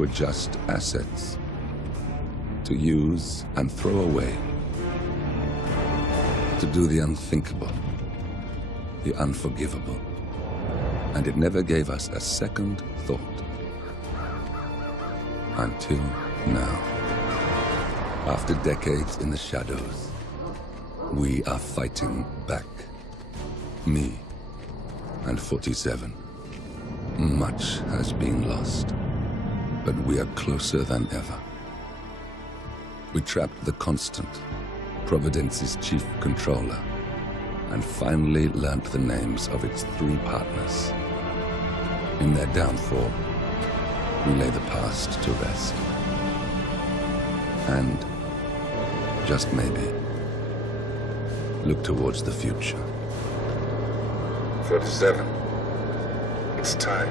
were just assets to use and throw away, to do the unthinkable, the unforgivable. And it never gave us a second thought. Until now. After decades in the shadows, we are fighting back. Me and 47. Much has been lost, but we are closer than ever. We trapped the Constant, Providence's chief controller, and finally learnt the names of its 3 partners. In their downfall, we lay the past to rest. And, just maybe, look towards the future. 47. It's time.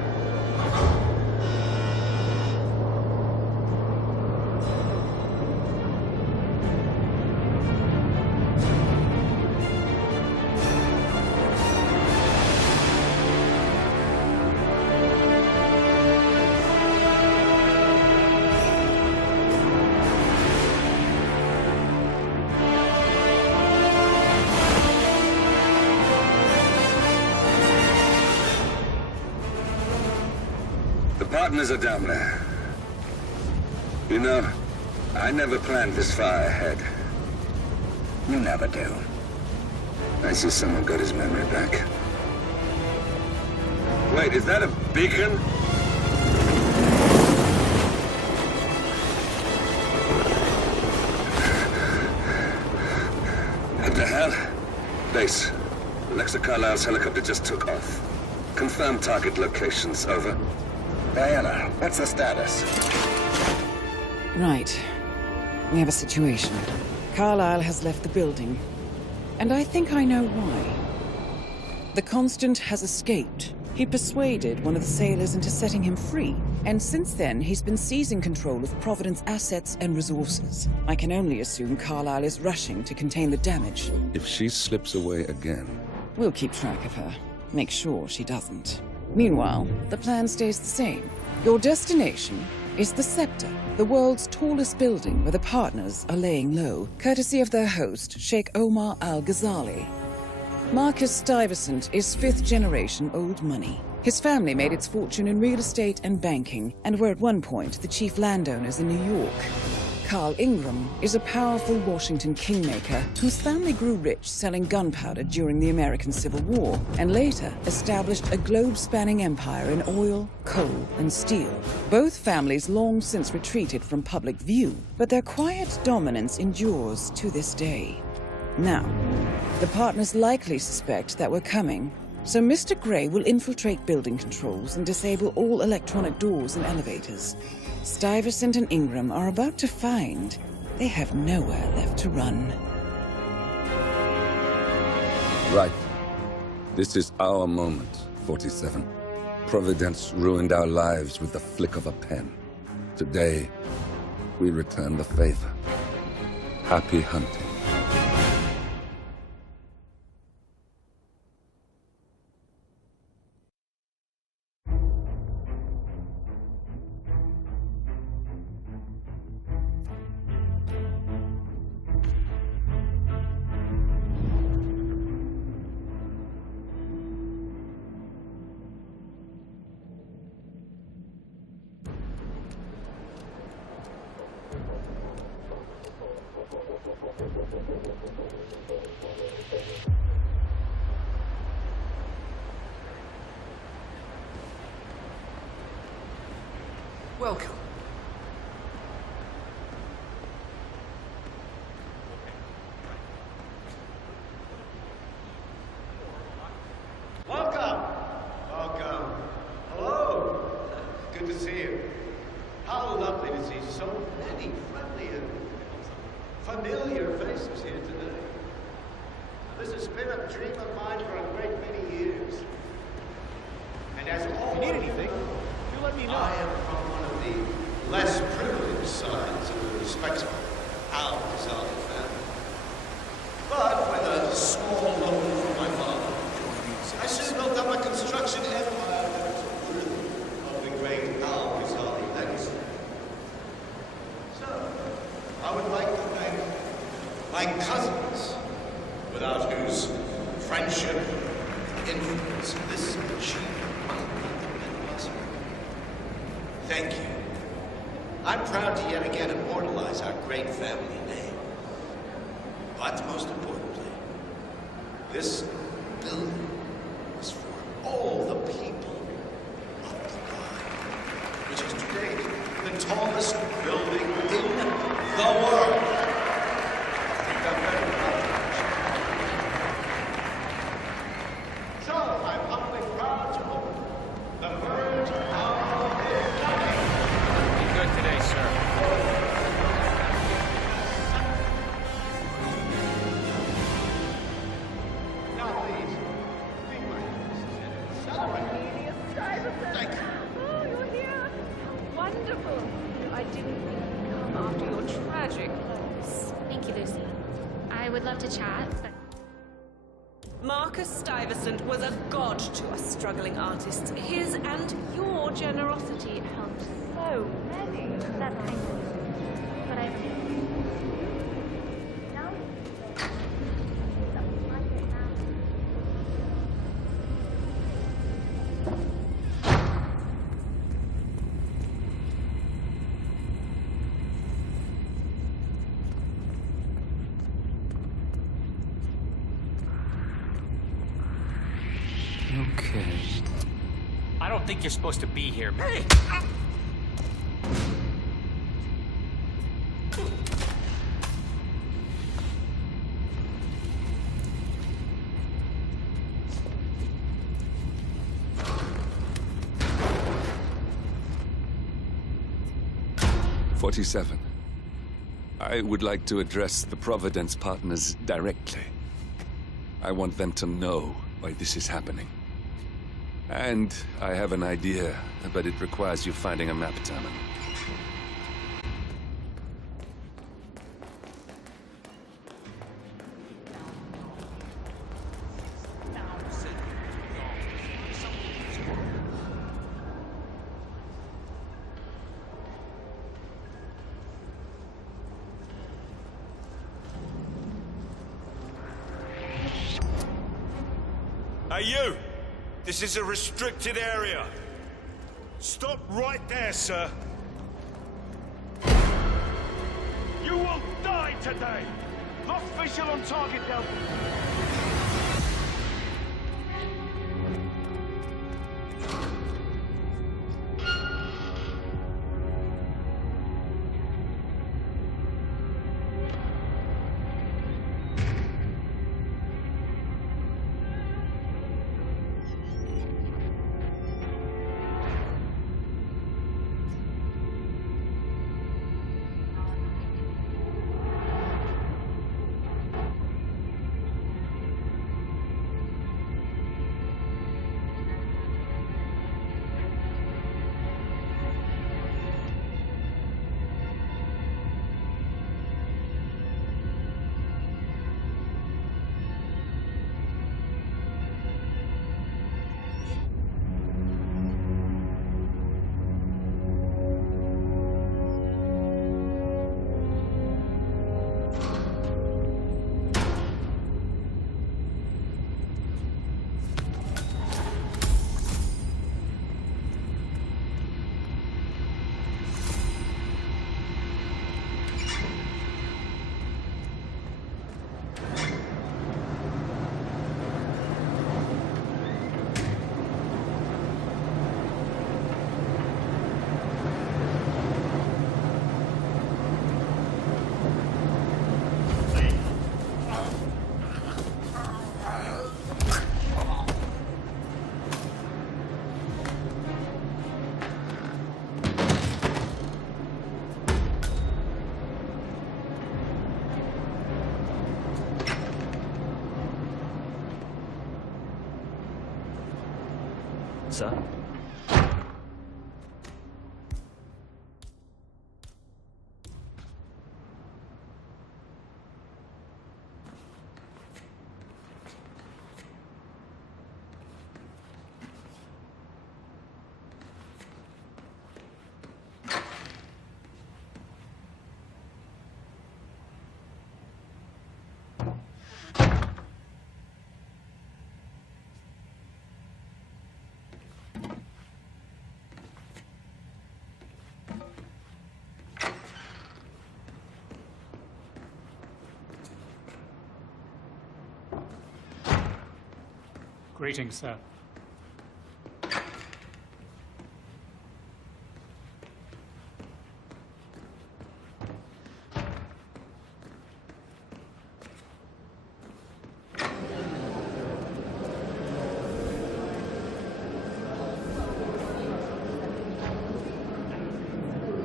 Partners are down there. You know, I never planned this far ahead. You never do. I see someone got his memory back. Wait, is that a beacon? What the hell? Base. Alexa Carlisle's helicopter just took off. Confirm target locations, over. Diana, what's the status? Right. We have a situation. Carlisle has left the building. And I think I know why. The Constant has escaped. He persuaded one of the sailors into setting him free. And since then, he's been seizing control of Providence assets and resources. I can only assume Carlisle is rushing to contain the damage. If she slips away again... We'll keep track of her. Make sure she doesn't. Meanwhile, the plan stays the same. Your destination is the Scepter, the world's tallest building where the partners are laying low, courtesy of their host, Sheikh Omar Al-Ghazali. Marcus Stuyvesant is 5th-generation old money. His family made its fortune in real estate and banking, and were at one point the chief landowners in New York. Carl Ingram is a powerful Washington kingmaker whose family grew rich selling gunpowder during the American Civil War, and later established a globe-spanning empire in oil, coal, and steel. Both families long since retreated from public view, but their quiet dominance endures to this day. Now, the partners likely suspect that we're coming, so Mr. Gray will infiltrate building controls and disable all electronic doors and elevators. Stuyvesant and Ingram are about to find they have nowhere left to run. Right. This is our moment, 47. Providence ruined our lives with the flick of a pen. Today, we return the favor. Happy hunting. Welcome. Welcome. Hello. Good to see you. How lovely to see so many friendly and familiar faces here today. This has been a dream of mine for a great many years. And as all If you need anything, you let me know. I am from one of the less privileged sides of the respectable Al-Ghazali family. But with a small loan from my father, I soon built up a construction empire that was worthy of the great Al-Ghazali legacy. my cousins, without whose friendship and influence this achievement might not have been possible. Thank you. I'm proud to yet again immortalize our great family name. But most importantly, this building was for all the people of the line, which is today the tallest building in the world. I think I'm better than others. So I'm humbly proud to open the Verge of Midnight. Good today, sir. Now please, be my guests. Celebrate. Thank you. Oh, you're here. How wonderful. I didn't think you'd come after your tragic loss. Thank you, Lucy. I would love to chat, but Marcus Stuyvesant was a god to us struggling artists. His and your generosity helped so many. that's kind of you. But I... No? Okay. I don't think you're supposed to be here. Hey! 47. I would like to address the Providence partners directly. I want them to know why this is happening. And I have an idea, but it requires you finding a map terminal. Hey, you! This is a restricted area. Stop right there, sir. You will die today! Lost visual on target, Delta. Sir? Greetings, sir.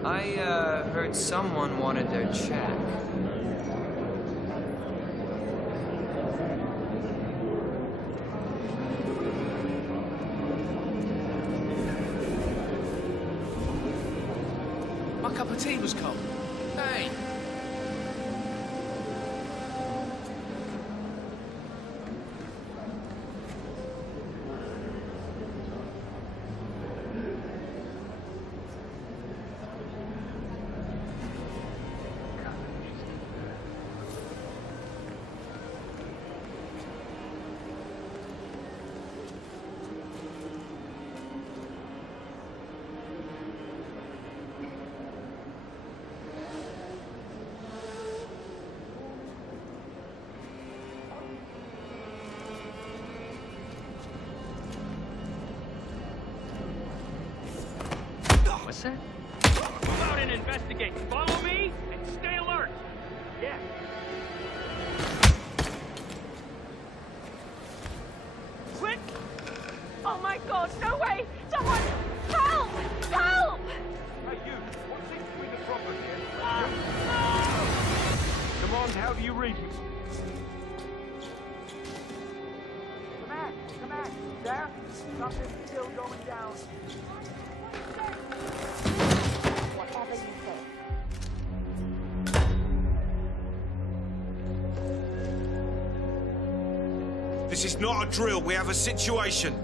I heard someone wanted their check. My cup of tea was cold. Hey! What's that? Move out and investigate. Follow me and stay alert. Yeah. Quick! Oh my god, no way! Someone! Help! Help! Hey, you. What seems to be the problem here? Come on, how do you read me? Come on. There? Something's still going down. Whatever you say. This is not a drill. We have a situation.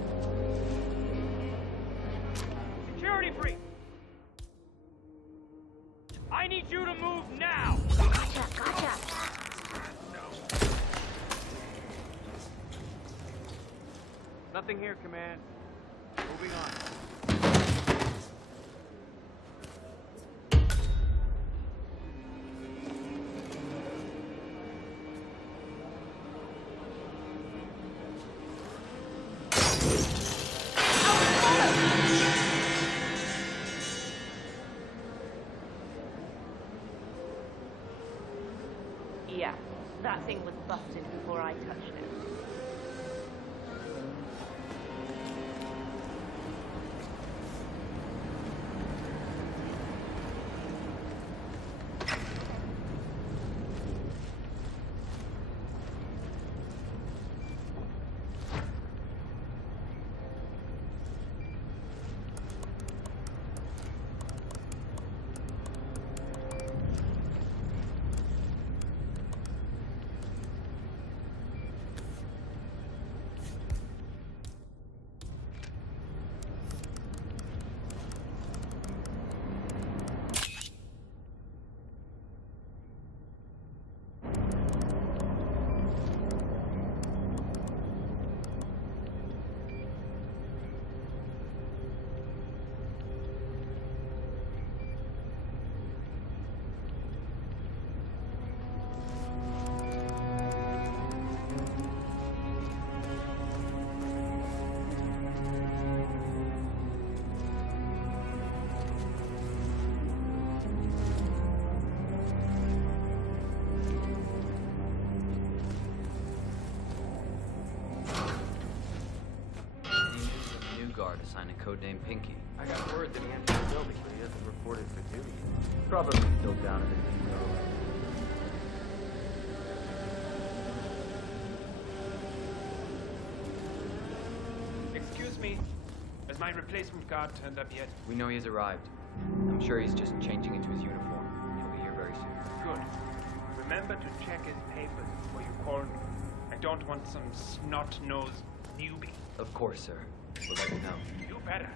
Security breach! I need you to move now! Gotcha. Nothing here, Command. Moving on. Yeah, that thing was busted before I touched it. Assigned a codename Pinky. I got word that he entered the building, but he hasn't reported for duty. Probably still down in the depot. Excuse me. Has my replacement guard turned up yet? We know he's arrived. I'm sure he's just changing into his uniform. He'll be here very soon. Good. Remember to check his papers before you call me. I don't want some snot-nosed newbie. Of course, sir. We'll let you know. You better.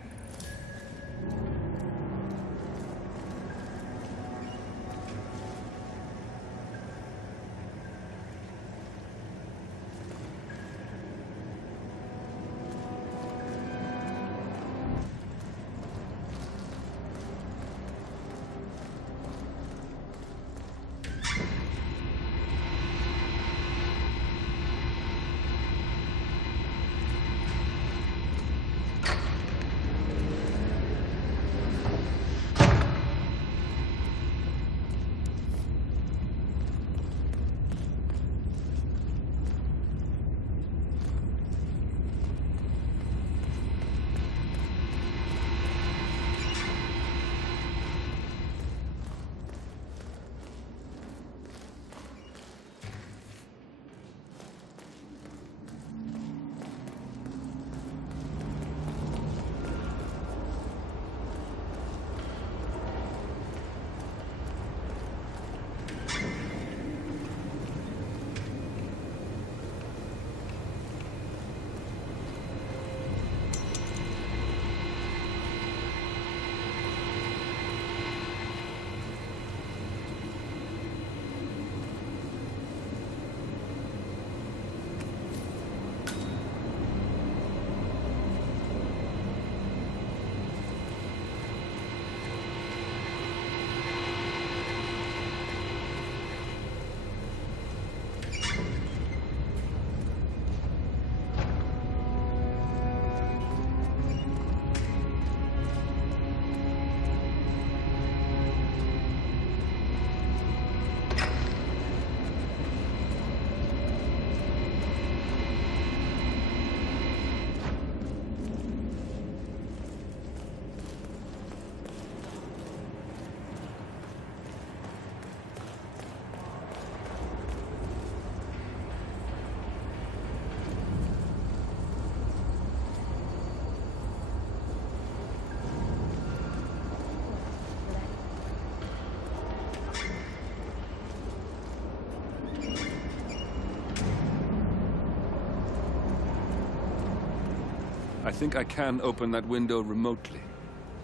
think I can open that window remotely.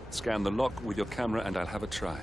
Scan the lock with your camera and I'll have a try.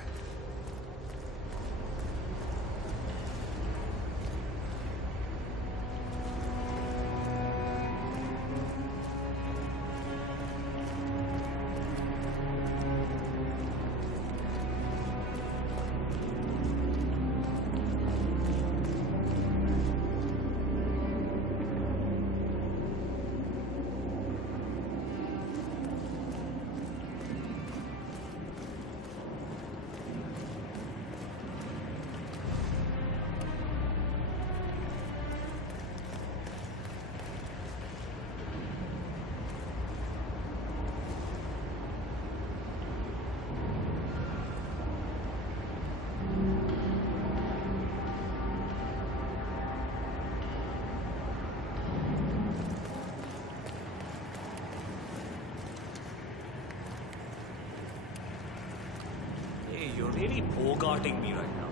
Hey, you're really bogarting me right now.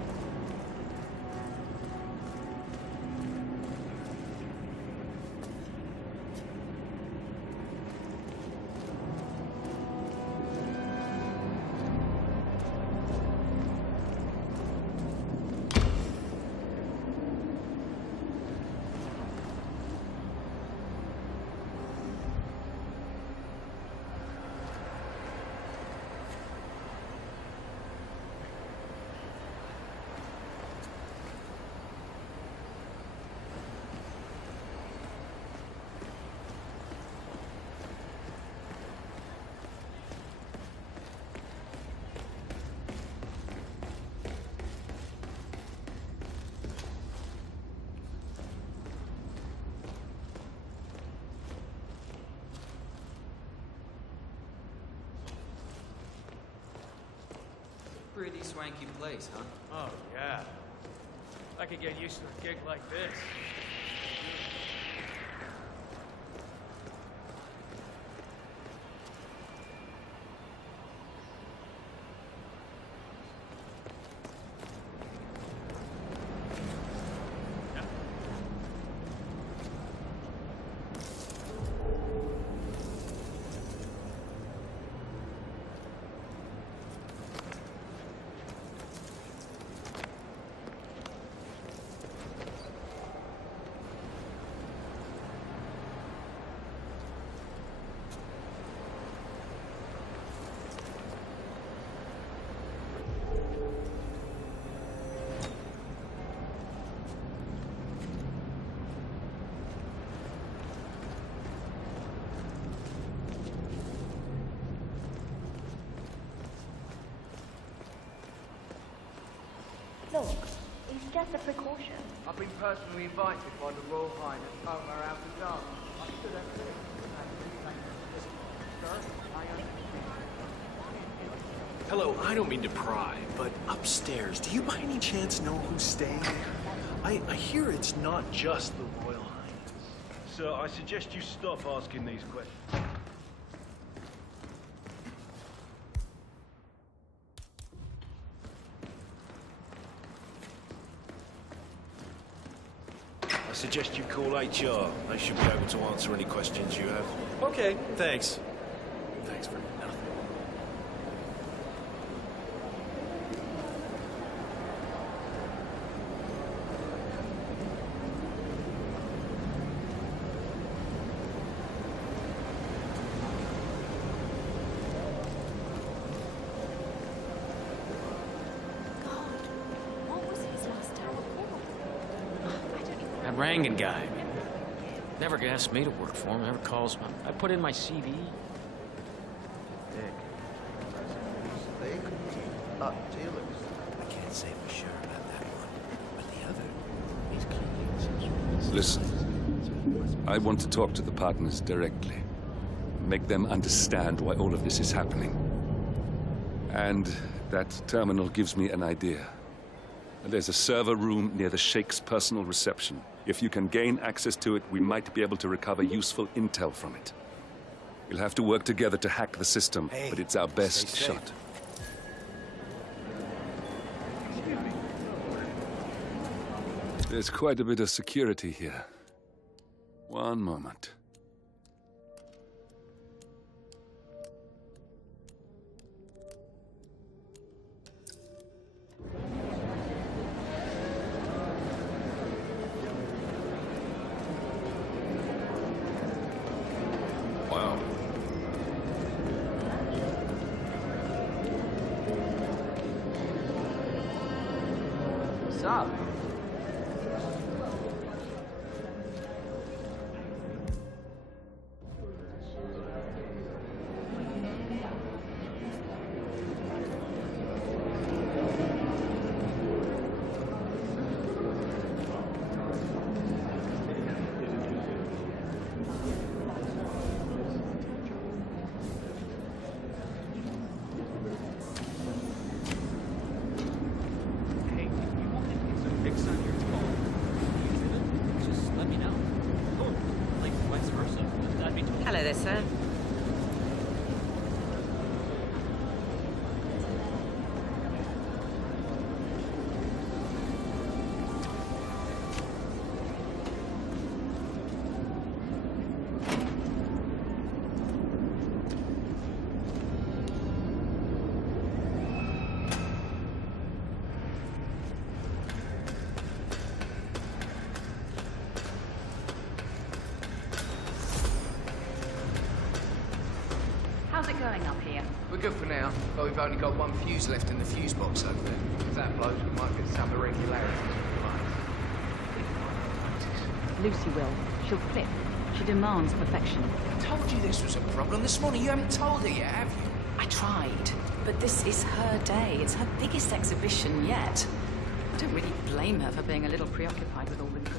Pretty swanky place, huh? Oh, yeah. I could get used to a gig like this. Look, it's just a precaution. I've been personally invited by the Royal Highness Omar Al Gadar. I stood up there. Sir, I Hello, I don't mean to pry, but upstairs, do you by any chance know who's staying there? I hear it's not just the Royal Highness. Sir, I suggest you stop asking these questions. I suggest you call HR. They should be able to answer any questions you have. Okay, thanks. Thanks for nothing. That Rangan guy. Never asked me to work for him, never calls me. I put in my CV. Dick. Taylor's. I can't say for sure about that one, but the other, he's clearly Listen, I want to talk to the partners directly. Make them understand why all of this is happening. And that terminal gives me an idea. There's a server room near the Sheikh's personal reception. If you can gain access to it, we might be able to recover useful intel from it. We'll have to work together to hack the system, but it's our best shot. There's quite a bit of security here. One moment. up? Hello there, sir. How's it going up here? We're good for now, but we've only got one fuse left in the fuse box over there. If that blows, we might get some irregularities. Lucy will. She'll flip. She demands perfection. I told you this was a problem this morning. You haven't told her yet, have you? I tried, but this is her day. It's her biggest exhibition yet. I don't really blame her for being a little preoccupied with all the good.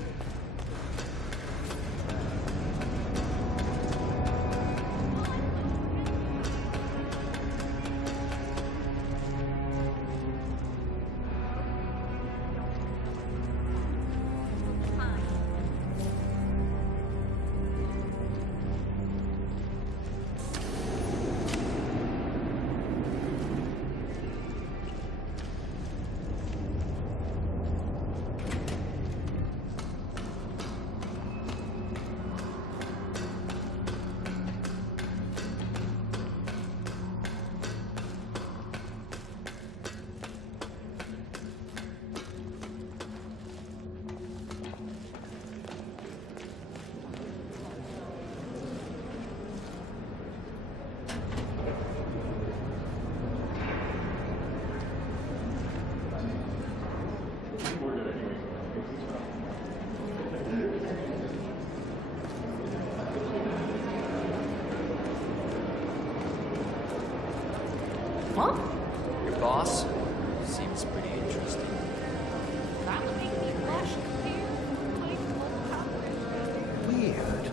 What? Your boss? Seems pretty interesting. Weird.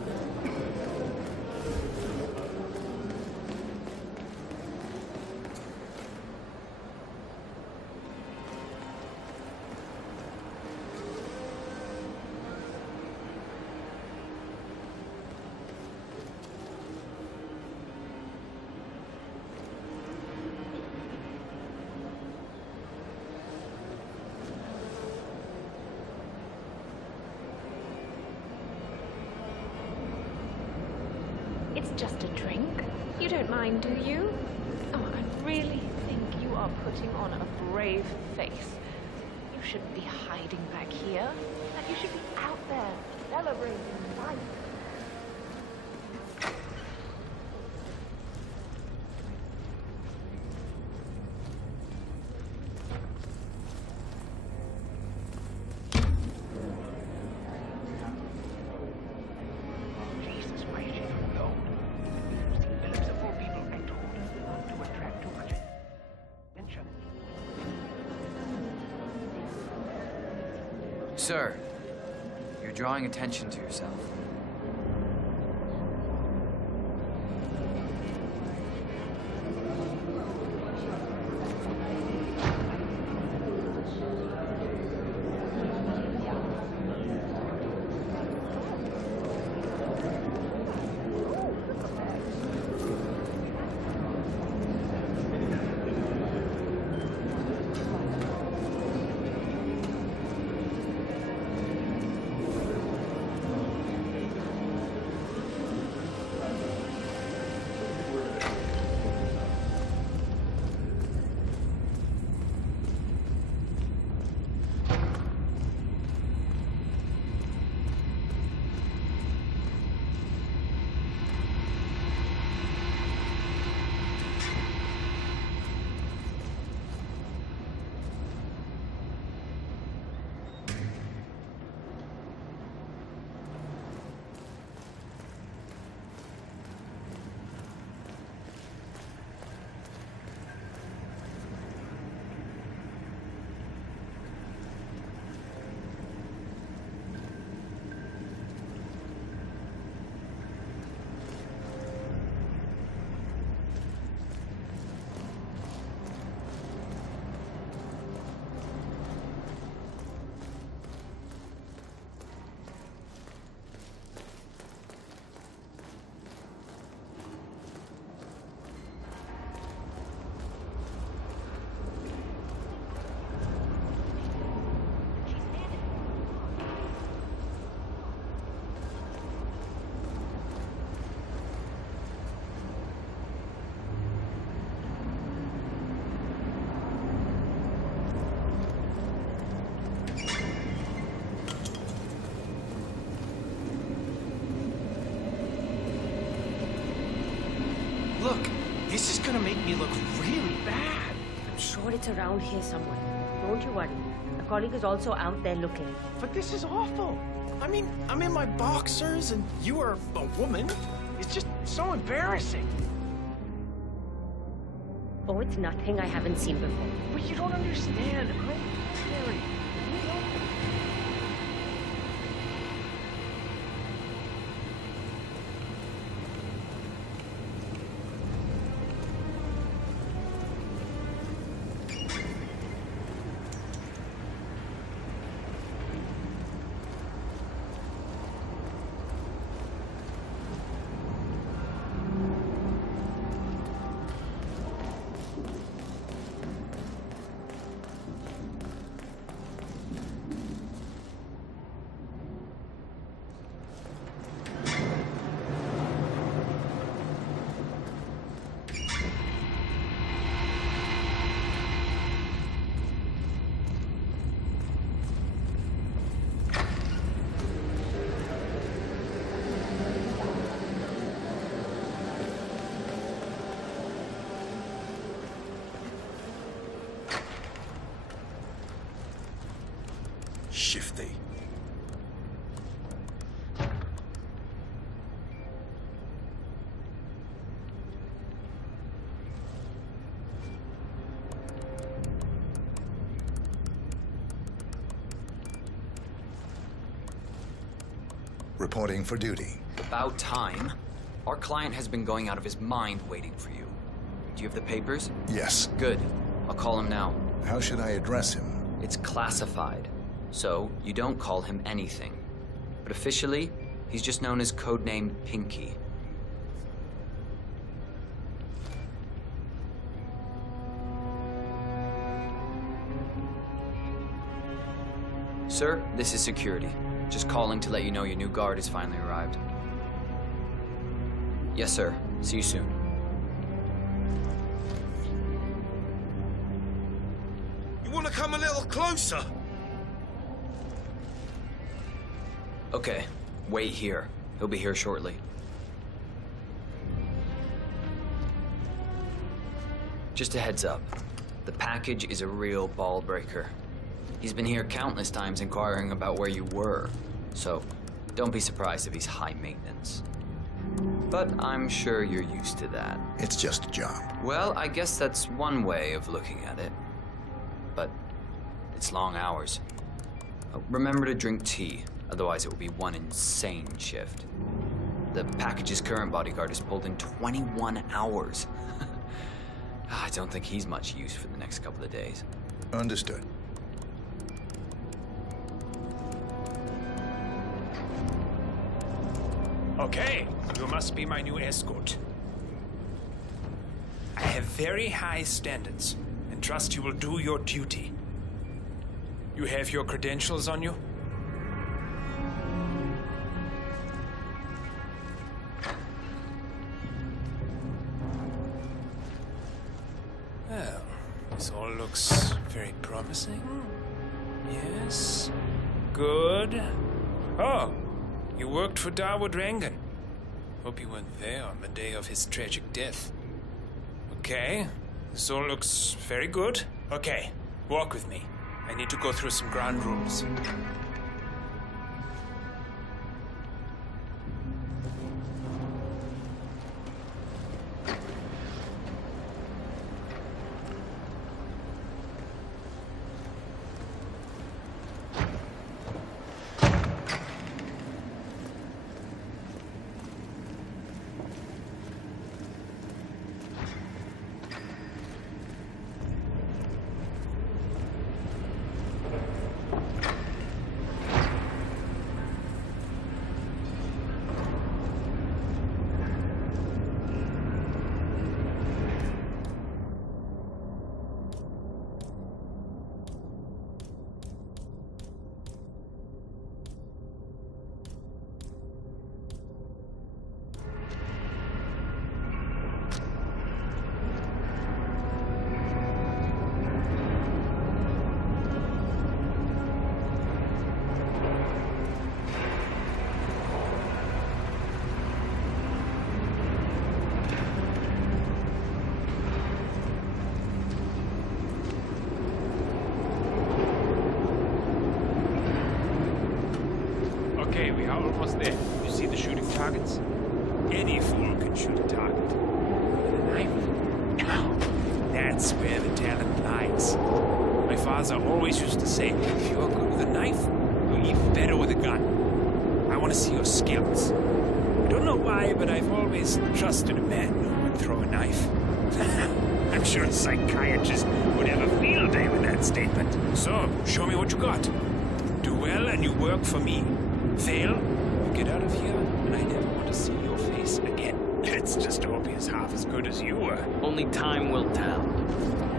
It's just a drink. You don't mind, do you? Oh, I really think you are putting on a brave face. You shouldn't be hiding back here. Like, you should be out there, celebrating life. Sir, you're drawing attention to yourself. gonna make me look really bad. I'm sure it's around here somewhere. Don't you worry. A colleague is also out there looking. But this is awful. I mean, I'm in my boxers and you are a woman. It's just so embarrassing. Oh, it's nothing I haven't seen before. But you don't understand. I'm Terry. Shifty. Reporting for duty. About time. Our client has been going out of his mind waiting for you. Do you have the papers? Yes. Good. I'll call him now. How should I address him? It's classified, so you don't call him anything. But officially, he's just known as codename Pinky. Sir, this is security. Just calling to let you know your new guard has finally arrived. Yes, sir. See you soon. You want to come a little closer? Okay, wait here. He'll be here shortly. Just a heads up. The package is a real ball breaker. He's been here countless times inquiring about where you were, so don't be surprised if he's high maintenance. But I'm sure you're used to that. It's just a job. Well, I guess that's one way of looking at it. But it's long hours. Remember to drink tea, otherwise it will be one insane shift. The package's current bodyguard is pulled in 21 hours. I don't think he's much use for the next couple of days. Understood. Okay, you must be my new escort. I have very high standards, and trust you will do your duty. You have your credentials on you? Well, this all looks very promising. Yes. Good. Oh, you worked for Dawood Rangan. Hope you weren't there on the day of his tragic death. Okay, this all looks very good. Okay, walk with me. I need to go through some ground rules. almost there. You see the shooting targets? Any fool can shoot a target. With a knife? Now, that's where the talent lies. My father always used to say, if you're good with a knife, you're even better with a gun. I want to see your skills. I don't know why, but I've always trusted a man who would throw a knife. I'm sure a psychiatrist would have a field day with that statement. So, show me what you got. Do well and you work for me. Fail, you get out of here, and I never want to see your face again. Let's just hope he's half as good as you were. Only time will tell.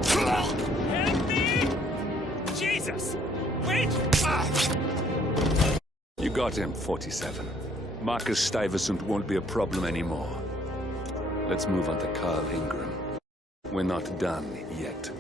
Help me! Jesus! Wait! You got him, 47. Marcus Stuyvesant won't be a problem anymore. Let's move on to Carl Ingram. We're not done yet.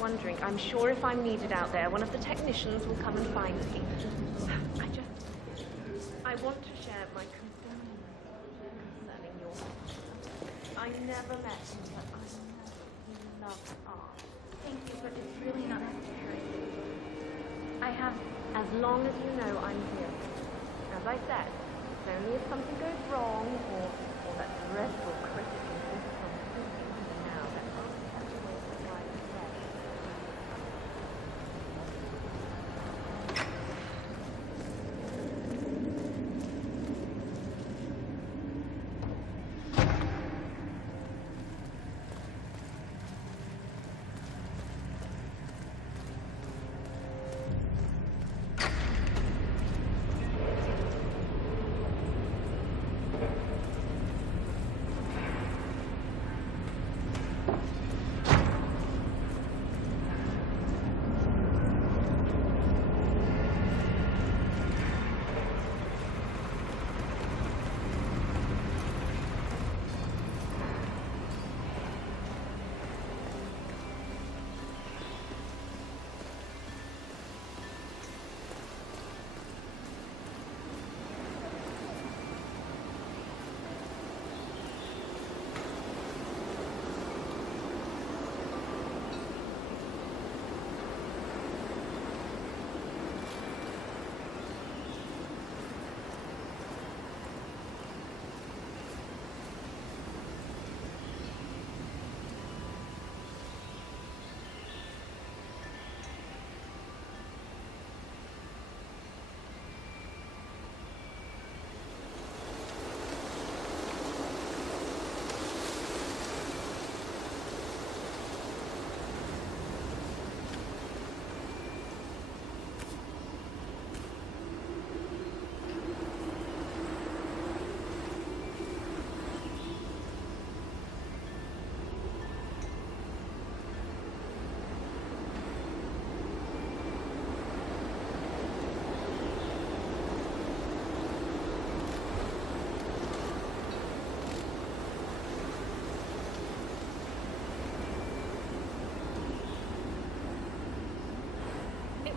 Wondering, I'm sure if I'm needed out there, one of the technicians will come and find me. I want to share my concerns concerning your father. I never met him, but I know he loves art. Thank you, but it's really not necessary. I have, as long as you know I'm here. As I said, it's only if something goes wrong or that dreadful critic insists on proving to me now that only have to wait for my death.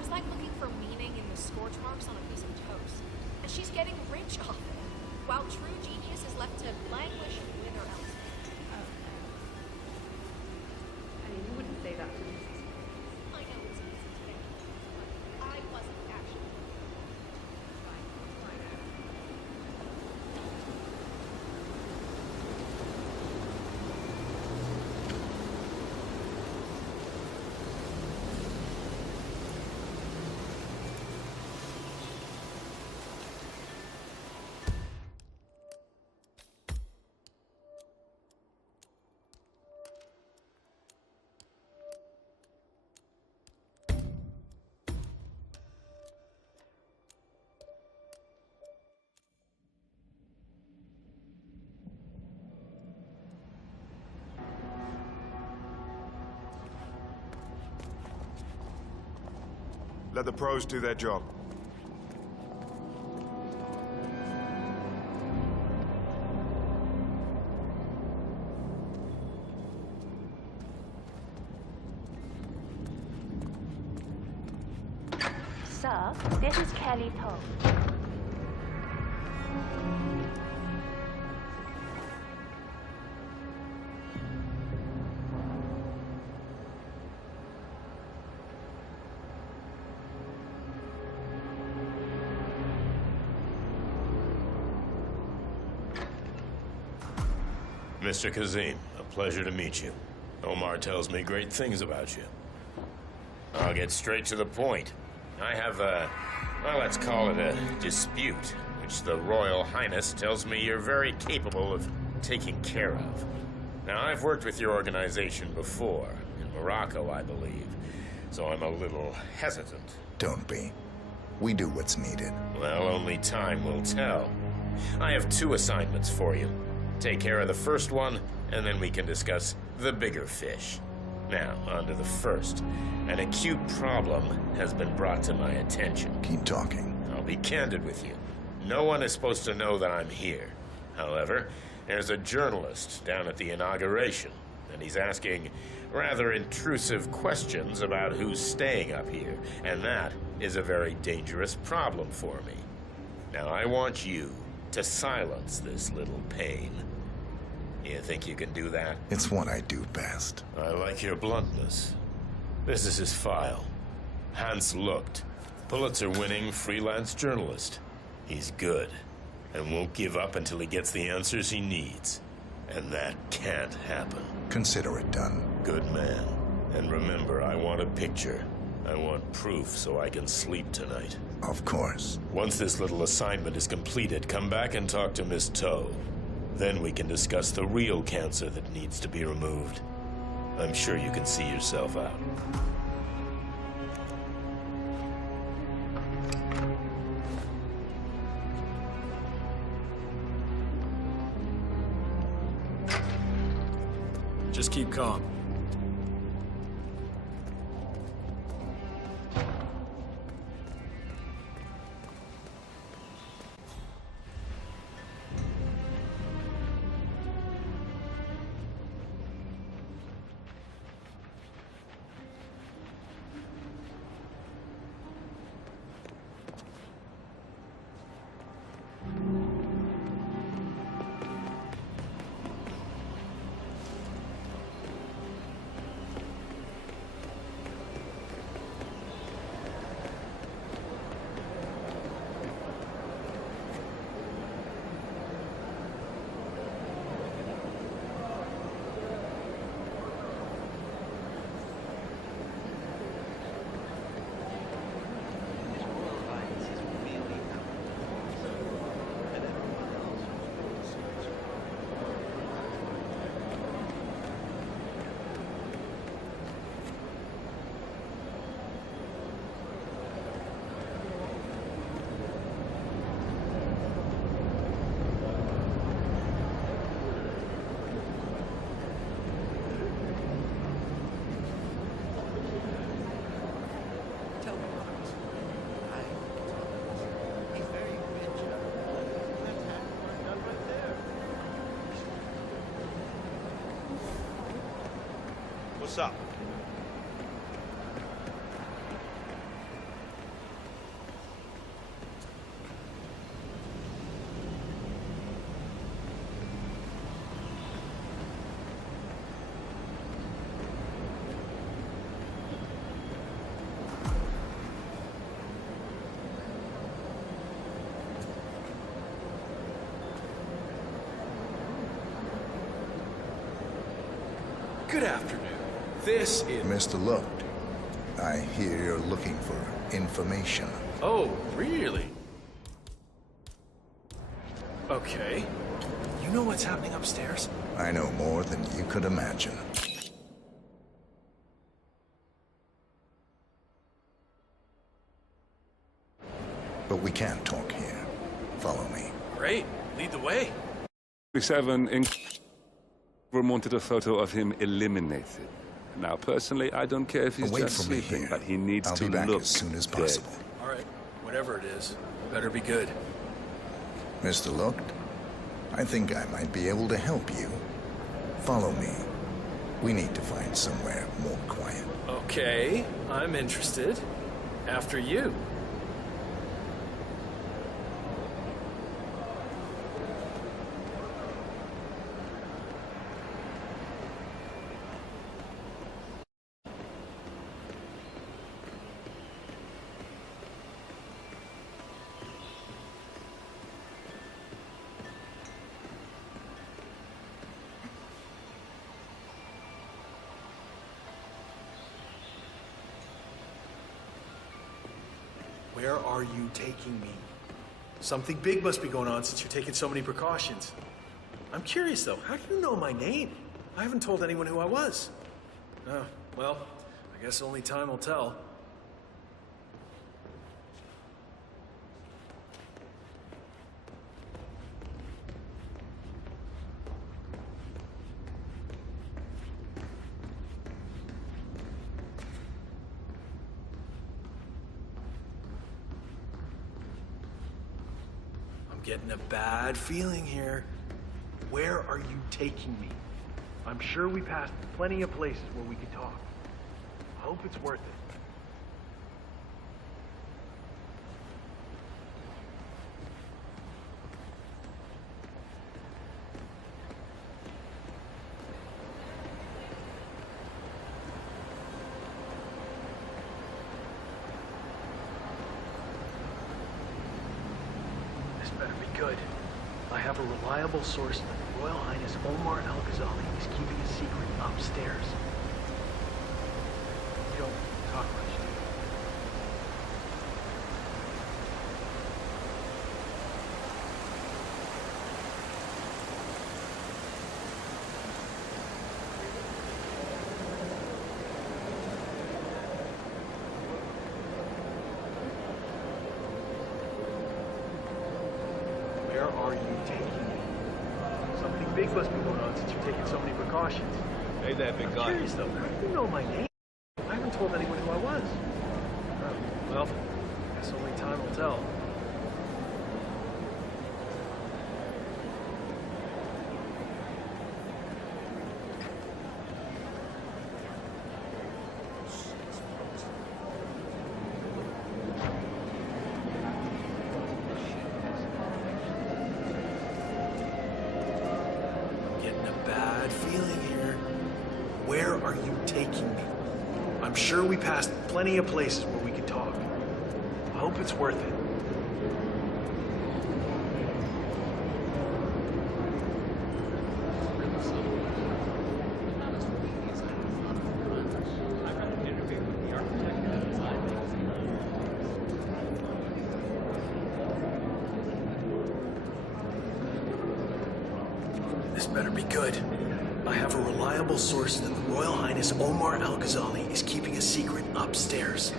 Like looking for meaning in the scorch marks on a piece of toast. And she's getting rich off it, while true genius is left to languish and wither elsewhere. I mean, you wouldn't say that to me. I know it's easy to say. I wasn't actually. Let the pros do their job. Sir, this is Kelly Poe. Mr. Kazim, a pleasure to meet you. Omar tells me great things about you. I'll get straight to the point. I have a, well, let's call it a dispute, which the Royal Highness tells me you're very capable of taking care of. Now, I've worked with your organization before, in Morocco, I believe, so I'm a little hesitant. Don't be. We do what's needed. Well, only time will tell. I have 2 assignments for you. Take care of the first one, and then we can discuss the bigger fish. Now, on to the first. An acute problem has been brought to my attention. Keep talking. I'll be candid with you. No one is supposed to know that I'm here. However, there's a journalist down at the inauguration, and he's asking rather intrusive questions about who's staying up here, and that is a very dangerous problem for me. Now, I want you to silence this little pain. You think you can do that? It's what I do best. I like your bluntness. This is his file. Hans Lucht, Pulitzer-winning freelance journalist. He's good. and won't give up until he gets the answers he needs. And that can't happen. Consider it done. Good man. And remember, I want a picture. I want proof so I can sleep tonight. Of course. Once this little assignment is completed, come back and talk to Miss Toe. Then we can discuss the real cancer that needs to be removed. I'm sure you can see yourself out. Just keep calm. What's up? Good afternoon. This is... Mr. Looked, I hear you're looking for information. Oh, really? Okay. You know what's happening upstairs? I know more than you could imagine. But we can't talk here. Follow me. Great. Lead the way. 47 in wanted a photo of him eliminated. Now, personally, I don't care if he's Away just from me sleeping, here. but he needs I'll to be back look as soon as dead. possible. All right. Whatever it is, better be good. Mr. Looked, I think I might be able to help you. Follow me. We need to find somewhere more quiet. Okay, I'm interested. After you. Where are you taking me? Something big must be going on since you're taking so many precautions. I'm curious, though. How do you know my name? I haven't told anyone who I was. Oh, well, I guess only time will tell. Getting a bad feeling here. Where are you taking me? I'm sure we passed plenty of places where we could talk. I hope it's worth it. This better be good. I have a reliable source that the Royal Highness Omar Al-Ghazali is keeping a secret upstairs. You don't talk much, do you? Where are you taking me? Something big must be going on since you're taking so many precautions. Hey there, big guy. I'm curious though, how do you know my name? I haven't told anyone who I was. Oh, well, guess only time will tell. Getting a bad feeling here. Where are you taking me? I'm sure we passed plenty of places where we could talk. I hope it's worth it. This better be good. I have a reliable source that the Royal Highness Omar Al-Ghazali is keeping a secret upstairs.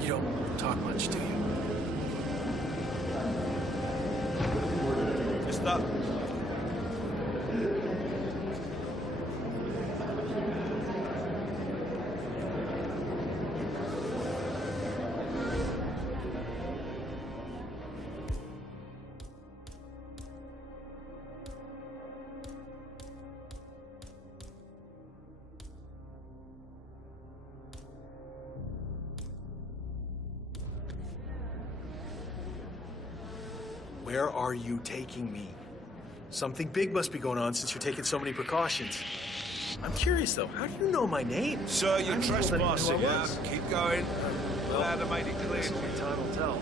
You don't talk much, do you? Mister. Where are you taking me? Something big must be going on since you're taking so many precautions. I'm curious though, how do you know my name? Sir, you're I haven't told anyone trespassing. who I Yeah, was. keep going. Glad I made it clear. Guess only time will tell.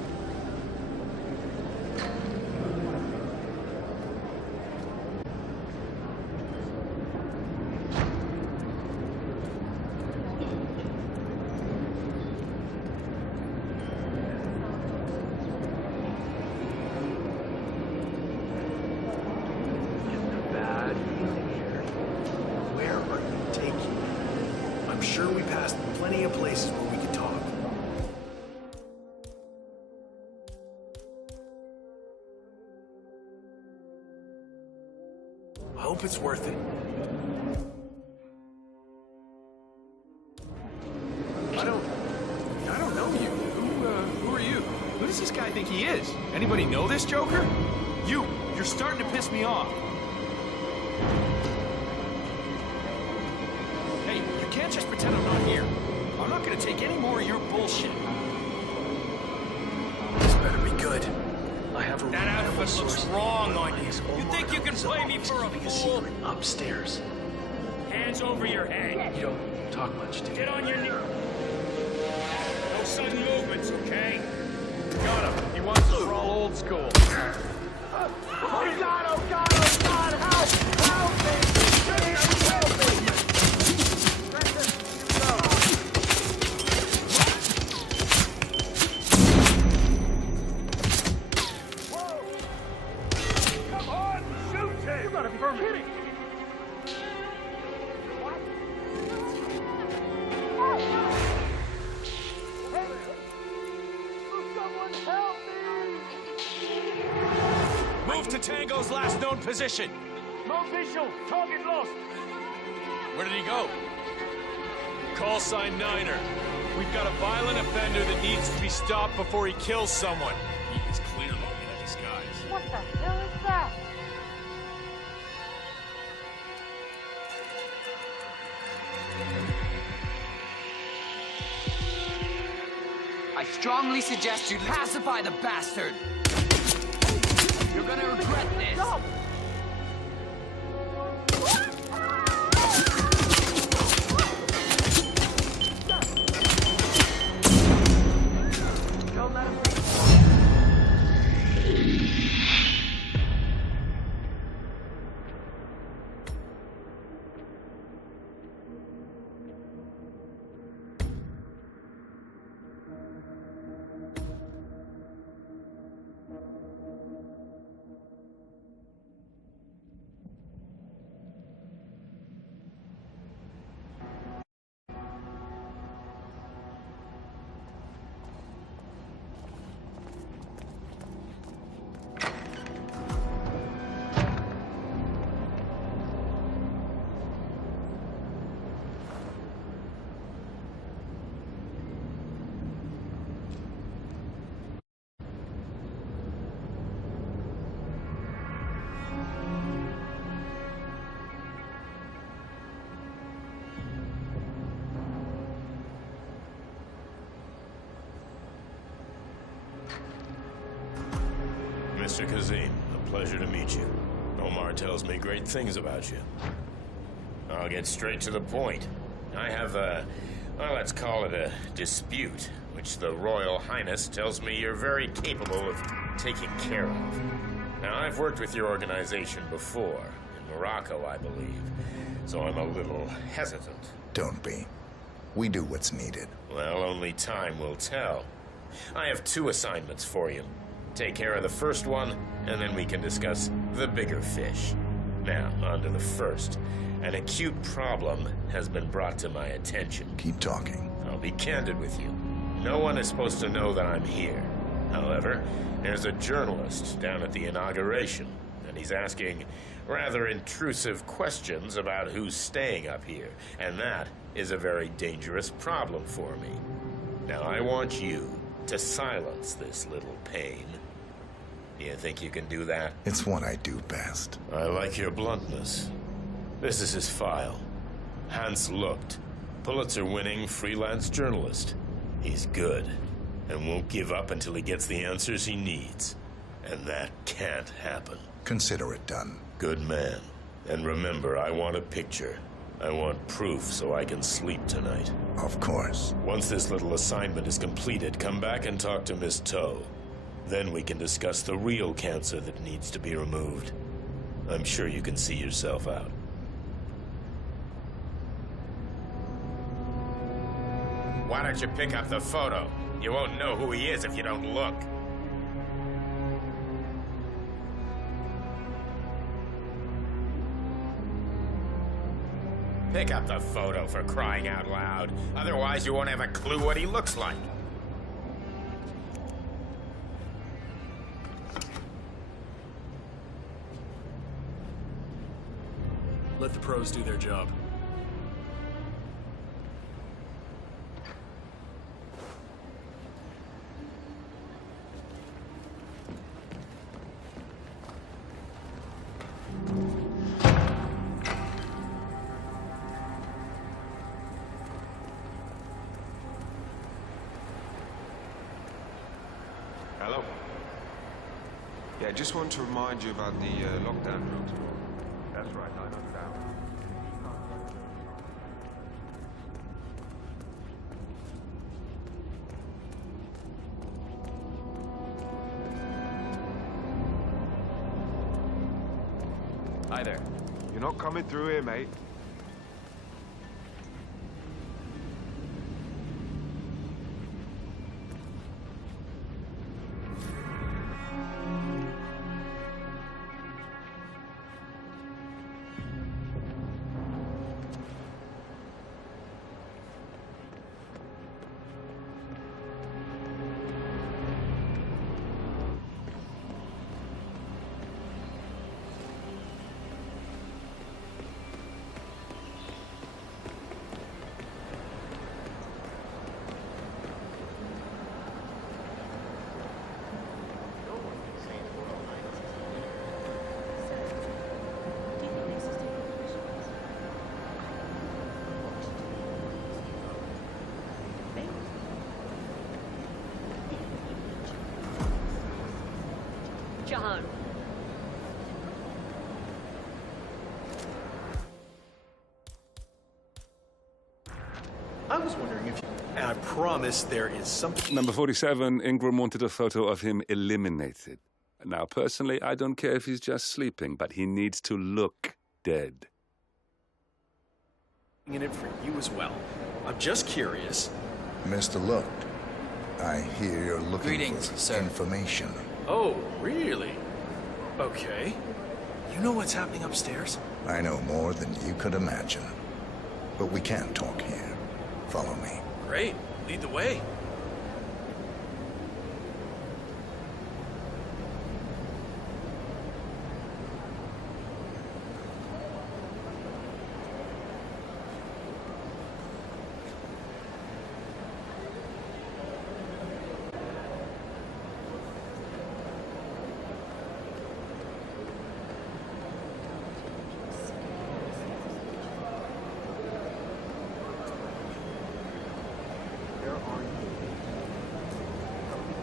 Getting a bad feeling here. Where are you taking me? I'm sure we passed plenty of places where we could talk. I hope it's worth it. I don't know you. Who are you? Who does this guy think he is? Anybody know this Joker? You're starting to piss me off. Hey, you can't just pretend I'm not here. I'm not gonna take any more of your bullshit. This better be good. I have a That reliable outfit looks source. wrong on you. Omar You think you can play me Al-Ghazali is for a keeping fool? secret upstairs. Hands over your head. You don't talk much, do you? Get on your knees. No sudden movements, okay? Got him. He wants to crawl old school. Oh God, oh God, oh God, help! Help me! Please, help me! Whoa! Come on, shoot him! You gotta be kidding! Hey! Someone help me! Move to Tango's last known position. No visual! Target lost! Where did he go? Call sign Niner. We've got a violent offender that needs to be stopped before he kills someone. He is clearly in a disguise. What the hell is that? I strongly suggest you pacify the bastard. You're gonna regret this. Stop! Don't let him Mr. Kazim. A pleasure to meet you. Omar tells me great things about you. I'll get straight to the point. I have a, well, let's call it a dispute, which the Royal Highness tells me you're very capable of taking care of. Now, I've worked with your organization before, in Morocco, I believe, so I'm a little hesitant. Don't be. We do what's needed. Well, only time will tell. I have 2 assignments for you. Take care of the first one, and then we can discuss the bigger fish. Now, on to the first. An acute problem has been brought to my attention. Keep talking. I'll be candid with you. No one is supposed to know that I'm here. However, there's a journalist down at the inauguration, and he's asking rather intrusive questions about who's staying up here, and that is a very dangerous problem for me. Now, I want you to silence this little pain. Do you think you can do that? It's what I do best. I like your bluntness. This is his file. Hans Lucht, Pulitzer-winning freelance journalist. He's good, and won't give up until he gets the answers he needs. And that can't happen. Consider it done. Good man. And remember, I want a picture. I want proof so I can sleep tonight. Of course. Once this little assignment is completed, come back and talk to Miss Toe. Then we can discuss the real cancer that needs to be removed. I'm sure you can see yourself out. Why don't you pick up the photo? You won't know who he is if you don't look. Pick up the photo, for crying out loud. Otherwise, you won't have a clue what he looks like. Let the pros do their job. Hello. Yeah, just want to remind you about the lockdown drills. That's right, I know that. Hi there. You're not coming through here, mate. John. I was wondering if you... And I promise there is something... Number 47, Ingram wanted a photo of him eliminated. Now, personally, I don't care if he's just sleeping, but he needs to look dead. ...in it for you as well. I'm just curious. Mr. Lucht, I hear you're looking Greetings, for sir. information. Oh, really? Okay. You know what's happening upstairs? I know more than you could imagine. But we can't talk here. Follow me. Great. Lead the way.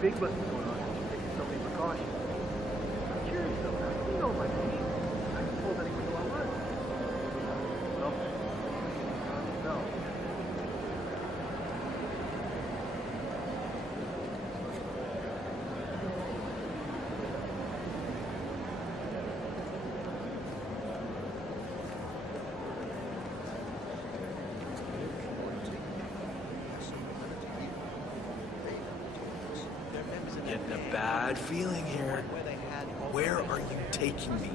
Big must be going on. Taking so many precautions. bad feeling here. Where are you taking me?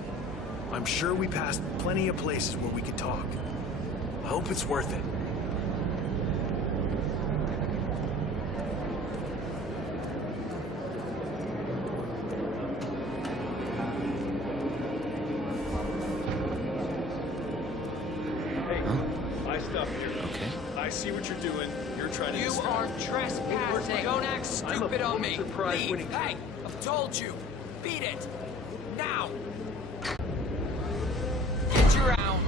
I'm sure we passed plenty of places where we could talk. I hope it's worth it. My stuff here. Okay. I see what you're doing. You're trying to You are trespassing. Don't act stupid on me. Leave. Hey, I've told you. Beat it. Now. Get your out.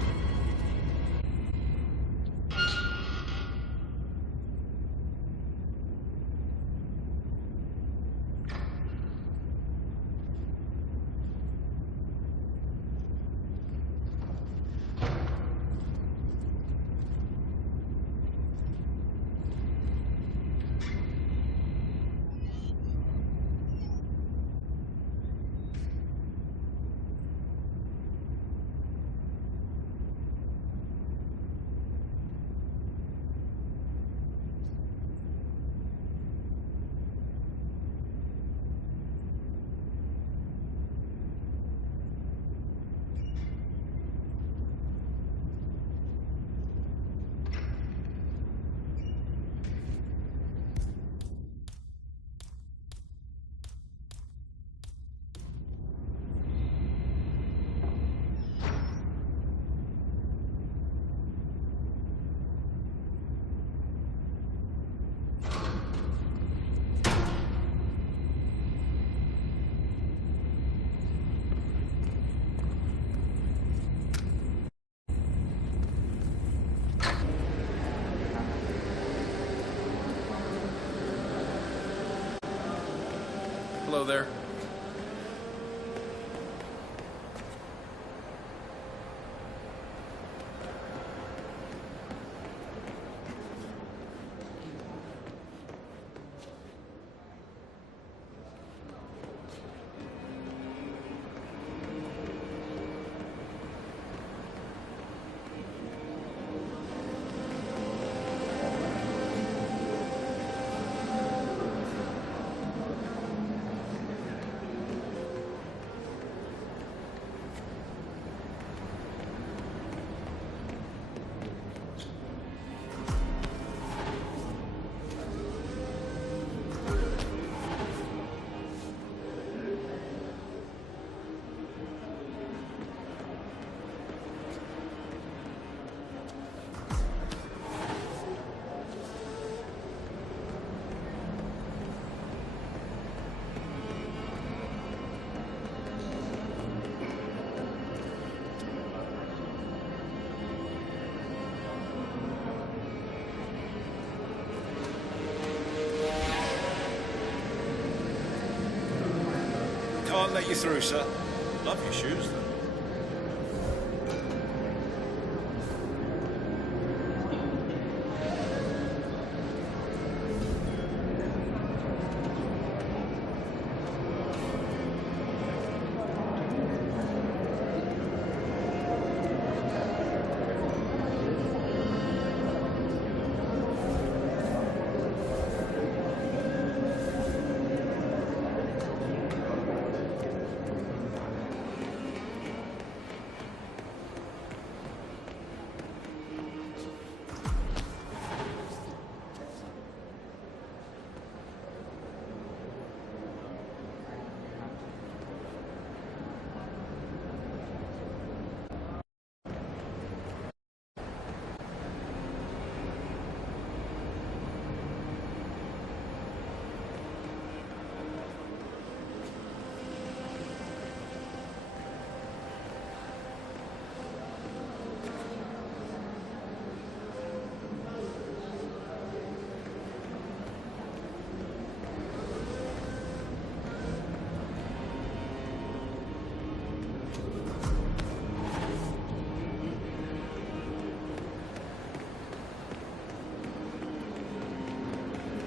Hello there. Can't let you through, sir. Love your shoes, though.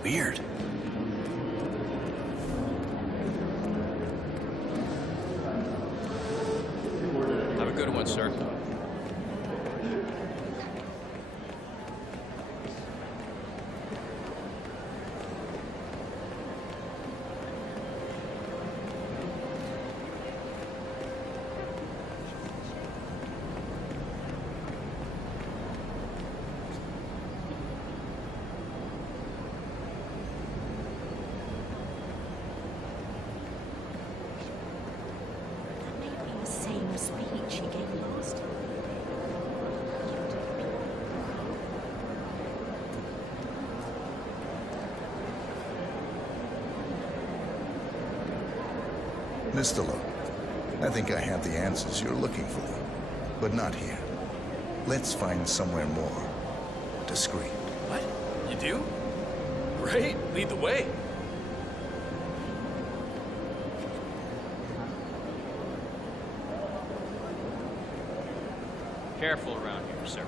Weird. Have a good one, sir. Mr. Lowe, I think I have the answers you're looking for, but not here. Let's find somewhere more discreet. What? You do? Great, lead the way. Careful around here, sir.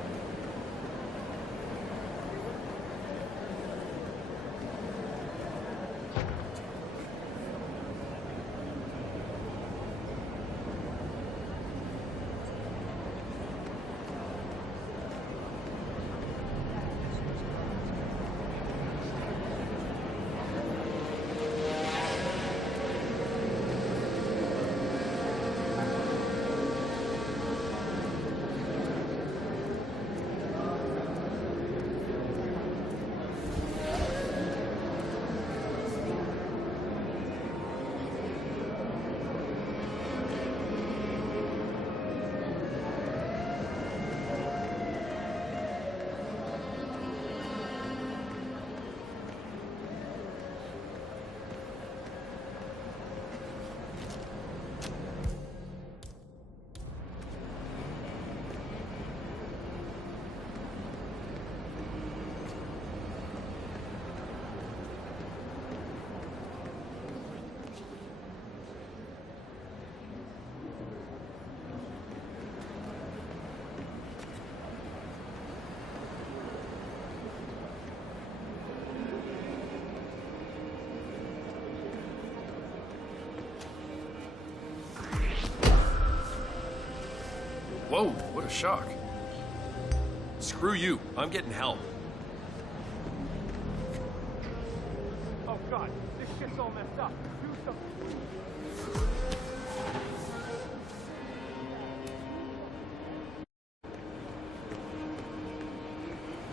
Whoa, what a shock. Screw you, I'm getting help. Oh god, this shit's all messed up. Do something.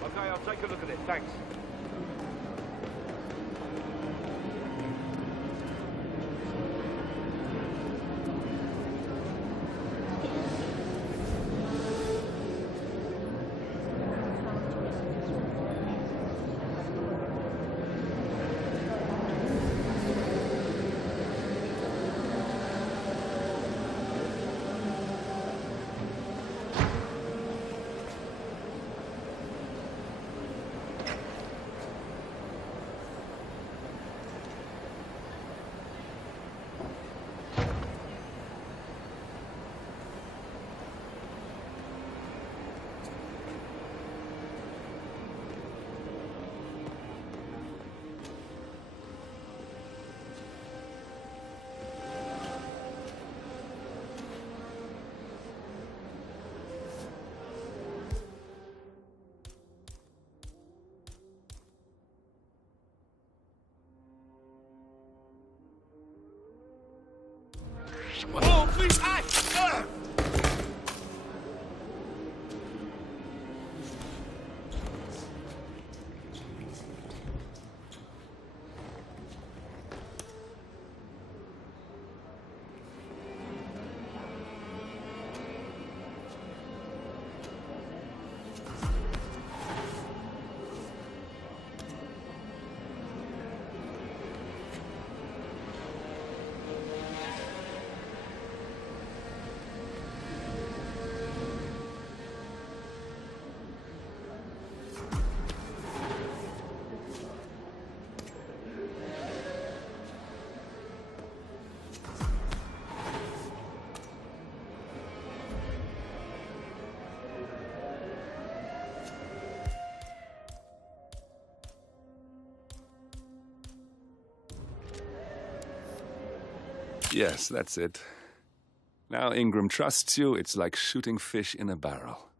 Okay, I'll take a look at it, thanks. Oh, please! Yes, that's it. Now Ingram trusts you, it's like shooting fish in a barrel.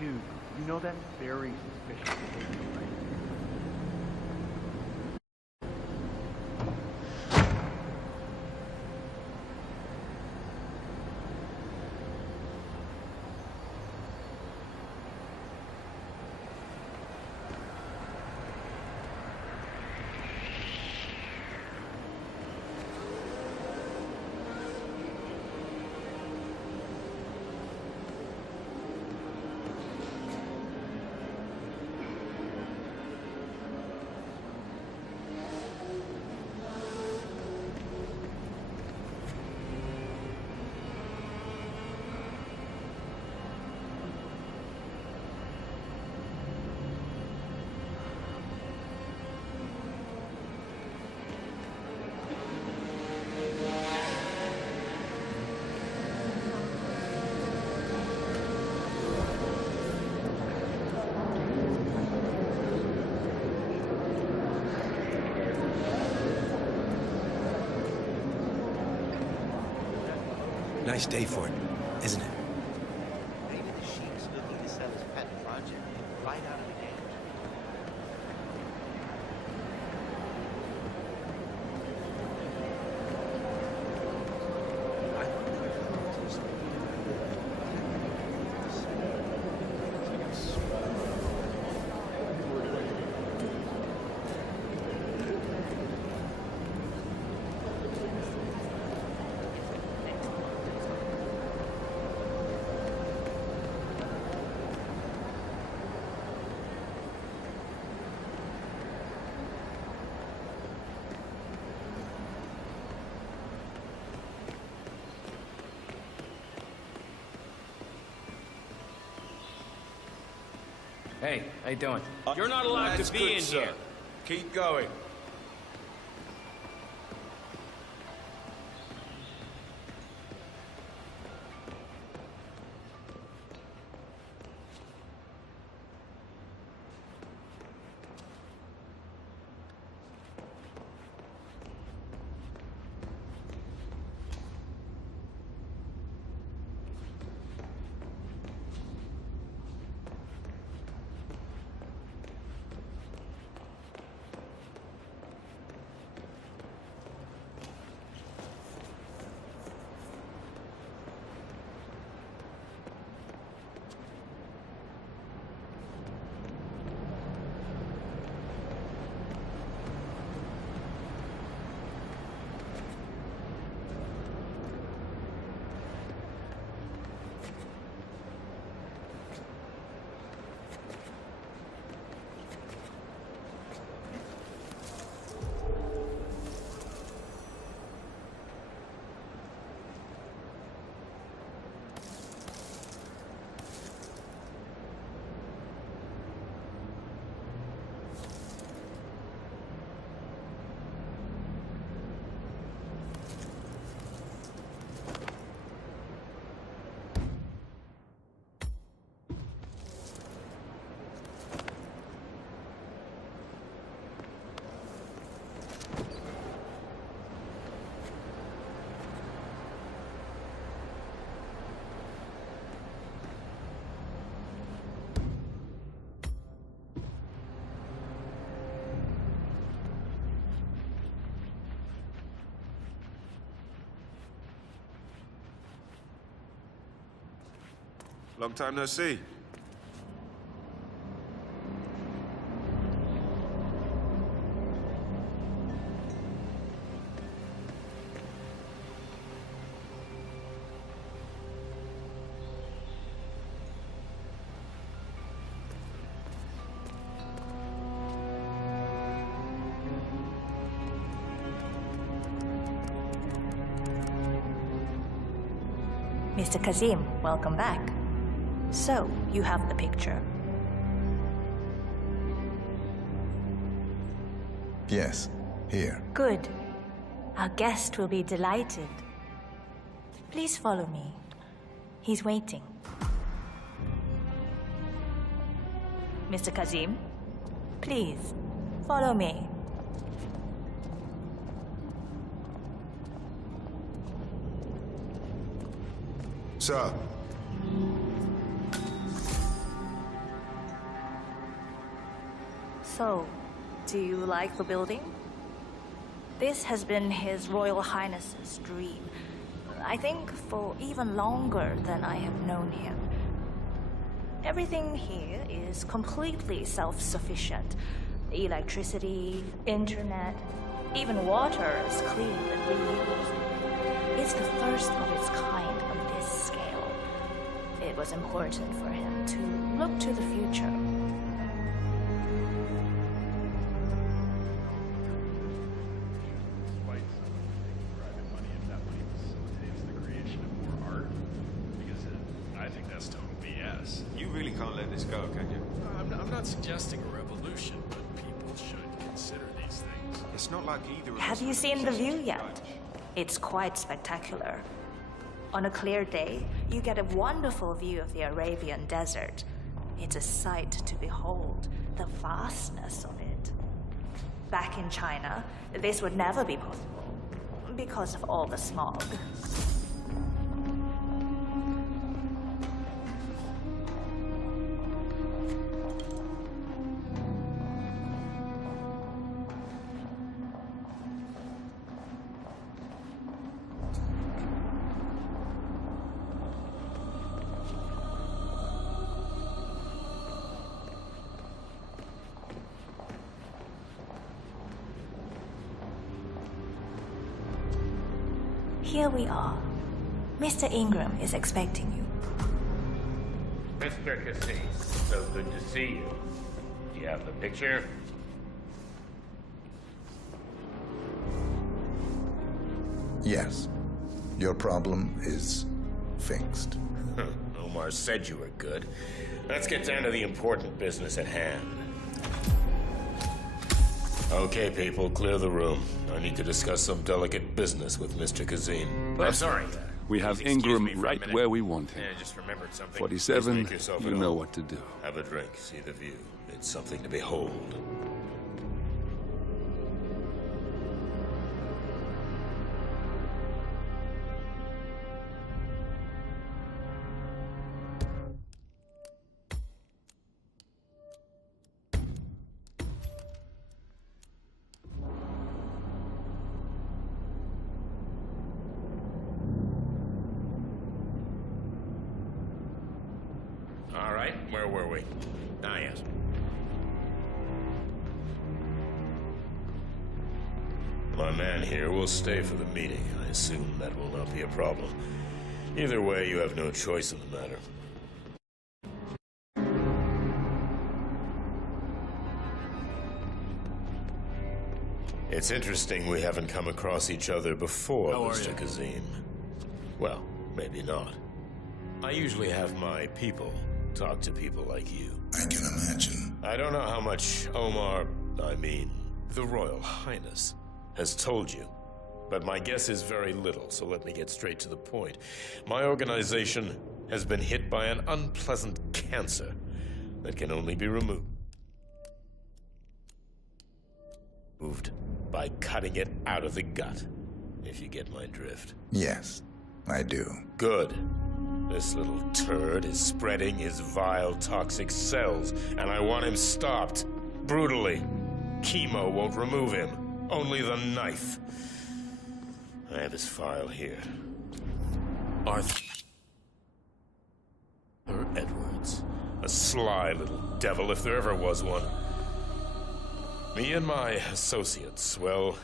Dude, you know that's very suspicious behavior, right? Nice day for it, isn't it? Maybe the Sheik's looking to sell his pet project right out of the gate. Hey, how you doing? You're not allowed to be in here. Keep going. Long time no see. Mr. Kazim, welcome back. So, you have the picture. Yes, here. Good. Our guest will be delighted. Please follow me. He's waiting. Mr. Kazim, please, follow me. Sir. So, do you like the building? This has been His Royal Highness's dream. I think for even longer than I have known him. Everything here is completely self-sufficient. Electricity, internet, even water is cleaned and reused. It's the first of its kind on this scale. It was important for him to look to the future. You really can't let this go, can you? I'm not suggesting a revolution, but people should consider these things. It's not like either of us... Have you seen the view yet? It's quite spectacular. On a clear day, you get a wonderful view of the Arabian desert. It's a sight to behold, the vastness of it. Back in China, this would never be possible, because of all the smog. Here we are. Mr. Ingram is expecting you. Mr. Cassis, so good to see you. Do you have the picture? Yes. Your problem is fixed. Omar said you were good. Let's get down to the important business at hand. Okay, people, clear the room. I need to discuss some delicate business with Mr. Kazim. I'm sorry. We have Please excuse Ingram me for a right minute. where we want him. I just remembered something. 47, Please make yourself you at know home. what to do. Have a drink, see the view. It's something to behold. All right, where were we? Ah, yes. My man here will stay for the meeting. I assume that will not be a problem. Either way, you have no choice in the matter. It's interesting we haven't come across each other before, How are Mr. you? Kazim. Well, maybe not. I usually have my people talk to people like you. I can imagine. I don't know how much Omar, the Royal Highness, has told you. But my guess is very little, so let me get straight to the point. My organization has been hit by an unpleasant cancer that can only be removed by cutting it out of the gut, if you get my drift. Yes, I do. Good. This little turd is spreading his vile, toxic cells, and I want him stopped. Brutally. Chemo won't remove him. Only the knife. I have his file here. Arthur Edwards. A sly little devil, if there ever was one. Me and my associates, well,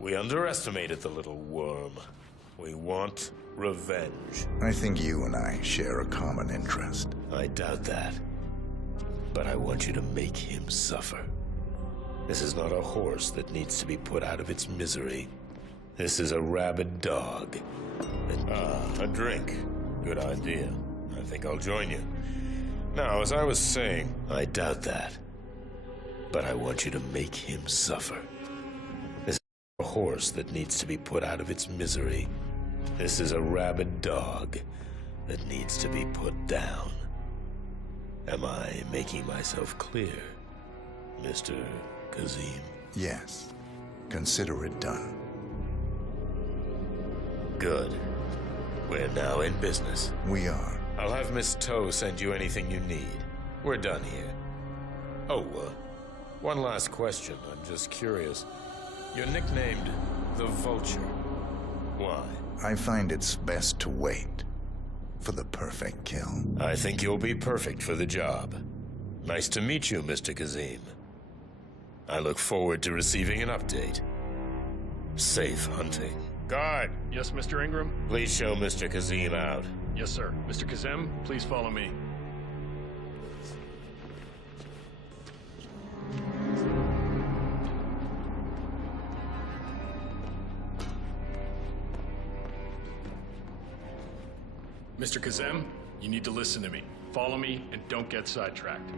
we underestimated the little worm. We want revenge. I think you and I share a common interest. I doubt that. But I want you to make him suffer. This is not a horse that needs to be put out of its misery. This is a rabid dog. A drink. Good idea. I think I'll join you. Now, as I was saying, I doubt that. But I want you to make him suffer. This is a horse that needs to be put out of its misery. This is a rabid dog that needs to be put down. Am I making myself clear, Mr. Kazim? Yes. Consider it done. Good. We're now in business. We are. I'll have Miss Toe send you anything you need. We're done here. Oh, One last question. I'm just curious. You're nicknamed the Vulture. Why? I find it's best to wait for the perfect kill. I think you'll be perfect for the job. Nice to meet you, Mr. Kazim. I look forward to receiving an update. Safe hunting. Guard! Yes, Mr. Ingram? Please show Mr. Kazim out. Yes, sir. Mr. Kazim, please follow me. Mr. Kazim, you need to listen to me. Follow me and don't get sidetracked.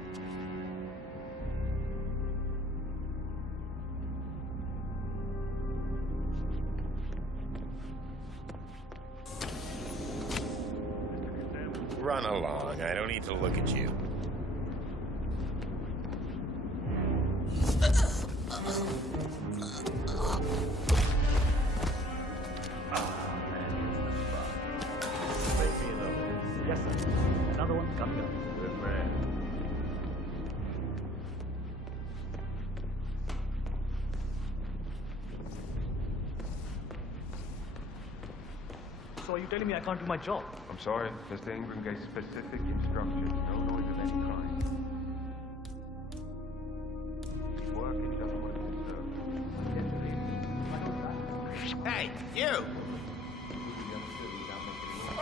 Run along. I don't need to look at you. Yes, sir. Another one coming up. Good man. So are you telling me I can't do my job? I'm sorry. Mr. Ingram gave specific instructions. No noise of any kind. He's working. He doesn't want to disturb. Hey, you!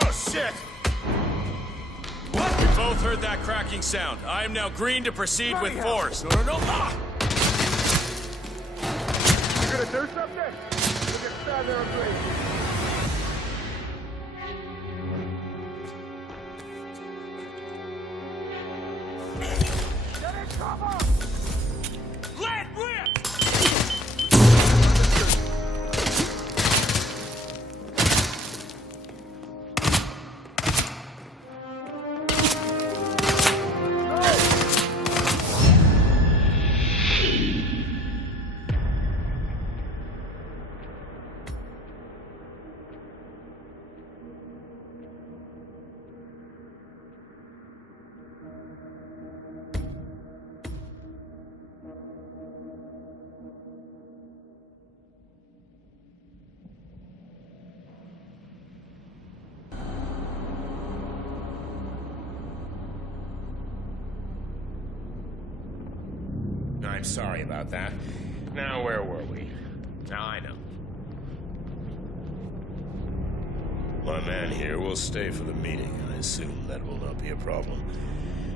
Oh, shit! What? We both heard that cracking sound. I am now green to proceed with force. No! Ah! You gonna do something? You can stand there and breathe. Get in cover! Let rip! I'm sorry about that. Now, where were we? Now I know. My man here will stay for the meeting. I assume that will not be a problem.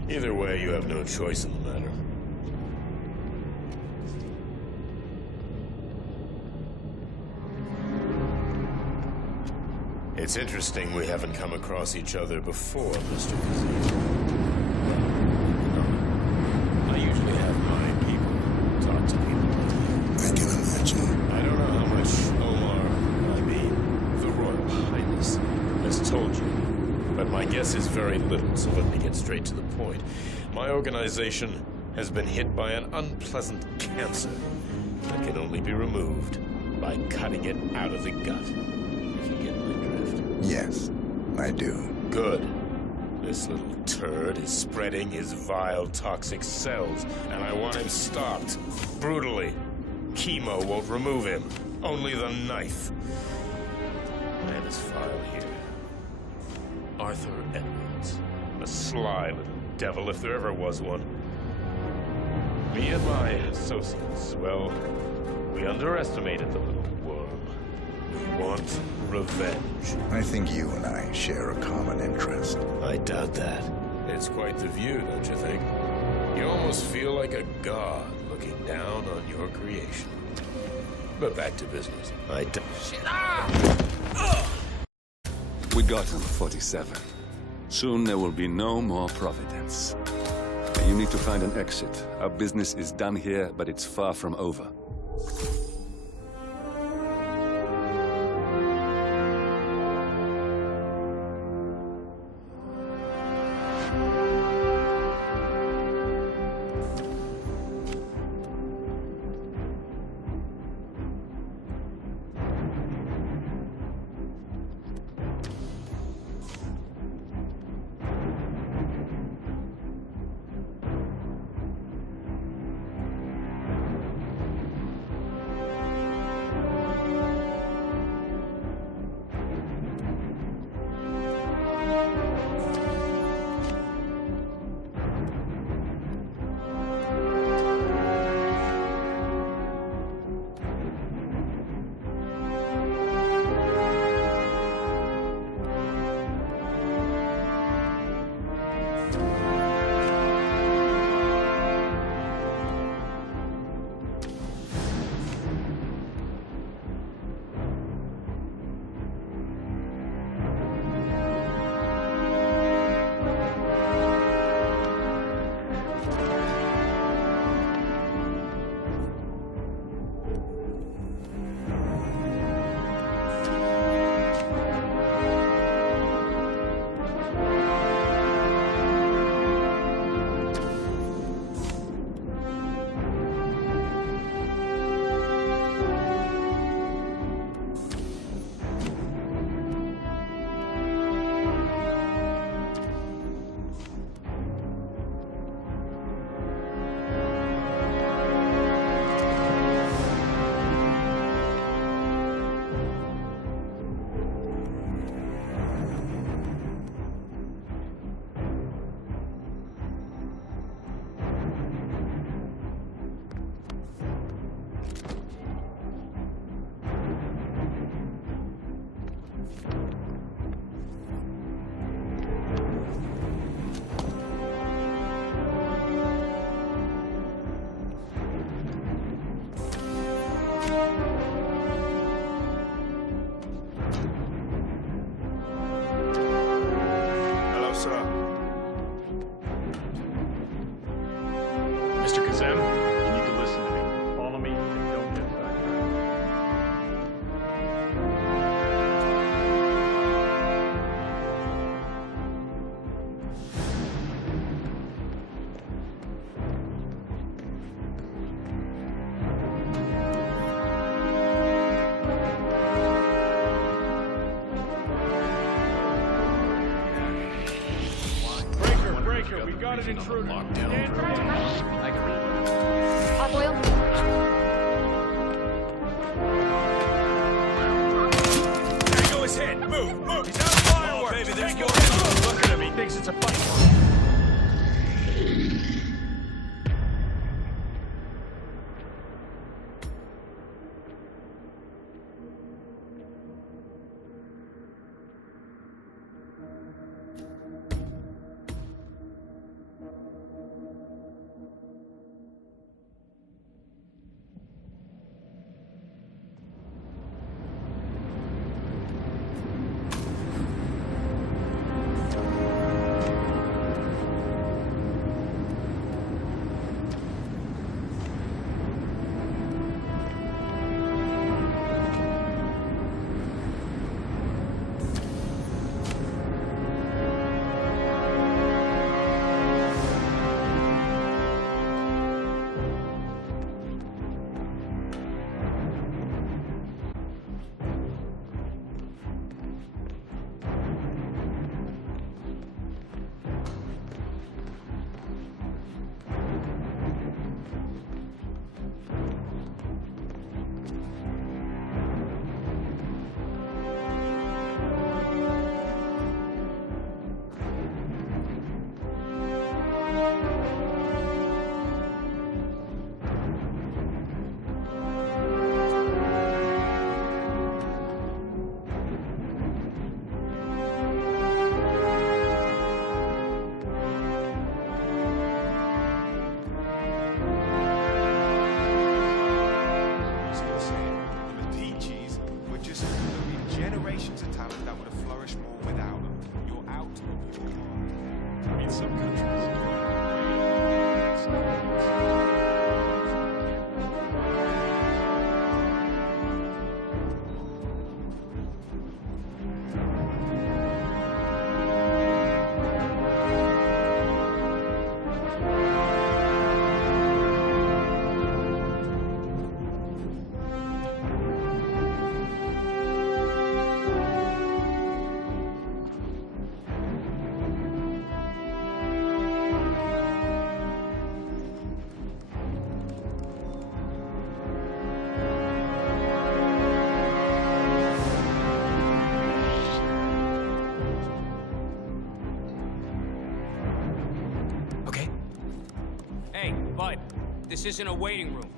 Either way, you have no choice in the matter. It's interesting we haven't come across each other before, Mr. Kazim. I usually have my people talk to people like you. I can imagine. I don't know how much the Royal Highness, has told you, but my guess is very little, so let me get straight to the point. My organization has been hit by an unpleasant cancer that can only be removed by cutting it out of the gut. If you get my drift. Yes, I do. Good. This little turd is spreading his vile, toxic cells, and I want him stopped. Brutally. Chemo won't remove him. Only the knife. I have his file here. Arthur Edwards. A sly little devil, if there ever was one. Me and my associates, well, we underestimated the little worm. We want revenge. I think you and I share a common interest. I doubt that. It's quite the view, don't you think? You almost feel like a god looking down on your creation. But back to business. We got him, 47. Soon there will be no more Providence. You need to find an exit. Our business is done here, but it's far from over. Mr. Kazem, you need to listen to me. Follow me and don't get sidetracked. Breaker, we got an intruder. Stand I can read. Hot oil? Tango is hit! Move! He's out of fireworks! Baby, there's more. looking at me, thinks it's a fight. Generations of talent that would have flourished more without them. You're out of your mind. I mean, some countries Hey, bud, this isn't a waiting room.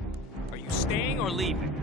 Are you staying or leaving?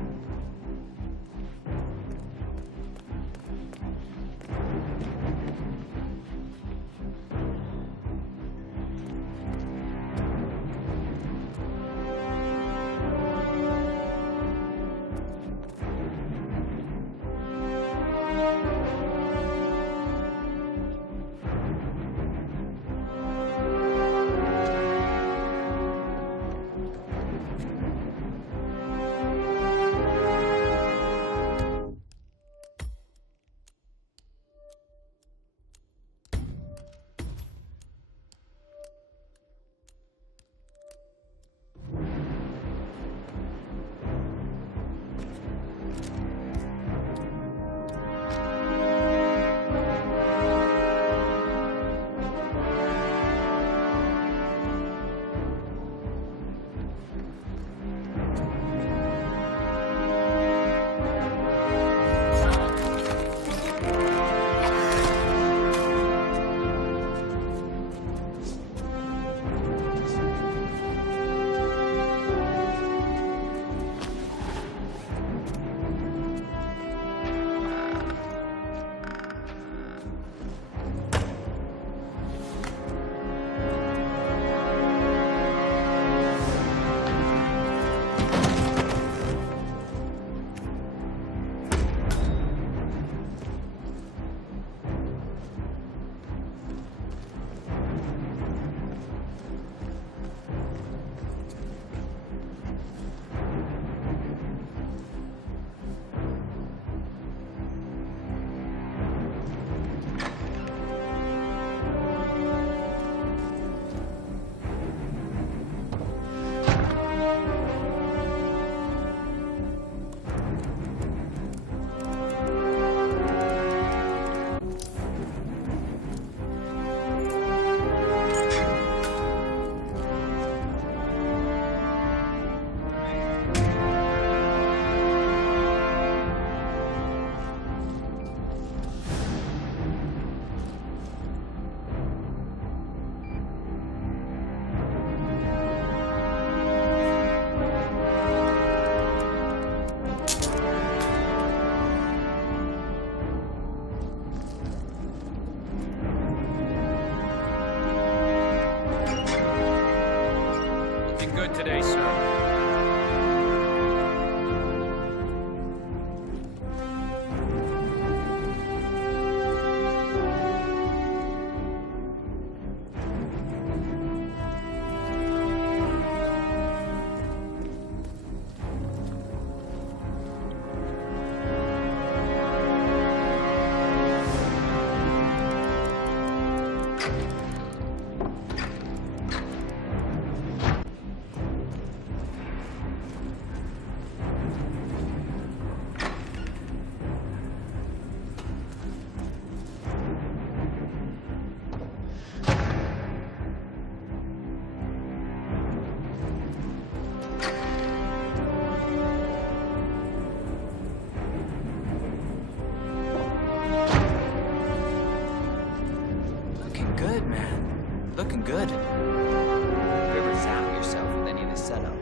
good. You ever zap yourself with any of this setup?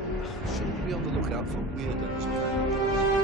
Shouldn't you be on the lookout for weirdos?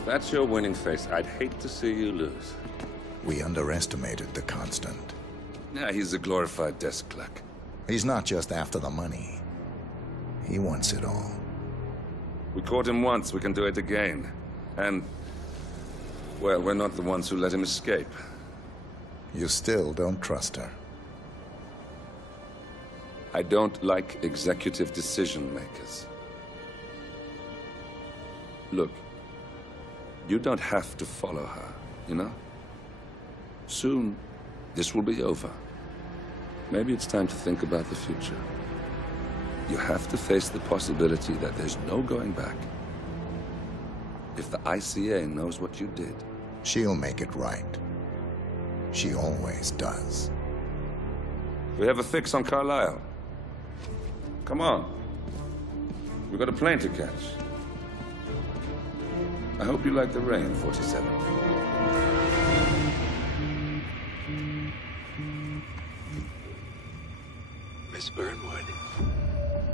If that's your winning face, I'd hate to see you lose. We underestimated the Constant. Yeah, he's a glorified desk clerk. He's not just after the money. He wants it all. We caught him once, we can do it again. And, well, we're not the ones who let him escape. You still don't trust her. I don't like executive decision makers. Look, you don't have to follow her, you know? Soon, this will be over. Maybe it's time to think about the future. You have to face the possibility that there's no going back. If the ICA knows what you did... She'll make it right. She always does. We have a fix on Carlisle. Come on. We've got a plane to catch. I hope you like the rain, 47. Miss Burnwood.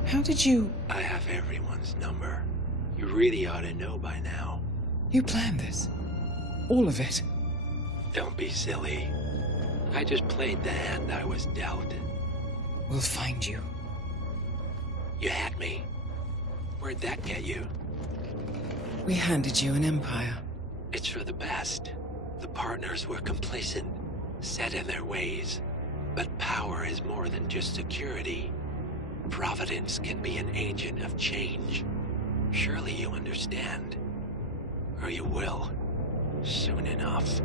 How did you... I have everyone's number. You really ought to know by now. You planned this? All of it? Don't be silly. I just played the hand I was dealt. We'll find you. You had me. Where'd that get you? We handed you an empire. It's for the best. The partners were complacent, set in their ways. But power is more than just security. Providence can be an agent of change. Surely you understand. Or you will. Soon enough.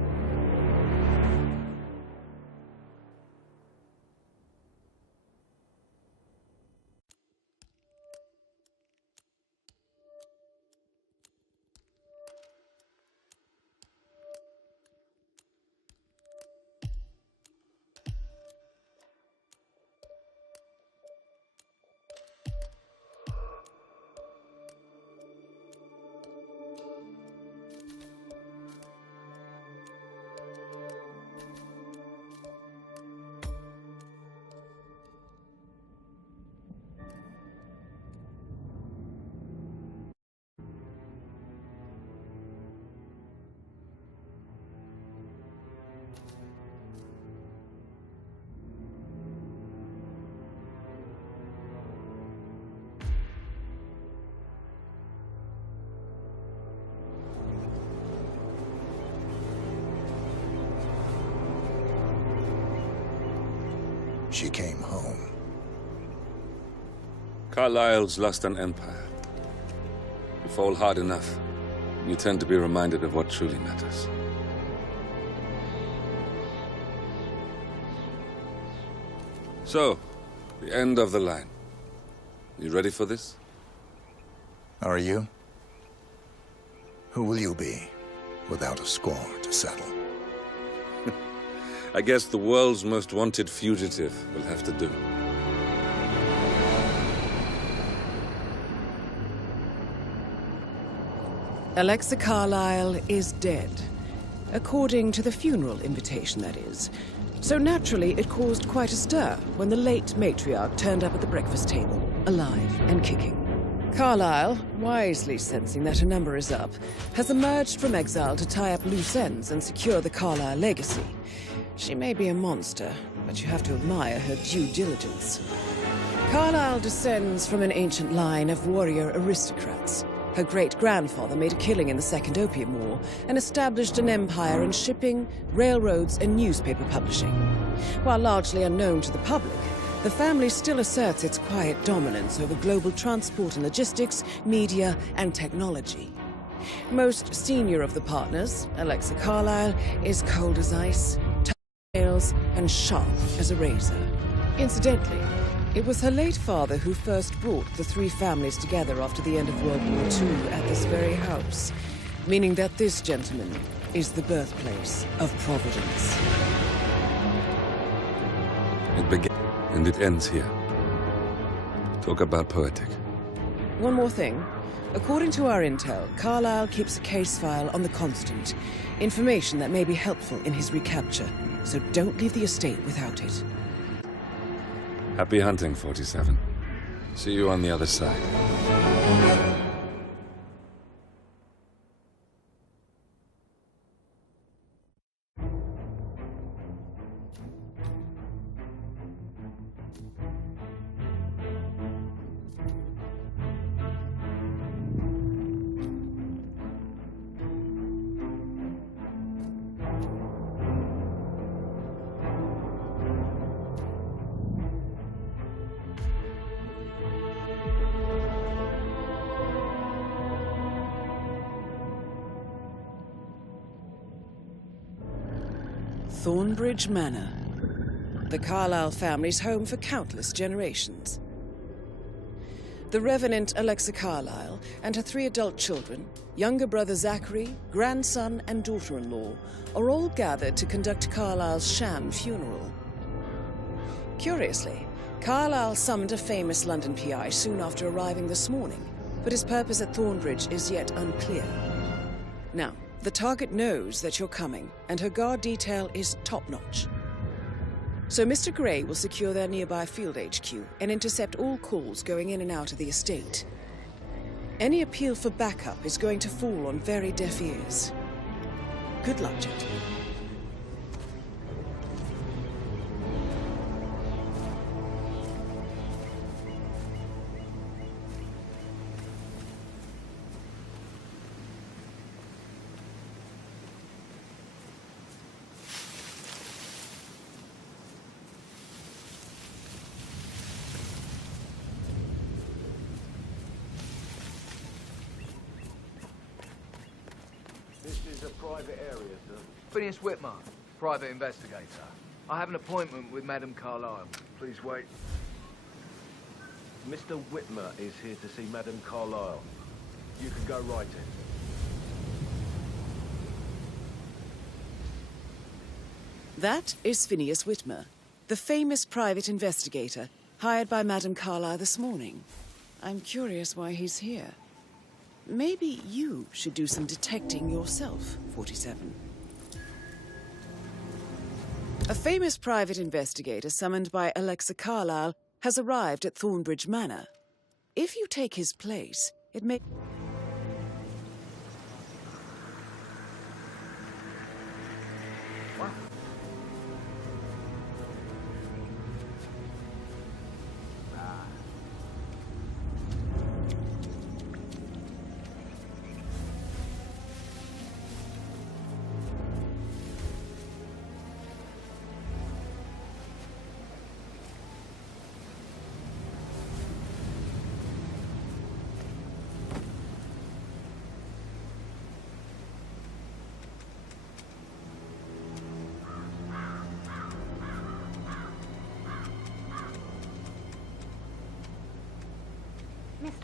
she came home. Carlyle's lost an empire. You fall hard enough, you tend to be reminded of what truly matters. So, the end of the line. You ready for this? Are you? Who will you be, without a score to settle? I guess the world's most wanted fugitive will have to do. Alexa Carlyle is dead. According to the funeral invitation, that is. So naturally, it caused quite a stir when the late matriarch turned up at the breakfast table, alive and kicking. Carlyle, wisely sensing that her number is up, has emerged from exile to tie up loose ends and secure the Carlyle legacy. She may be a monster, but you have to admire her due diligence. Carlyle descends from an ancient line of warrior aristocrats. Her great-grandfather made a killing in the Second Opium War and established an empire in shipping, railroads, and newspaper publishing. While largely unknown to the public, the family still asserts its quiet dominance over global transport and logistics, media, and technology. Most senior of the partners, Alexa Carlyle, is cold as ice, tough as nails, and sharp as a razor. Incidentally, it was her late father who first brought the three families together after the end of World War II at this very house, meaning that this gentleman is the birthplace of Providence. It began and it ends here. Talk about poetic. One more thing. According to our intel, Carlyle keeps a case file on the Constant. Information that may be helpful in his recapture, so don't leave the estate without it. Happy hunting, 47. See you on the other side. Thornbridge Manor, the Carlyle family's home for countless generations. The Revenant Alexa Carlyle and her 3 adult children, younger brother Zachary, grandson, and daughter-in-law, are all gathered to conduct Carlyle's sham funeral. Curiously, Carlyle summoned a famous London PI soon after arriving this morning, but his purpose at Thornbridge is yet unclear. Now, the target knows that you're coming, and her guard detail is top-notch. So Mr. Gray will secure their nearby field HQ and intercept all calls going in and out of the estate. Any appeal for backup is going to fall on very deaf ears. Good luck, gentlemen. This is a private area, sir. Phineas Whitmer, private investigator. I have an appointment with Madame Carlyle. Please wait. Mr. Whitmer is here to see Madame Carlyle. You can go right in. That is Phineas Whitmer, the famous private investigator hired by Madame Carlyle this morning. I'm curious why he's here. Maybe you should do some detecting yourself, 47. A famous private investigator summoned by Alexa Carlyle has arrived at Thornbridge Manor. If you take his place, it may...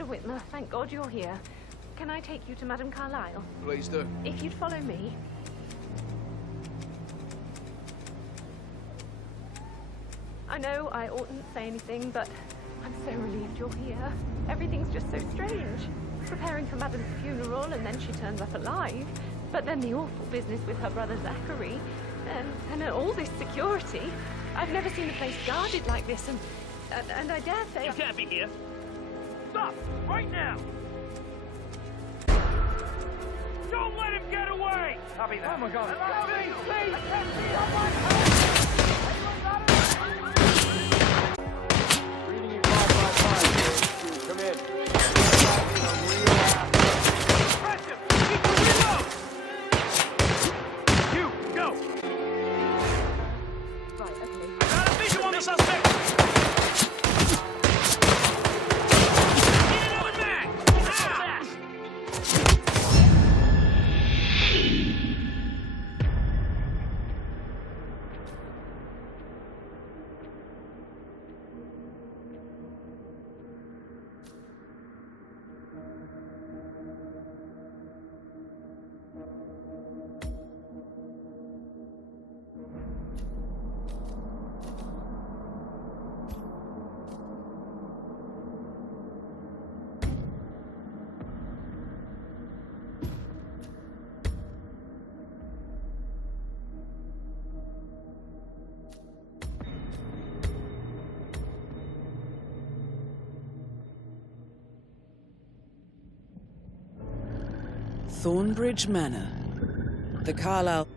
Whitmer, thank God you're here. Can I take you to Madame Carlyle? Please do. If you'd follow me. I know I oughtn't say anything, but I'm so relieved you're here. Everything's just so strange. Preparing for Madame's funeral, and then she turns up alive. But then the awful business with her brother Zachary, and all this security. I've never seen a place guarded like this, and I dare say... You can't be here. Stop! Right now! Don't let him get away! Copy that. Oh my God. Allow me, please! I can't see on my Reading you 555. Come in. Press him! Keep the reload! You, go! Right, okay. I got a visual on the suspect! Need another mag! Ah! Thornbridge Manor. The Carlyle...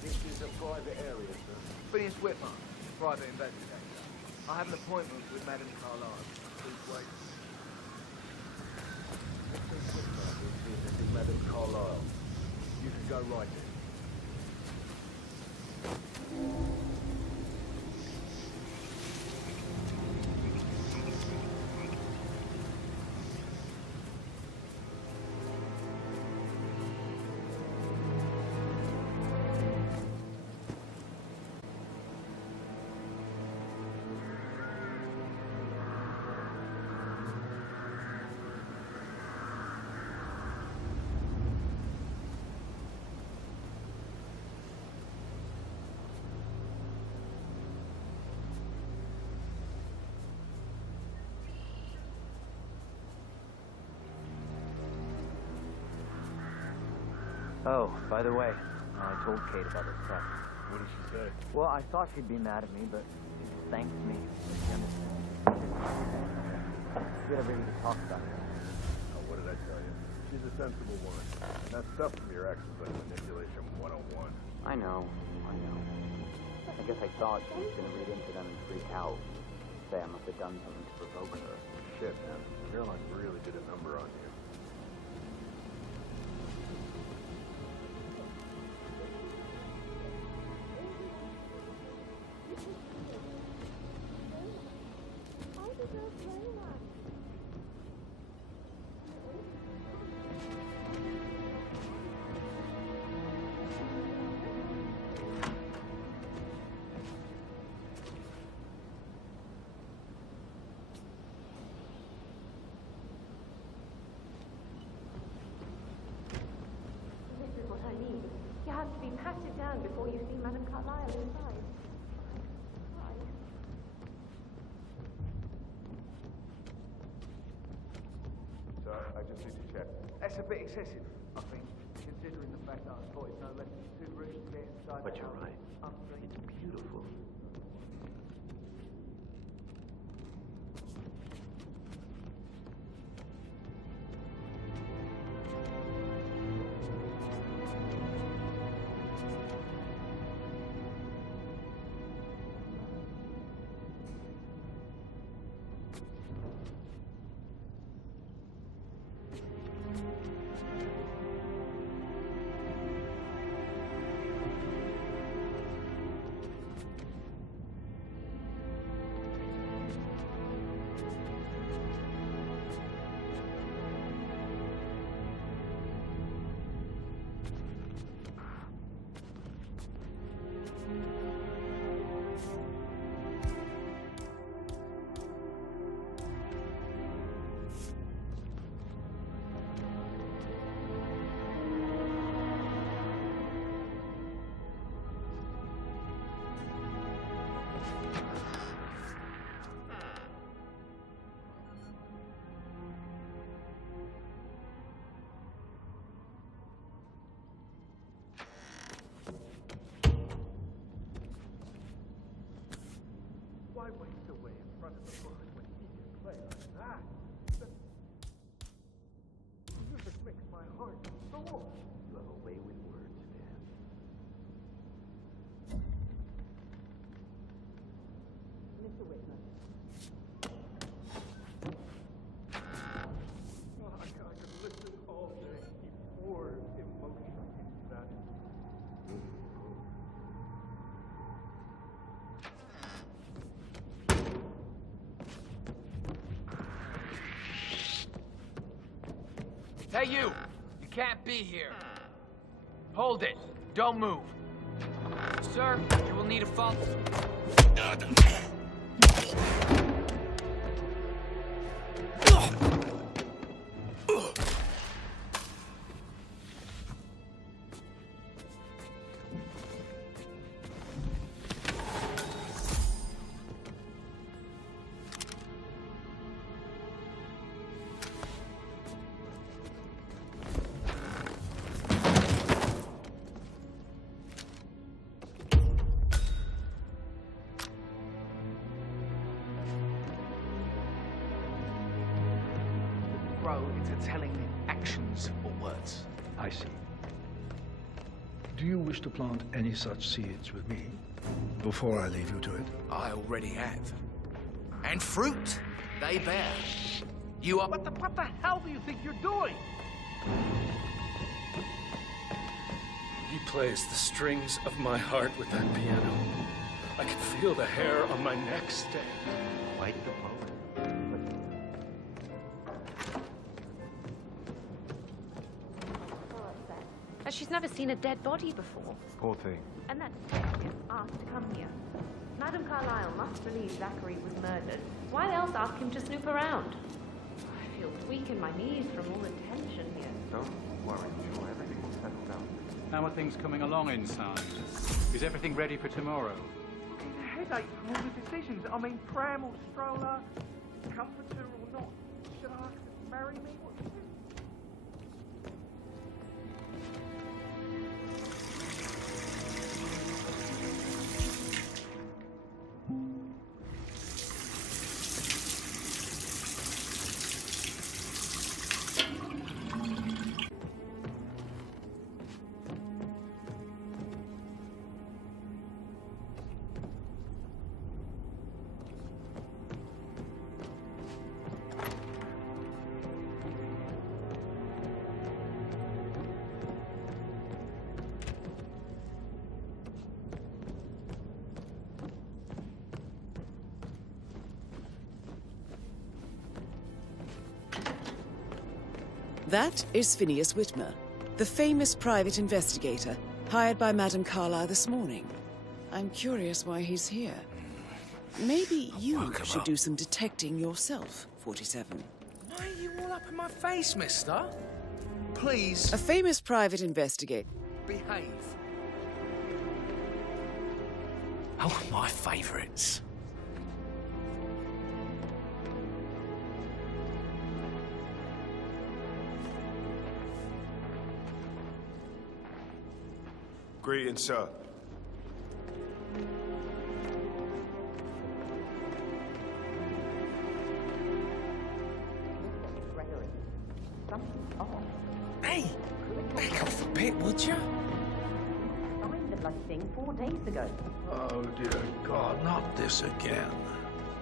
This is a private area, sir. Phineas Whitmer, private investigator. I have an appointment with Madame Carlyle. Please wait. Phineas Whitmer is here to see Madame Carlyle. You can go right in. Oh, by the way, I told Kate about the prep. What did she say? Well, I thought she'd be mad at me, but she just thanked me. She understands. We had everything to talk about it. Oh, what did I tell you? She's a sensible woman. And that stuff from your ex was like manipulation 101. I know. I guess I thought she was gonna read into them and freak out. Say I must have done something to provoke her. Shit, man. Caroline really did a number on you. This is what I need. You have to be patted down before you see Madame Carlyle inside. Right. So, I just need to check. That's a bit excessive, I think, considering the fact that I thought it's no less than 2 rooms to get inside. But the you're house. right. It's beautiful. my waist away in front of the bush when he can play like that? The music makes my heart soar. You have a way with words, man. Mr. Whitman. Oh, I could listen all day. He pours emotion into that. Hey, you! You can't be here. Hold it. Don't move. Sir, you will need a follow. Into telling actions or words. I see. Do you wish to plant any such seeds with me before I leave you to it? I already have. And fruit they bear. You are... What the hell do you think you're doing? He plays the strings of my heart with that piano. I can feel the hair on my neck stand. Quite the poet. She's never seen a dead body before. Poor thing. And that detective asked to come here. Madame Carlyle must believe Zachary was murdered. Why else ask him to snoop around? I feel weak in my knees from all the tension here. Don't worry, sure everything will settle down. How are things coming along inside? Is everything ready for tomorrow? It's a headache from all the decisions. I mean, pram or stroller, comforter or not. Should I ask her to marry me? What do you do? That is Phineas Whitmer, the famous private investigator hired by Madame Carlyle this morning. I'm curious why he's here. Maybe you should do some detecting yourself, 47. Why are you all up in my face, mister? Please. A famous private investigator. Behave. Oh, my favorites. Greetings, sir. Gregory, something's off. Hey, back off a bit, would you? Signed the bloody thing 4 days ago. Oh, dear God, not this again.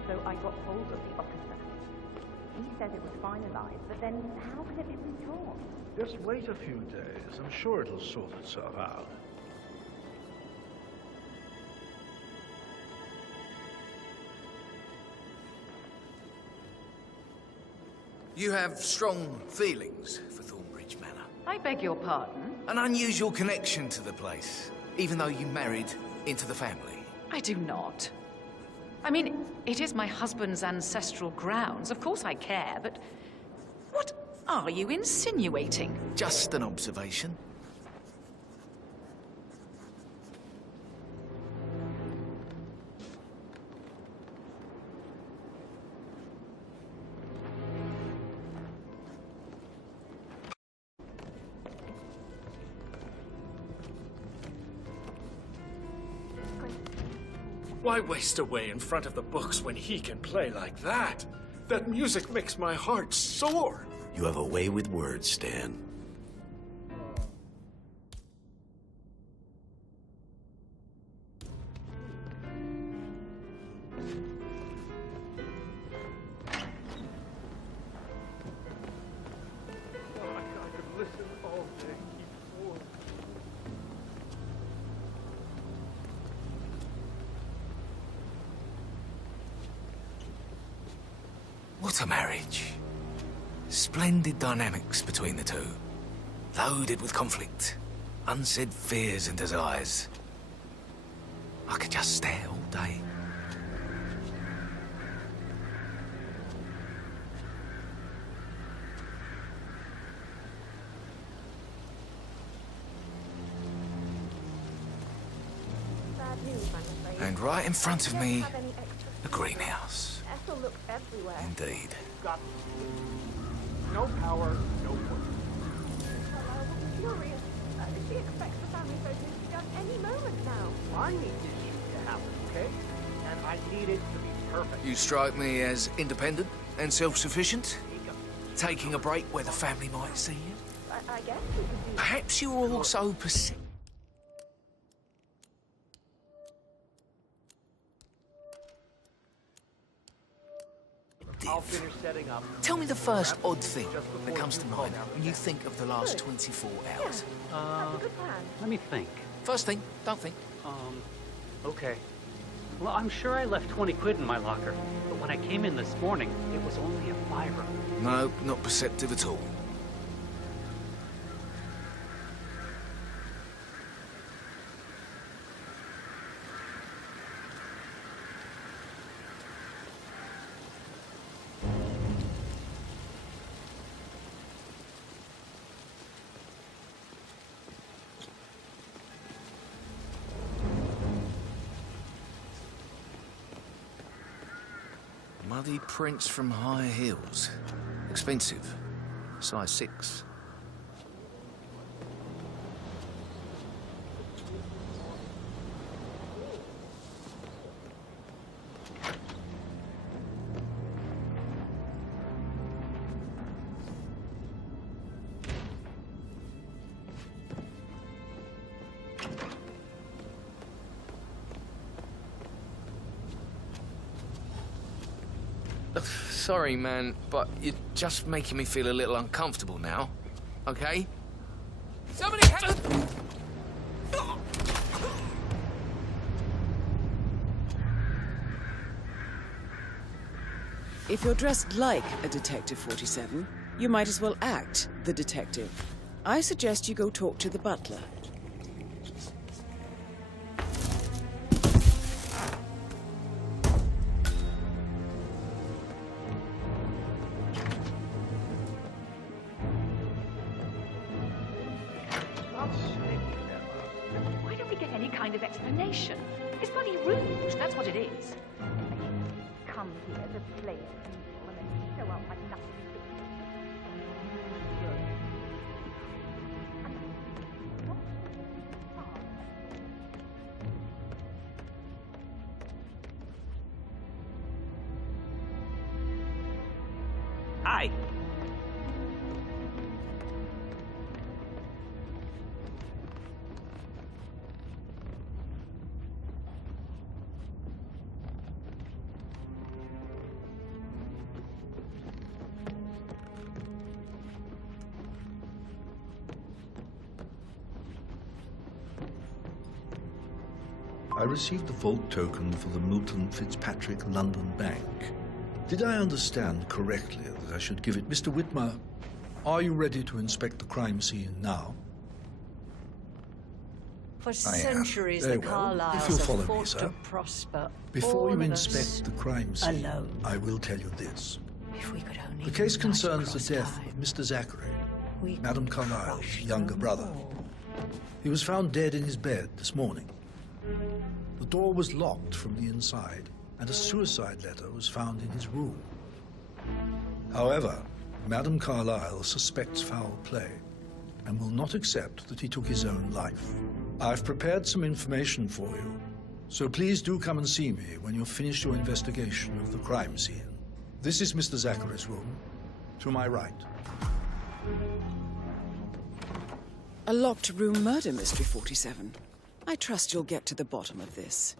So I got hold of the officer. He said it was finalized, but then how could it be withdrawn? Just wait a few days. I'm sure it'll sort itself out. You have strong feelings for Thornbridge Manor. I beg your pardon? An unusual connection to the place, even though you married into the family. I do not. I mean, it is my husband's ancestral grounds. Of course I care, but what are you insinuating? Just an observation. Why waste away in front of the books when he can play like that? That music makes my heart soar. You have a way with words, Stan. What a marriage. Splendid dynamics between the two. Loaded with conflict, unsaid fears and desires. I could just stare all day. And right in front of me, a greenhouse. Ethel looks everywhere. Indeed. Got no power, no work. Furious. She expects the family photos to be done any moment now. I need this shoot to happen, okay? And I need it to be perfect. You strike me as independent and self-sufficient. Taking a break where the family might see you. I guess it would be... Perhaps you're also perceived. I'll finish setting up. Tell me the first odd thing that comes to mind when you think of the last 24 hours. Let me think. First thing, don't think. Okay. Well, I'm sure I left 20 quid in my locker, but when I came in this morning, it was only a $5. No, not perceptive at all. Muddy prints from high heels. Expensive. Size 6. Sorry, man, but you're just making me feel a little uncomfortable now. Okay? Somebody help! If you're dressed like a Detective 47, you might as well act the detective. I suggest you go talk to the butler. Why don't we get any kind of explanation? It's bloody rude, that's what it is. Come here to play it people and then show up like nothing. Hi. I received the vault token for the Milton Fitzpatrick London Bank. Did I understand correctly that I should give it? Mr. Whitmer, are you ready to inspect the crime scene now? For centuries, Very the well. If Carlyles you'll have follow me, fought sir. to prosper. Before all you of us inspect the crime scene, alone. I will tell you this. If we could only The case unite concerns the across death time, of Mr. Zachary, we Madame could Carlyle's crush younger them brother. all. He was found dead in his bed this morning. The door was locked from the inside, and a suicide letter was found in his room. However, Madame Carlyle suspects foul play and will not accept that he took his own life. I've prepared some information for you, So please do come and see me when you've finished your investigation of the crime scene. This is Mr. Zachary's room, to my right. A locked room murder mystery, 47. I trust you'll get to the bottom of this.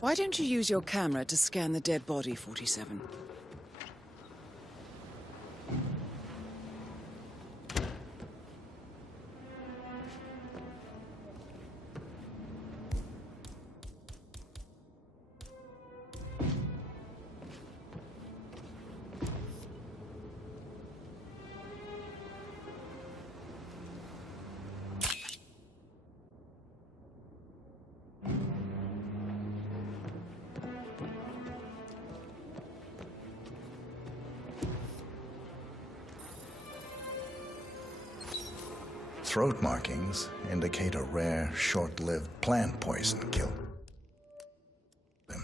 Why don't you use your camera to scan the dead body, 47? Throat markings indicate a rare, short-lived plant poison killed him.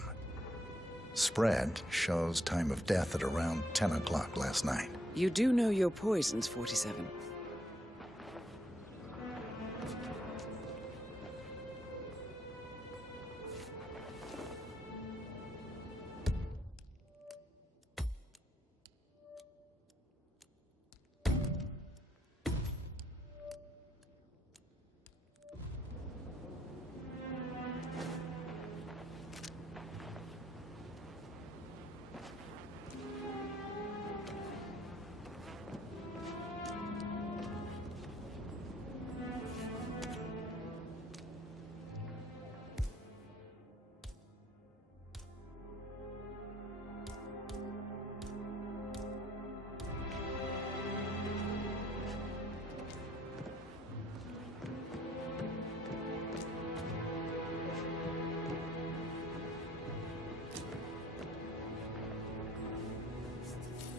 Spread shows time of death at around 10 o'clock last night. You do know your poisons, 47.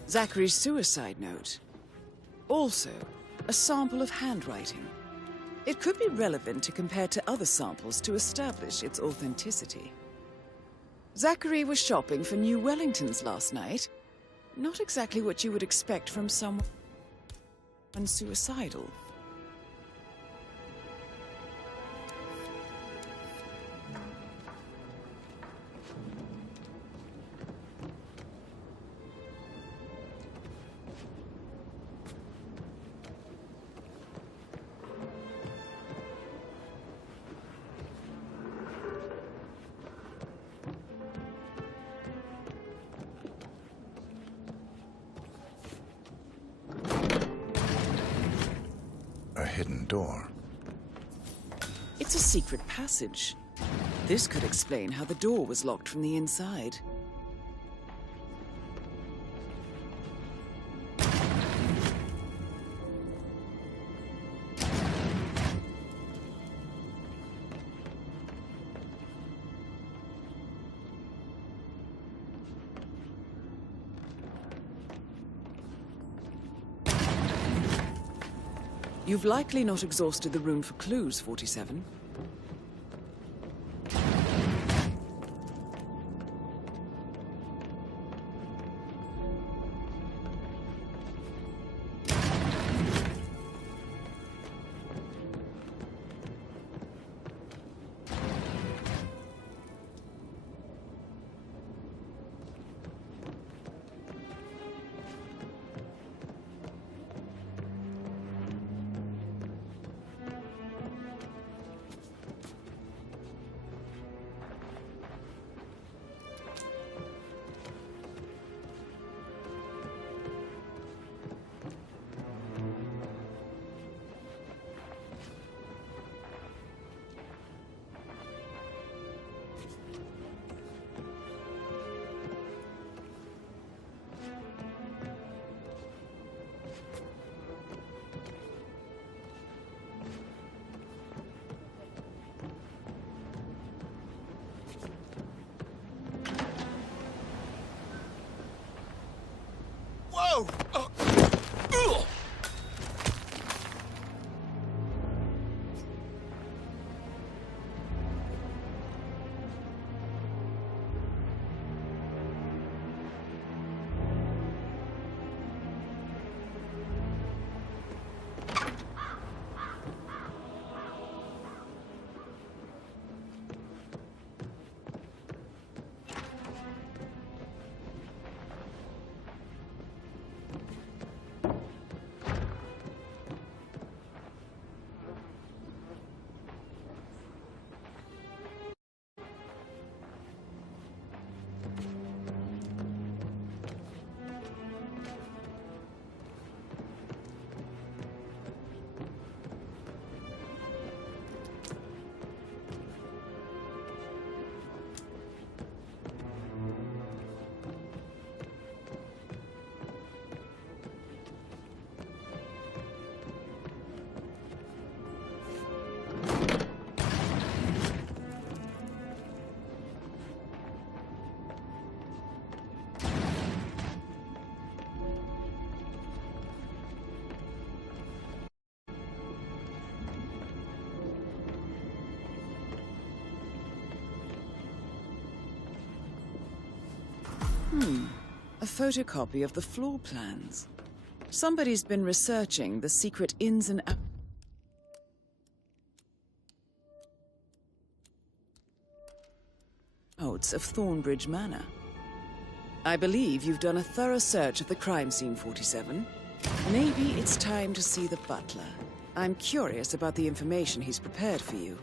Zachary's suicide note. Also, a sample of handwriting. It could be relevant to compare to other samples to establish its authenticity. Zachary was shopping for new Wellingtons last night. Not exactly what you would expect from someone suicidal. A hidden door. It's a secret passage. This could explain how the door was locked from the inside. You've likely not exhausted the room for clues, 47. A photocopy of the floor plans. Somebody's been researching the secret ins and outs of Thornbridge Manor. I believe you've done a thorough search of the crime scene, 47. Maybe it's time to see the butler. I'm curious about the information he's prepared for you.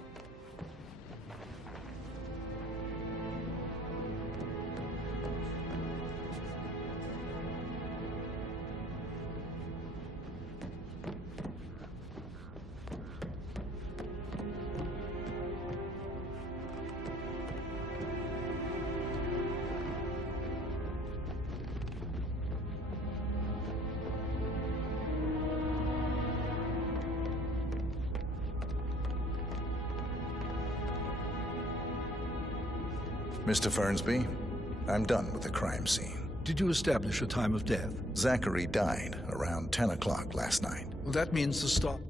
Mr. Fernsby, I'm done with the crime scene. Did you establish a time of death? Zachary died around 10 o'clock last night. Well, that means the stop.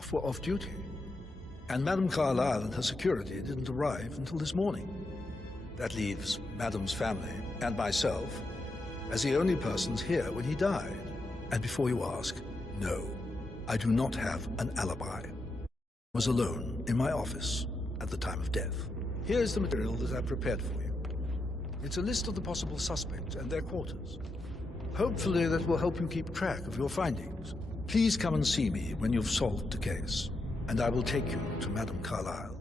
For off-duty. And Madame Carlyle and her security didn't arrive until this morning. That leaves Madame's family and myself as the only persons here when he died. And before you ask, no, I do not have an alibi. I was alone in my office at the time of death. Here's the material that I've prepared for you. It's a list of the possible suspects and their quarters. Hopefully that will help you keep track of your findings. Please come and see me when you've solved the case, and I will take you to Madame Carlyle.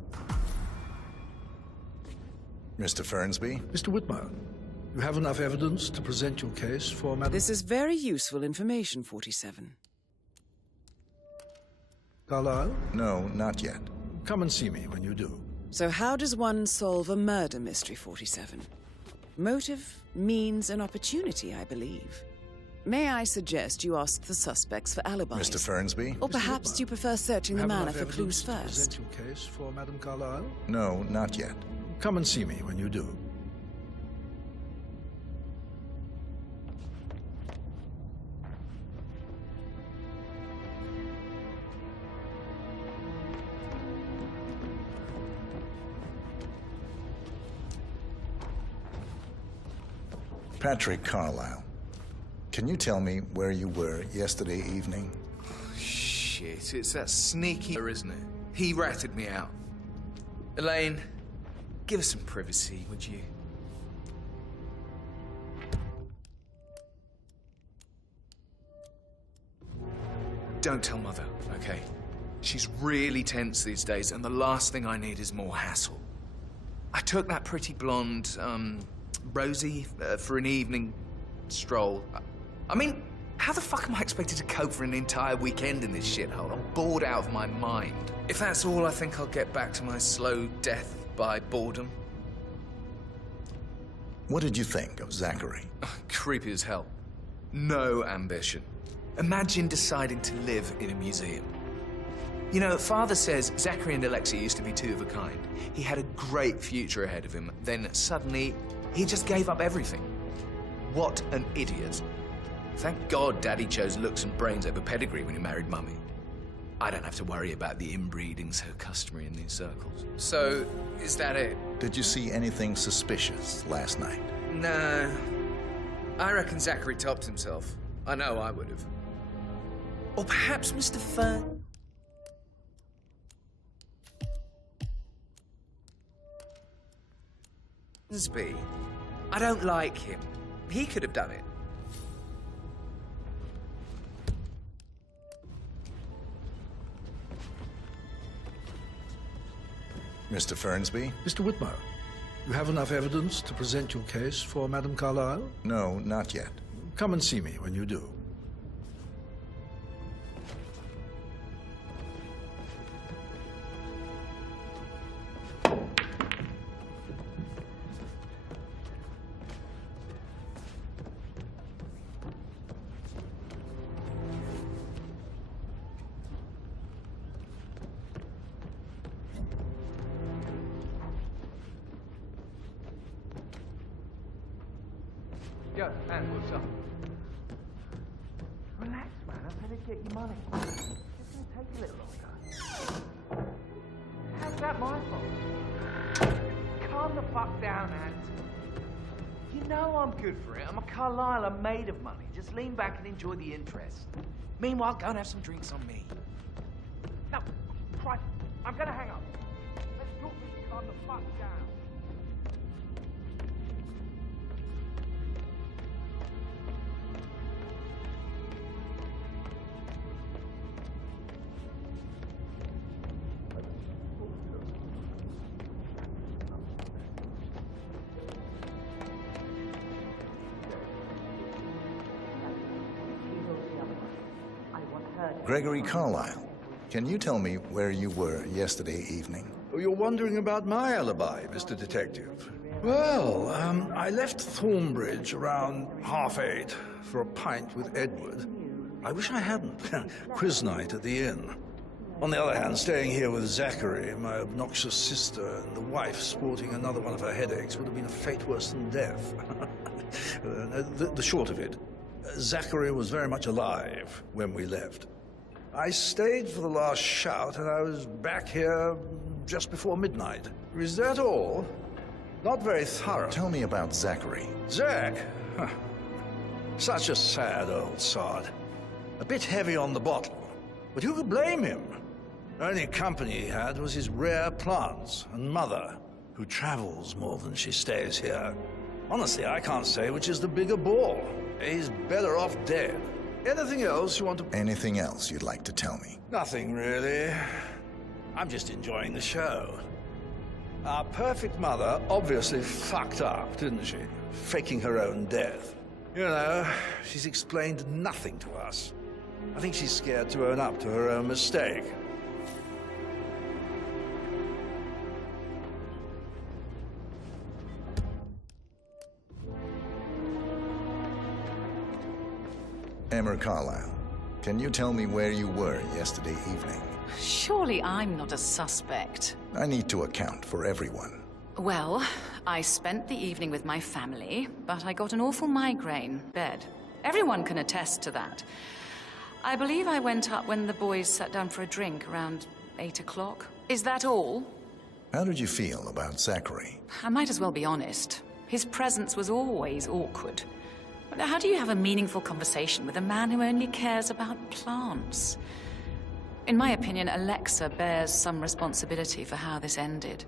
Mr. Fernsby? Mr. Whitmer, you have enough evidence to present your case for Madame... This is very useful information, 47. Carlyle? No, not yet. Come and see me when you do. So how does one solve a murder mystery, 47? Motive, means, and opportunity, I believe. May I suggest you ask the suspects for alibis? Mr. Fernsby? Or perhaps you prefer searching the manor for clues first? Present your case for Madame Carlyle? No, not yet. Come and see me when you do. Patrick Carlyle, can you tell me where you were yesterday evening? Shit, it's that sneaky, isn't it? He ratted me out. Elaine, give us some privacy, would you? Don't tell Mother, okay? She's really tense these days, and the last thing I need is more hassle. I took that pretty blonde, Rosie, for an evening stroll. I mean, how the fuck am I expected to cope for an entire weekend in this shithole? I'm bored out of my mind. If that's all, I think I'll get back to my slow death by boredom. What did you think of Zachary? Creepy as hell. No ambition. Imagine deciding to live in a museum. You know, Father says Zachary and Alexia used to be two of a kind. He had a great future ahead of him. Then suddenly, he just gave up everything. What an idiot. Thank God Daddy chose looks and brains over pedigree when he married Mummy. I don't have to worry about the inbreeding so customary in these circles. So, is that it? Did you see anything suspicious last night? No. I reckon Zachary topped himself. I know I would have. Or perhaps Mr. Fernsby. I don't like him. He could have done it. Mr. Fernsby? Mr. Whitmer, you have enough evidence to present your case for Madame Carlyle? No, not yet. Come and see me when you do. Yo, man, what's up? Relax, man. I better get your money. It's gonna take a little longer. fuck down, Ant. You know I'm good for it. I'm a Carlisle. I'm made of money. Just lean back and enjoy the interest. Meanwhile, go and have some drinks on me. No, Christ, I'm gonna hang up. Let's drop this car the fuck down. Gregory Carlisle, can you tell me where you were yesterday evening? Oh, you're wondering about my alibi, Mr. Detective. Well, I left Thornbridge around 8:30 for a pint with Edward. I wish I hadn't. Quiz night at the inn. On the other hand, staying here with Zachary, my obnoxious sister, and the wife sporting another one of her headaches would have been a fate worse than death. The short of it, Zachary was very much alive when we left. I stayed for the last shout, and I was back here just before midnight. Is that all? Not very thorough. Tell me about Zachary. Zach? Huh. Such a sad old sod. A bit heavy on the bottle, but who could blame him? The only company he had was his rare plants and mother, who travels more than she stays here. Honestly, I can't say which is the bigger ball. He's better off dead. Anything else you want to... Anything else you'd like to tell me? Nothing, really. I'm just enjoying the show. Our perfect mother obviously fucked up, didn't she? Faking her own death. You know, she's explained nothing to us. I think she's scared to own up to her own mistake. Emma Carlisle, can you tell me where you were yesterday evening? Surely I'm not a suspect. I need to account for everyone. Well, I spent the evening with my family, but I got an awful migraine. Bed. Everyone can attest to that. I believe I went up when the boys sat down for a drink around 8 o'clock. Is that all? How did you feel about Zachary? I might as well be honest. His presence was always awkward. How do you have a meaningful conversation with a man who only cares about plants? In my opinion, Alexa bears some responsibility for how this ended.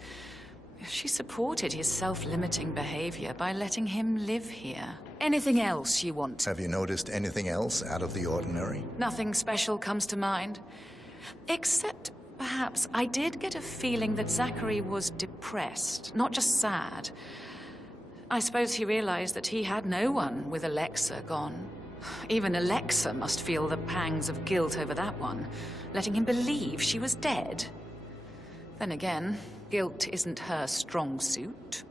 She supported his self-limiting behavior by letting him live here. Anything else you want? Have you noticed anything else out of the ordinary? Nothing special comes to mind. Except, perhaps, I did get a feeling that Zachary was depressed, not just sad. I suppose he realized that he had no one with Alexa gone. Even Alexa must feel the pangs of guilt over that one, letting him believe she was dead. Then again, guilt isn't her strong suit.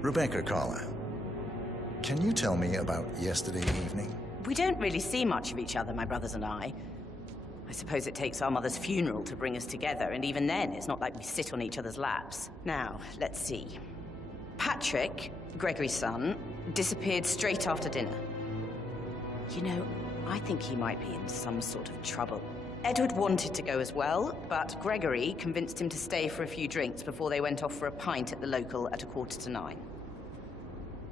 Rebecca Carlisle, can you tell me about yesterday evening? We don't really see much of each other, my brothers and I. I suppose it takes our mother's funeral to bring us together, and even then, it's not like we sit on each other's laps. Now, let's see. Patrick, Gregory's son, disappeared straight after dinner. You know, I think he might be in some sort of trouble. Edward wanted to go as well, but Gregory convinced him to stay for a few drinks before they went off for a pint at the local at 9:15.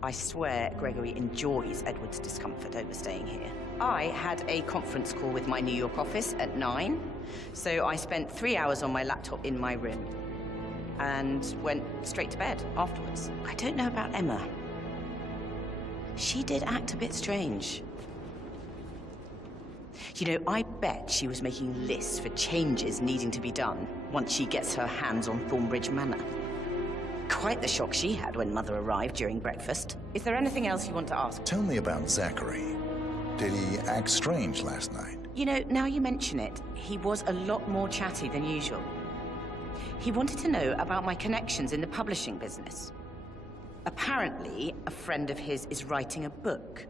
I swear Gregory enjoys Edward's discomfort over staying here. I had a conference call with my New York office at 9, so I spent 3 hours on my laptop in my room and went straight to bed afterwards. I don't know about Emma. She did act a bit strange. You know, I bet she was making lists for changes needing to be done once she gets her hands on Thornbridge Manor. Quite the shock she had when Mother arrived during breakfast. Is there anything else you want to ask? Tell me about Zachary. Did he act strange last night? You know, now you mention it, he was a lot more chatty than usual. He wanted to know about my connections in the publishing business. Apparently, a friend of his is writing a book,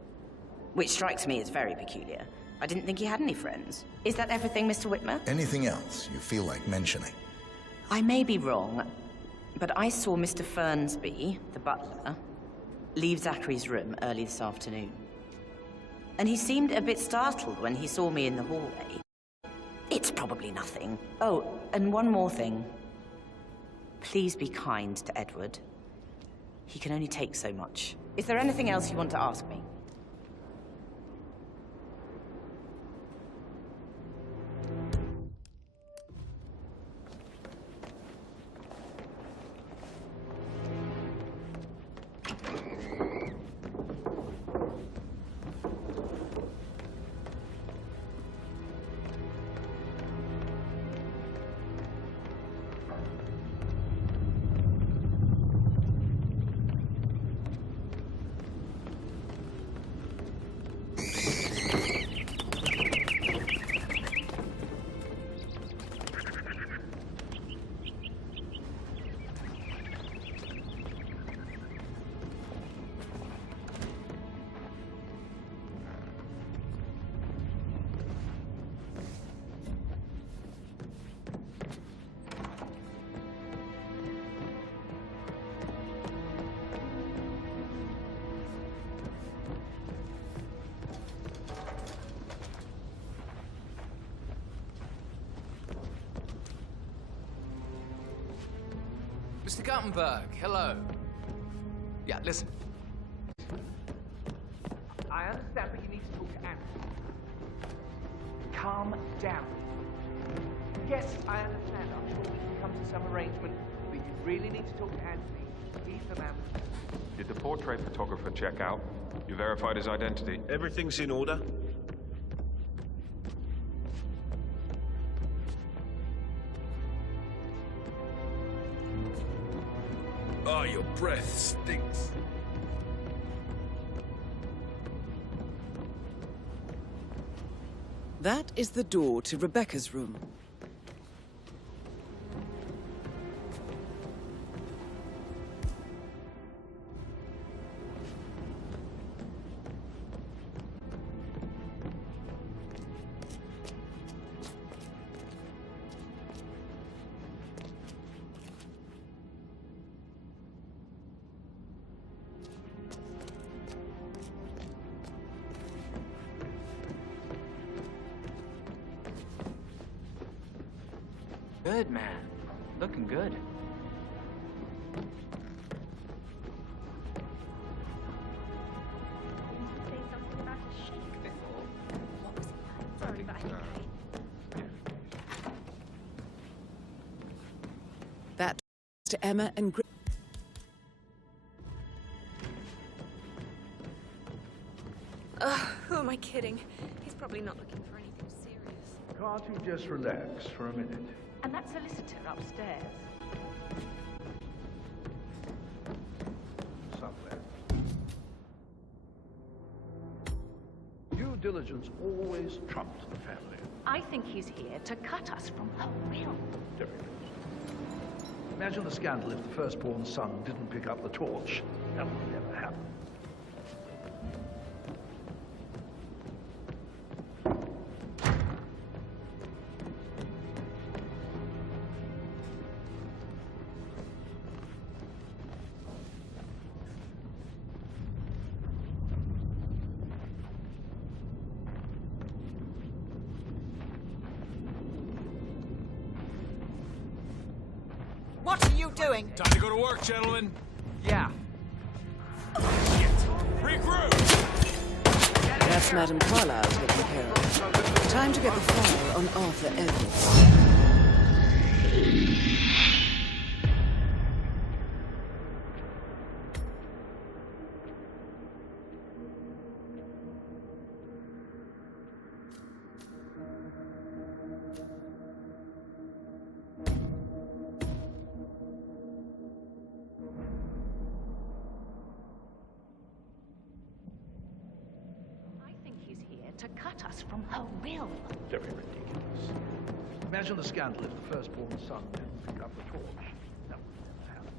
which strikes me as very peculiar. I didn't think he had any friends. Is that everything, Mr. Whitmer? Anything else you feel like mentioning? I may be wrong, but I saw Mr. Fernsby, the butler, leave Zachary's room early this afternoon. And he seemed a bit startled when he saw me in the hallway. It's probably nothing. Oh, and one more thing. Please be kind to Edward. He can only take so much. Is there anything else you want to ask me? Mr. Guttenberg, hello. Yeah, listen. I understand, but you need to talk to Anthony. Calm down. Yes, I understand. I'm sure we can come to some arrangement, but you really need to talk to Anthony. He's the man. Did the portrait photographer check out? You verified his identity? Everything's in order. Oh, your breath stinks. That is the door to Rebecca's room. Good, man. Looking good. That to Emma and Who am I kidding? He's probably not looking for anything serious. Can't you just relax for a minute? And that solicitor upstairs. Somewhere. Due diligence always trumped the family. I think he's here to cut us from her will. Difficult. Imagine the scandal if the firstborn son didn't pick up the torch. That would never happen. What are you doing? Time to go to work, gentlemen. Yeah. Regroup! That's Madame Carlyle taking care of. Time to get the file on Arthur Edwards. to cut us from her will. Very ridiculous. Imagine the scandal if the firstborn son didn't pick up the torch. That would never happen.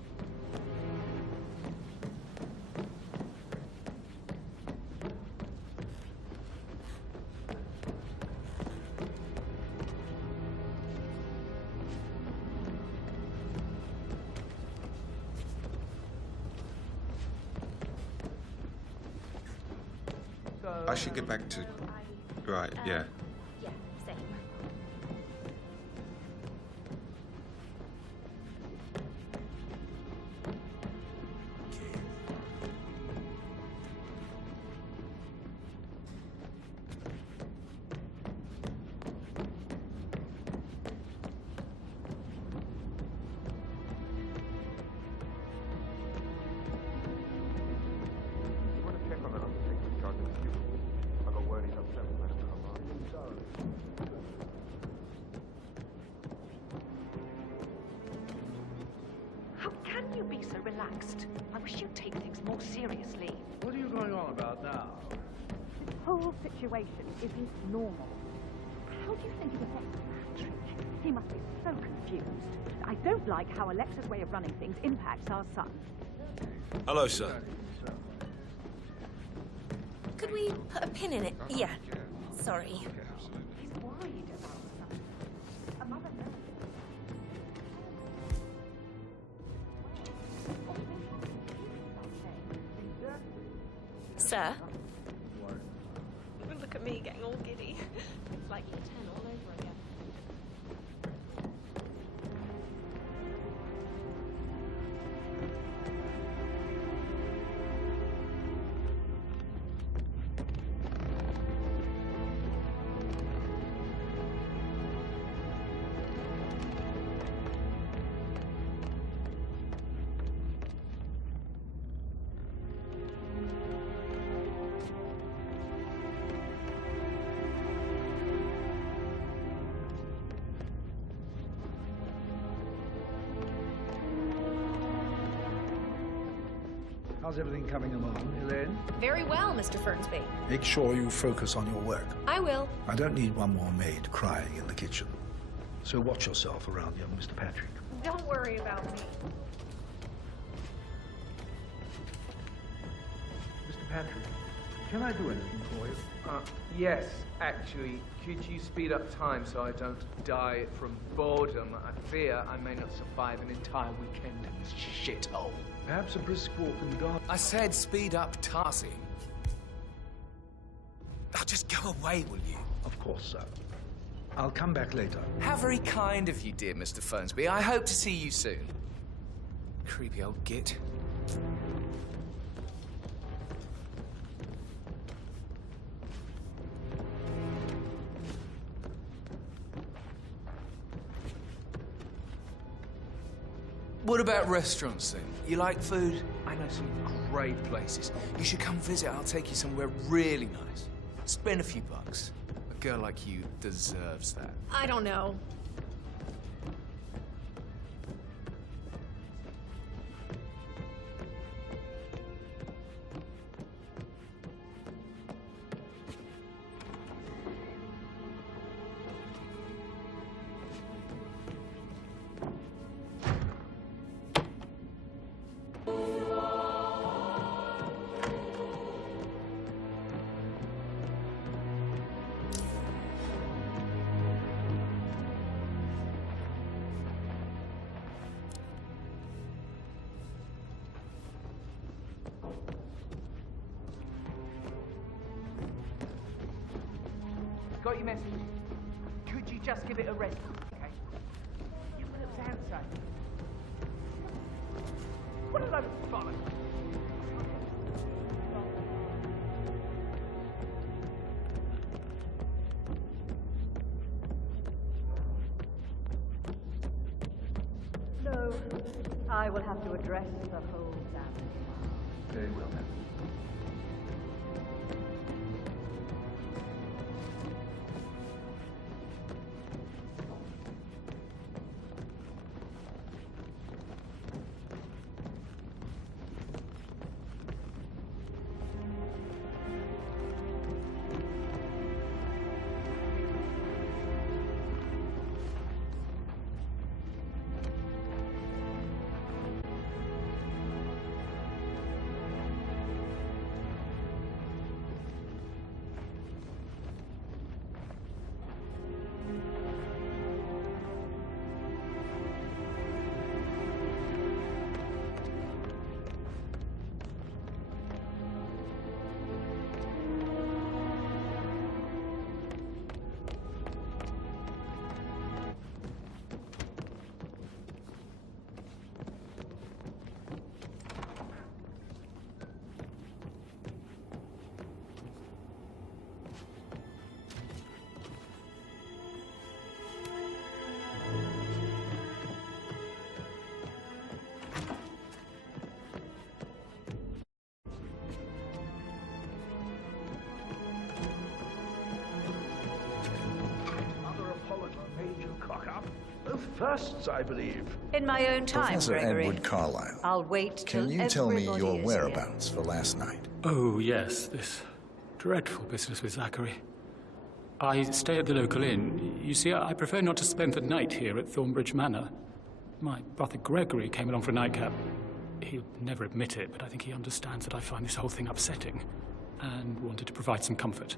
I should get back to... Right, yeah. Yeah, same. How can you be so relaxed? I wish you'd take things more seriously. What are you going on about now? This whole situation isn't normal. How do you think it affects Patrick? He must be so confused. I don't like how Alexa's way of running things impacts our son. Hello, sir. Could we put a pin in it? Yeah. Sorry. He's worried about something. A mother knows. Sir? Look at me getting all giddy. It's like year 10 all over again. How's everything coming along, Elaine? Very well, Mr. Fernsby. Make sure you focus on your work. I will. I don't need one more maid crying in the kitchen. So watch yourself around young Mr. Patrick. Don't worry about me. Mr. Patrick, can I do anything for you? Yes, actually. Could you speed up time so I don't die from boredom? I fear I may not survive an entire weekend in this shithole. Perhaps a brisk walk in the garden. I said speed up Tarsi. Now just go away, will you? Of course, sir. I'll come back later. How very kind of you, dear Mr. Fernsby. I hope to see you soon. Creepy old git. What about restaurants, then? You like food? I know some great places. You should come visit. I'll take you somewhere really nice. Spend a few bucks. A girl like you deserves that. I don't know. Got your message? Could you just give it a rest? Okay. What does Anne say? What a load of bollocks. No, I will have to address the whole family. Very well, then. firsts, I believe. In my own time, Professor Gregory. Edward Carlyle. I'll wait till Can you tell me everybody your is here. whereabouts for last night? Oh, yes, this dreadful business with Zachary. I stay at the local inn. You see, I prefer not to spend the night here at Thornbridge Manor. My brother Gregory came along for a nightcap. He'll never admit it, but I think he understands that I find this whole thing upsetting and wanted to provide some comfort.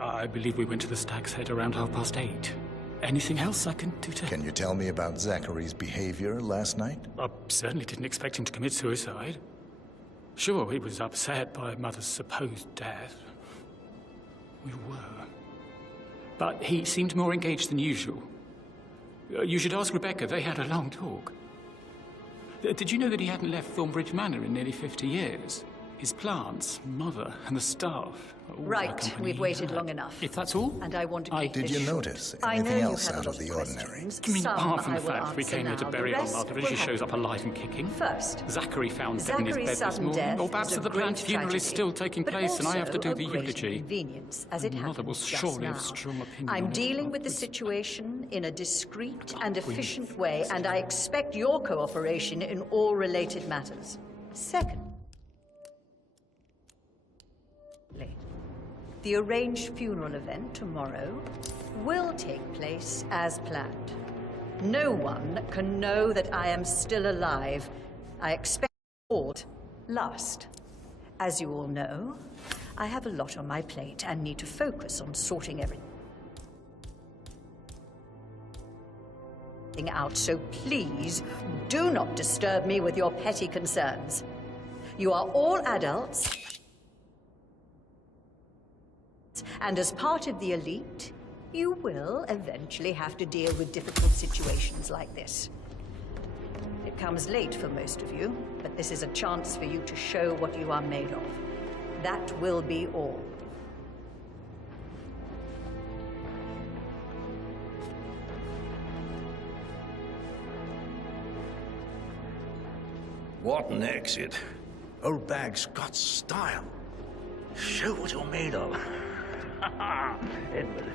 I believe we went to the Stag's Head around 8:30. Anything else I can do to... Can you tell me about Zachary's behavior last night? I certainly didn't expect him to commit suicide. Sure, he was upset by Mother's supposed death. We were. But he seemed more engaged than usual. You should ask Rebecca. They had a long talk. Did you know that he hadn't left Thornbridge Manor in nearly 50 years? His plants, Mother, and the staff. Right, we've waited long enough. If that's all? And I want to keep Did this you short. notice I know anything you else have a out lot of the ordinary? questions. You mean Some apart from I the will fact we answer came here to now. bury The our rest mother and will she have shows to up alive and kicking? First, Zachary found dead in his Zachary's bed this sudden morning. death Or perhaps was a the great planned funeral is tragedy, still taking but place and I have to also do the a great eulogy. inconvenience, as it Mother will happens just surely now. have strong opinion I'm on it. dealing with the situation in a discreet and efficient way, and I expect your cooperation in all related matters. Second, the arranged funeral event tomorrow will take place as planned. No one can know that I am still alive. I expect all last. As you all know, I have a lot on my plate and need to focus on sorting everything out, so please do not disturb me with your petty concerns. You are all adults, and as part of the elite, you will eventually have to deal with difficult situations like this. It comes late for most of you, but this is a chance for you to show what you are made of. That will be all. What an exit. Old bag's got style. Show what you're made of. Edward.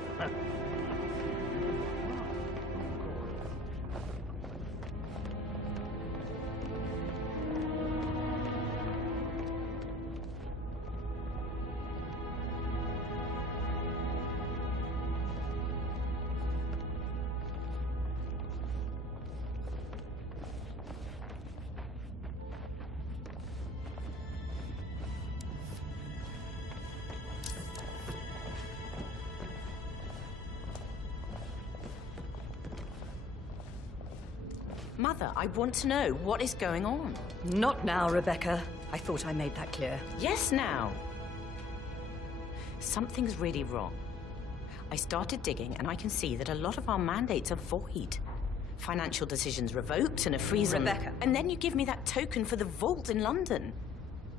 Mother, I want to know what is going on. Not now, Rebecca. I thought I made that clear. Yes, now. Something's really wrong. I started digging and I can see that a lot of our mandates are void. Financial decisions revoked and a freeze on... Rebecca. And then you give me that token for the vault in London.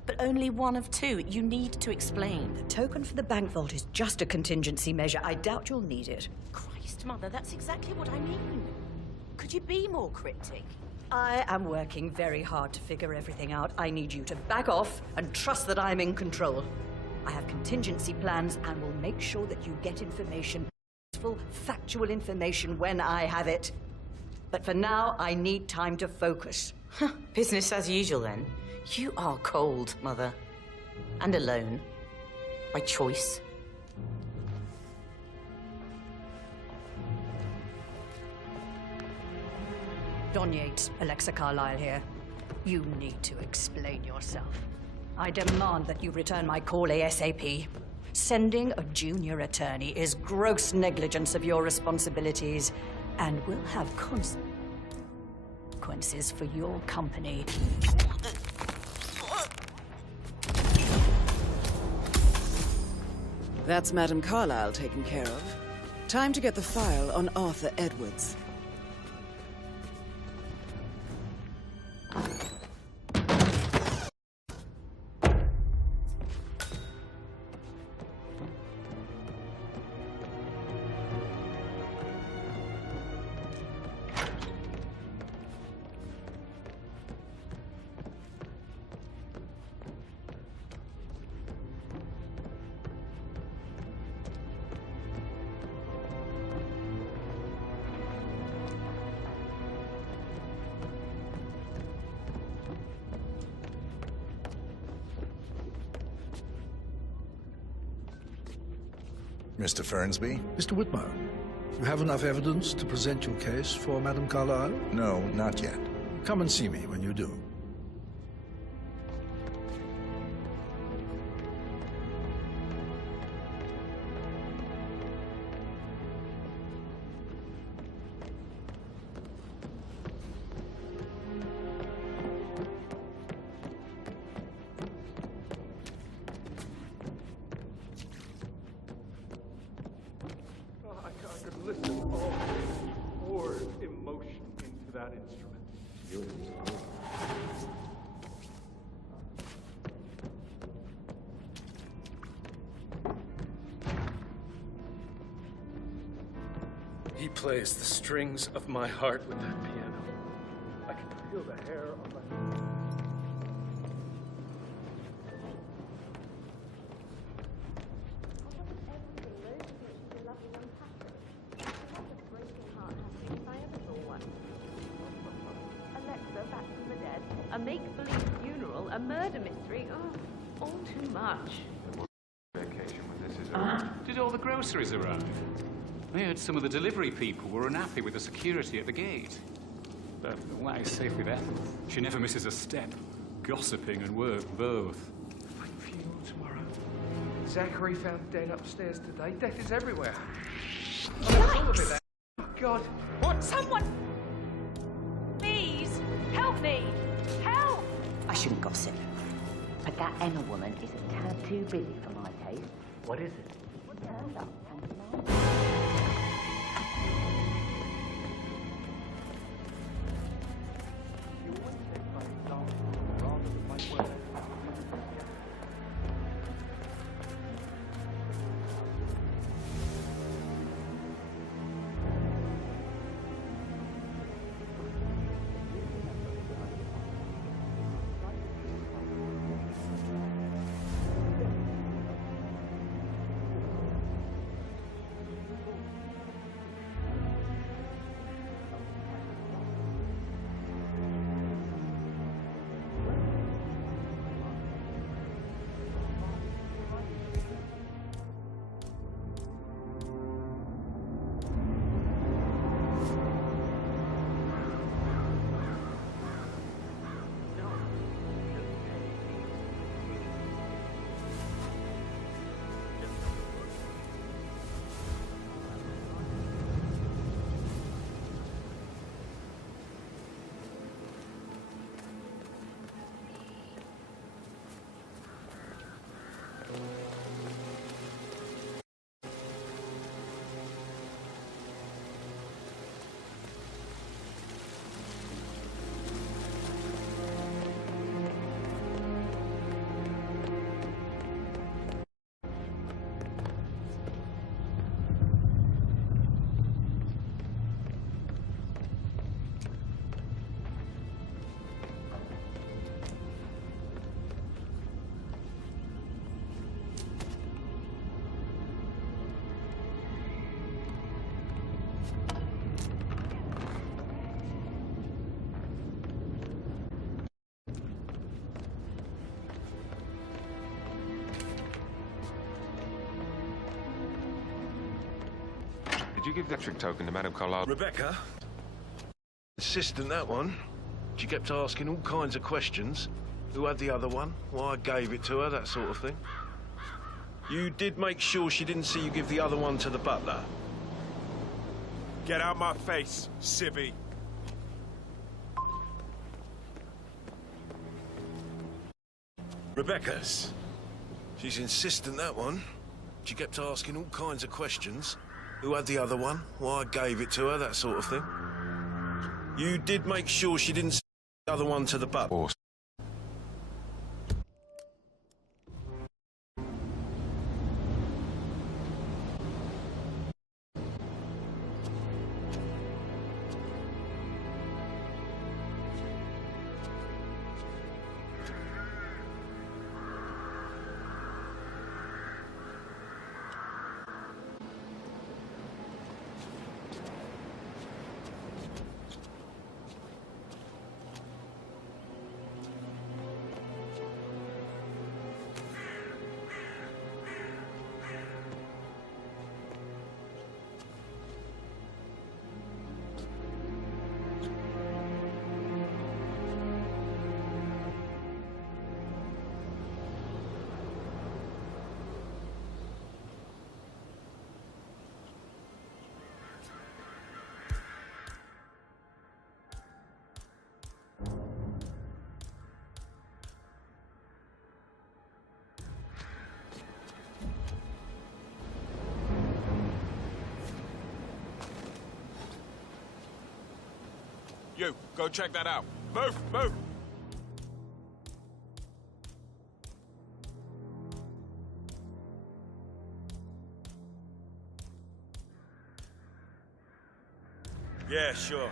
But only one of two. You need to explain. The token for the bank vault is just a contingency measure. I doubt you'll need it. Christ, Mother, that's exactly what I mean. Could you be more cryptic? I am working very hard to figure everything out. I need you to back off and trust that I'm in control. I have contingency plans and will make sure that you get information, full, factual information when I have it. But for now, I need time to focus. Business as usual, then. You are cold, Mother. And alone. By choice. Don Yates, Alexa Carlyle here. You need to explain yourself. I demand that you return my call ASAP. Sending a junior attorney is gross negligence of your responsibilities and will have consequences for your company. That's Madame Carlyle taken care of. Time to get the file on Arthur Edwards. Mr. Fernsby? Mr. Whitmer, you have enough evidence to present your case for Madame Carlyle? No, not yet. Come and see me when you do. I could listen all day, pour emotion into that instrument. He plays the strings of my heart with that piano. I can feel the hair on my... A make-believe funeral, a murder mystery. Oh, all too much. Vacation when this is over. Did all the groceries arrive? I heard some of the delivery people were unhappy with the security at the gate. But Wag's safe with Ethel. She never misses a step. Gossiping and work both. Funeral tomorrow. Zachary found dead upstairs today. Death is everywhere. Yikes! Oh, God. What? Someone... Please, help me! Help! I shouldn't gossip. But that Emma woman is a tad too busy for my taste. What is it? Turned up Did you give the trick token to Madame Carlyle? Rebecca? Insistent, that one. She kept asking all kinds of questions. Who had the other one? Why I gave it to her, that sort of thing. You did make sure she didn't see you give the other one to the butler? Get out my face, civvy. Rebecca's. She's insistent, that one. She kept asking all kinds of questions. Who had the other one? Why I gave it to her, that sort of thing. You did make sure she didn't see the other one to the butler? You, go check that out. Move, move! Yeah, sure.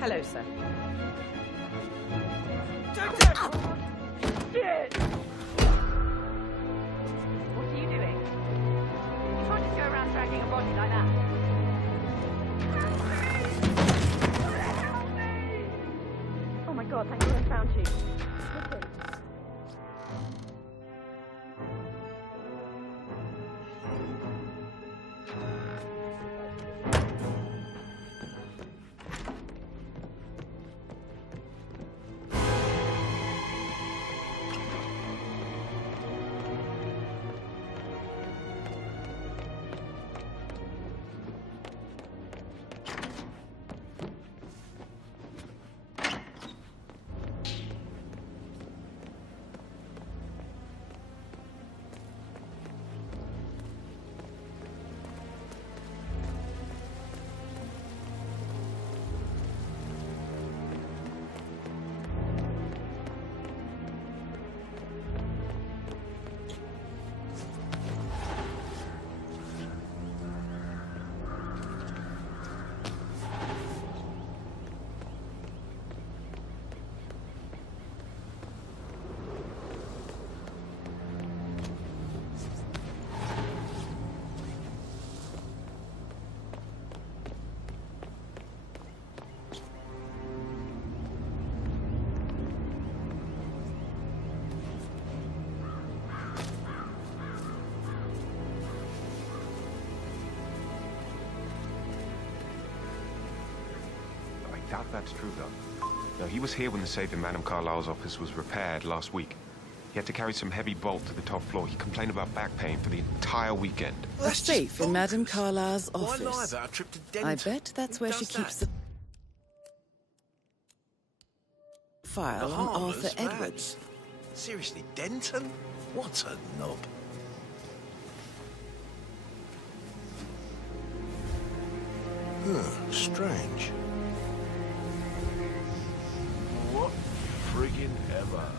Hello, sir. Shit! What are you doing? You can't just go around dragging a body like that. Oh my god, thank God I found you. Listen. I doubt that's true, though. No, he was here when the safe in Madame Carlyle's office was repaired last week. He had to carry some heavy bolt to the top floor. He complained about back pain for the entire weekend. A safe in Madame Carlyle's Why office. lie about a trip to Denton? I bet that's where she keeps the file on Bahamas, Arthur man. Edwards. Seriously, Denton? What a knob. Strange. What friggin' ever?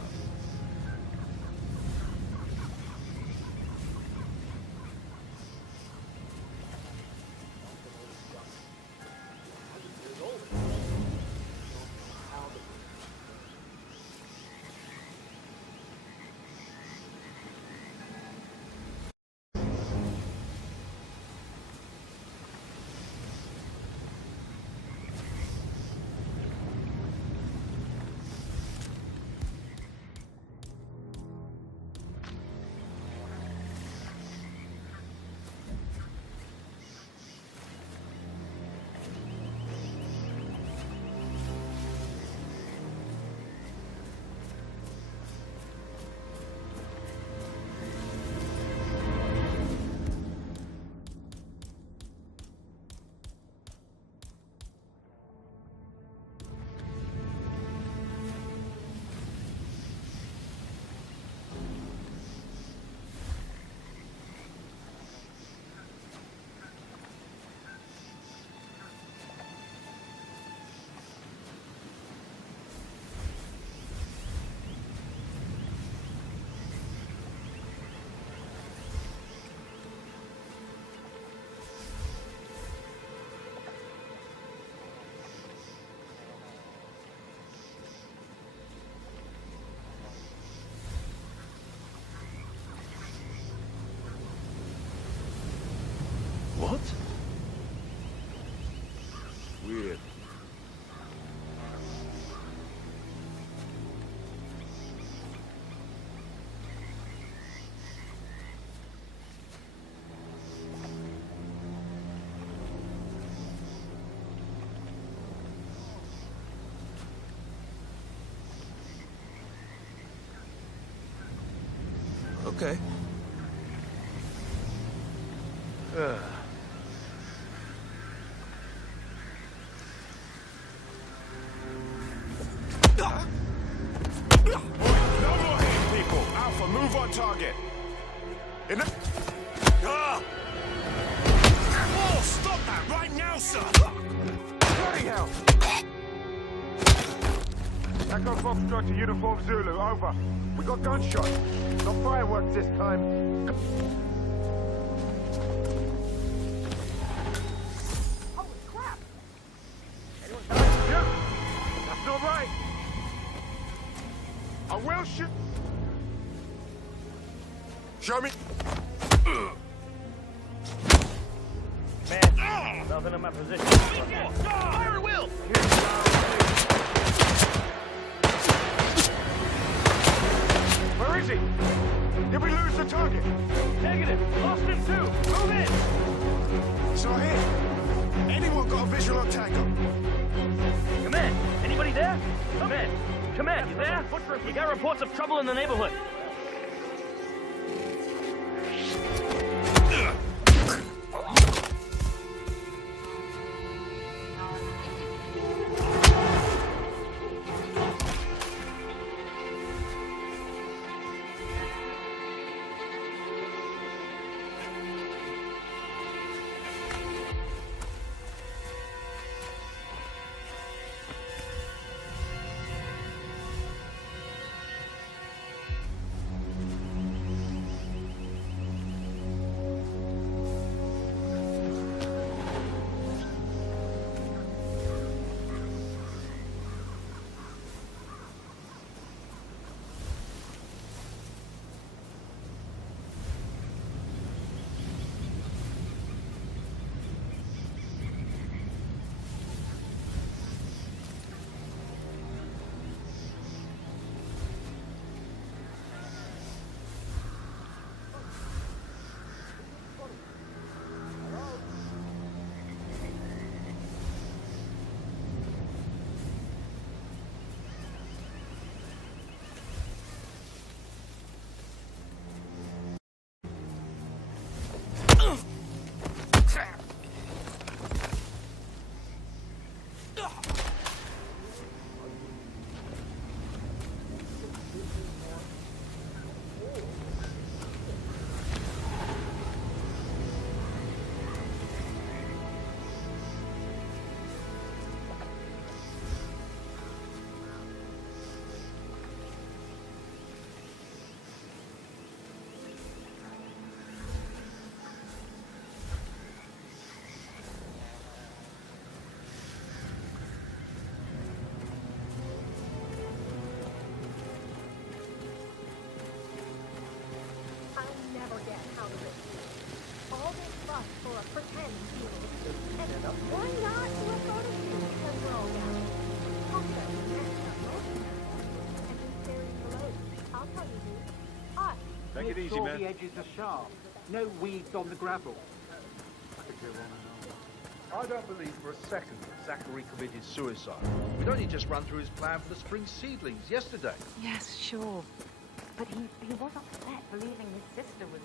What? Weird. Okay. Move on target. In the... Oh, stop that right now, sir! Bloody hell! Echo Foxtrot to Uniform Zulu, over. We got gunshots. Not fireworks this time. Holy crap! Anyone shoot? That's not right. I will shoot. Show me. Man, nothing in my position. Fire at will! Where is he? Did we lose the target? Negative. Lost him too. Move in. It's not here. Anyone got a visual on Tango? Command, anybody there? Command, you there? We got reports of trouble in the neighborhood. all this fuss for a pretend funeral. And why not do a photo shoot because we're all down? Also, next up, and who's carrying the load? I'll tell you who. Us. Take it easy, man. The edges are sharp. No weeds on the gravel. I could go on and on. I don't believe for a second that Zachary committed suicide. We'd only just run through his plan for the spring seedlings yesterday. Yes, sure. But he was upset believing his sister was...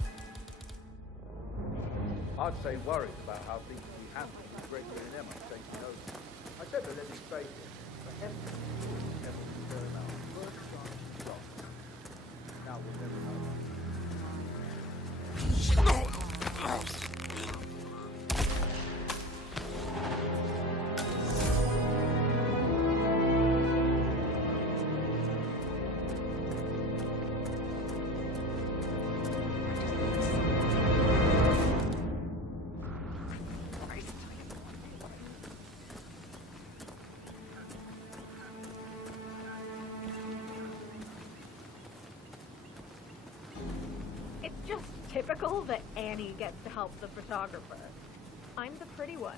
I'd say worried about how things would be handled with Gregory and Emma taking over. I said to let him stay here. For heaven's sake, Emma will turn out. First time she stopped. Now we'll never know. It's just typical that Annie gets to help the photographer. I'm the pretty one.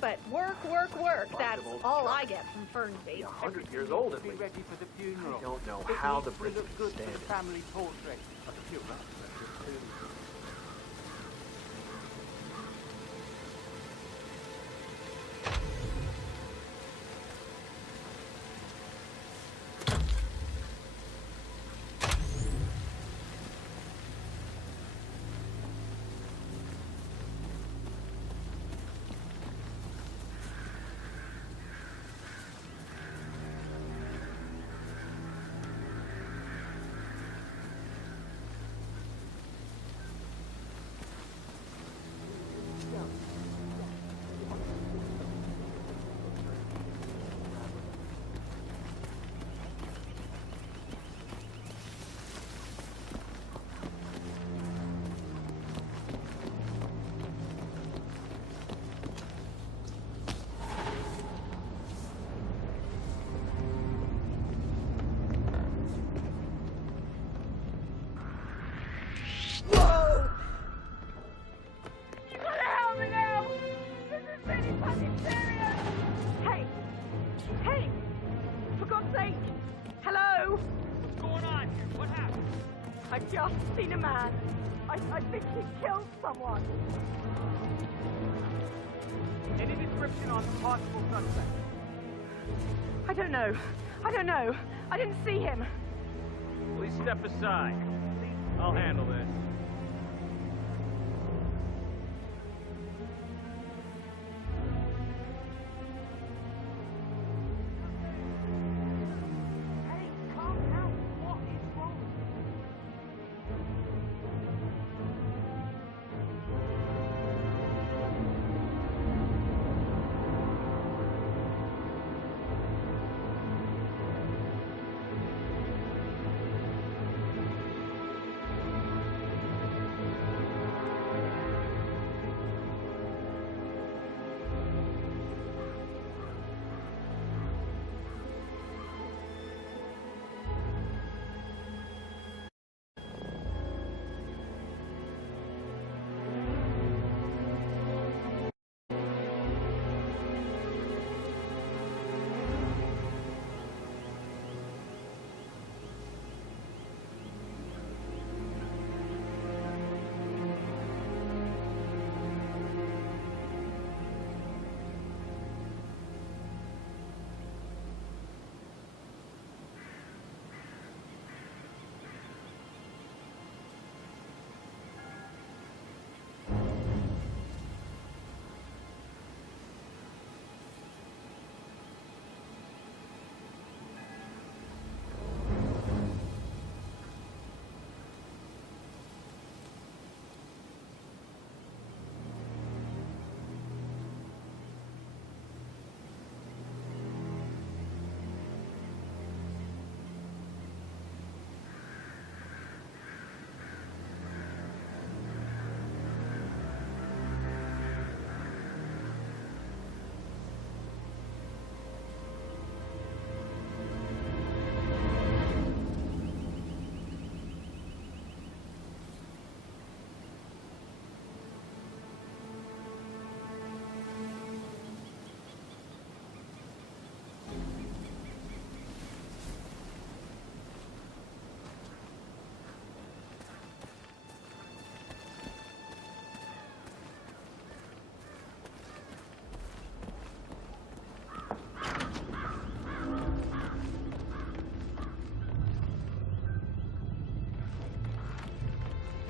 But work, work, work. That's all I get from Fernsby. 100 years old at least. Be ready for the funeral. I don't know how the British look good for the family portrait. A few I've just seen a man. I think he killed someone. Any description on the possible suspect? I don't know. I didn't see him. Please step aside. I'll handle this.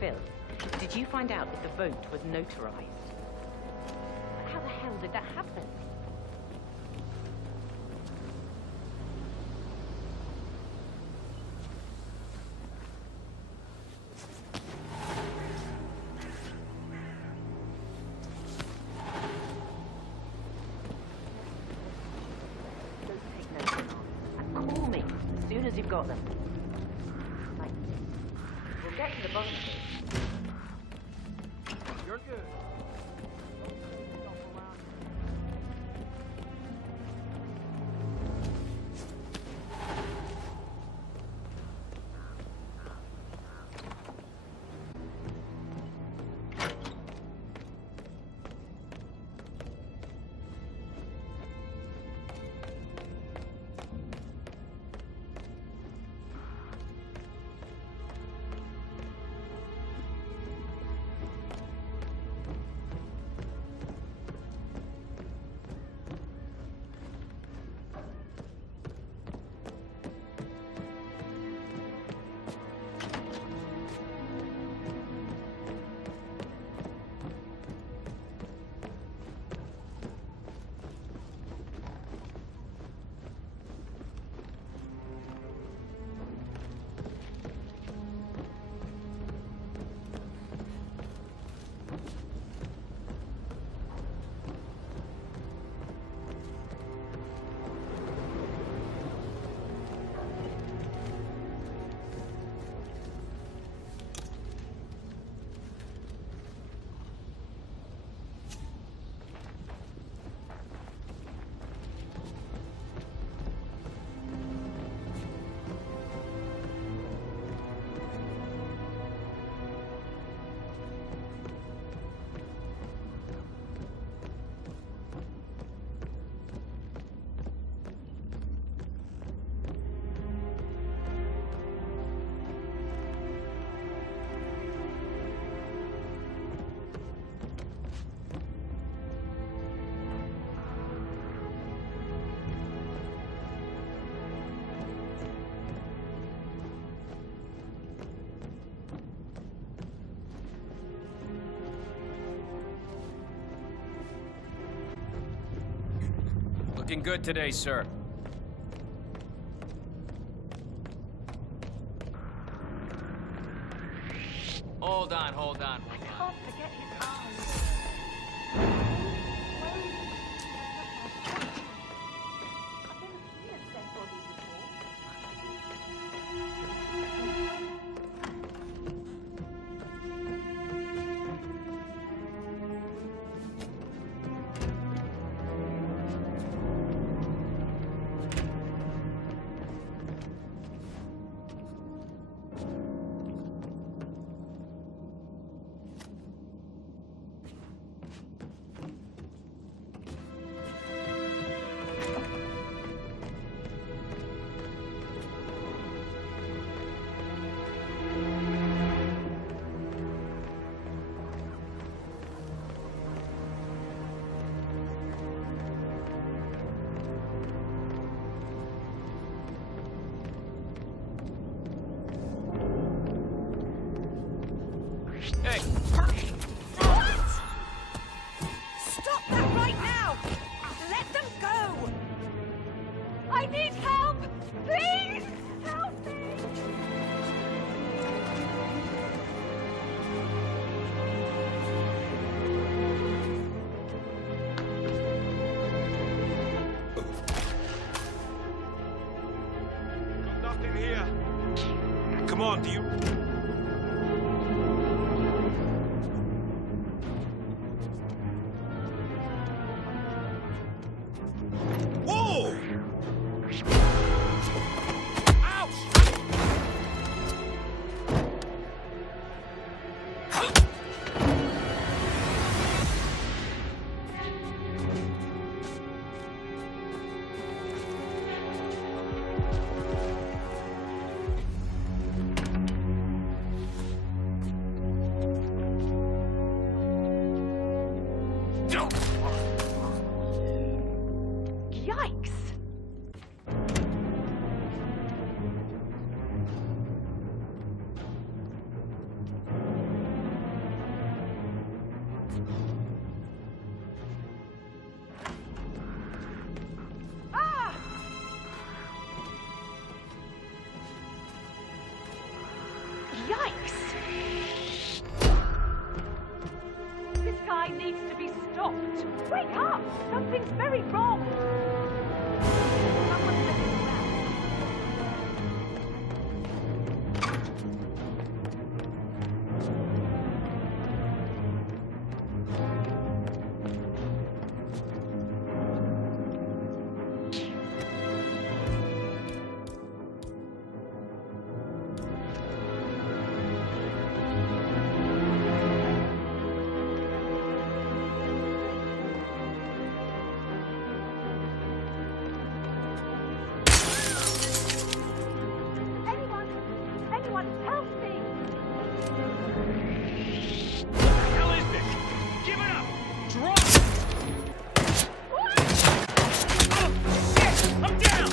Phil, did you find out if the vote was notarized? How the hell did that happen? Call me as soon as you've got them. Thanks. We'll get to the bottom of it. You're good. Looking good today, sir. Hold on, hold on. Can't forget his eyes. Hey! What? Stop that right now! Let them go! I need help! Please! Help me! Nothing here. Come on, do you... Whoa! Yikes! This guy needs to be stopped. Wake up! Something's very wrong. Someone's looking around. Anyone, help me! What the hell is this? Give it up! Drop! Oh, shit! I'm down!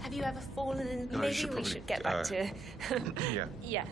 Have you ever fallen and No, you maybe should we probably, should get back to... Yeah. Yeah.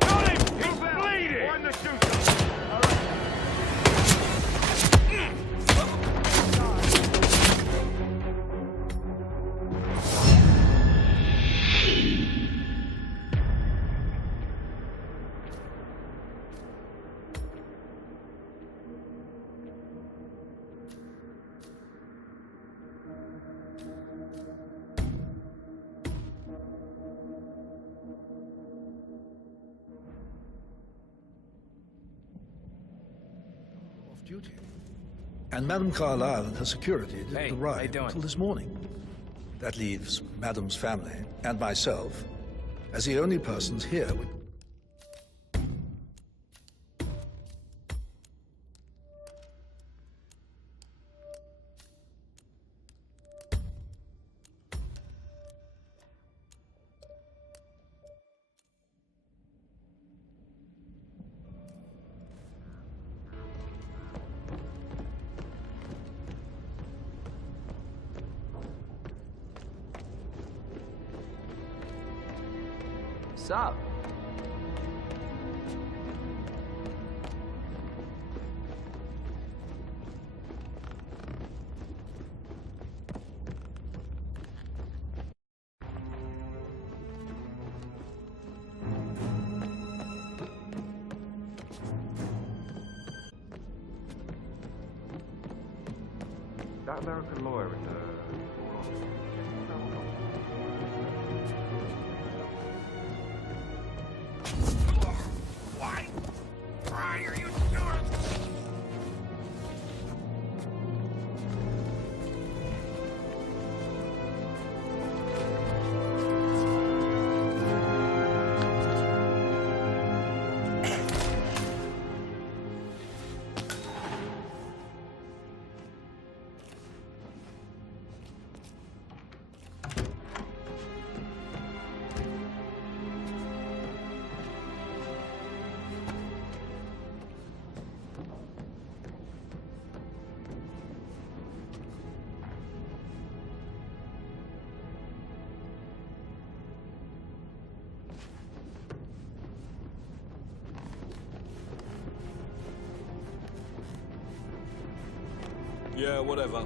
Got him! He's bleeding! Find the shooter! Off duty. And Madame Carlyle and her security didn't arrive until this morning. That leaves Madame's family and myself as the only persons here with... What's up? That American lawyer in the... Why? Why are you doing? Yeah, whatever.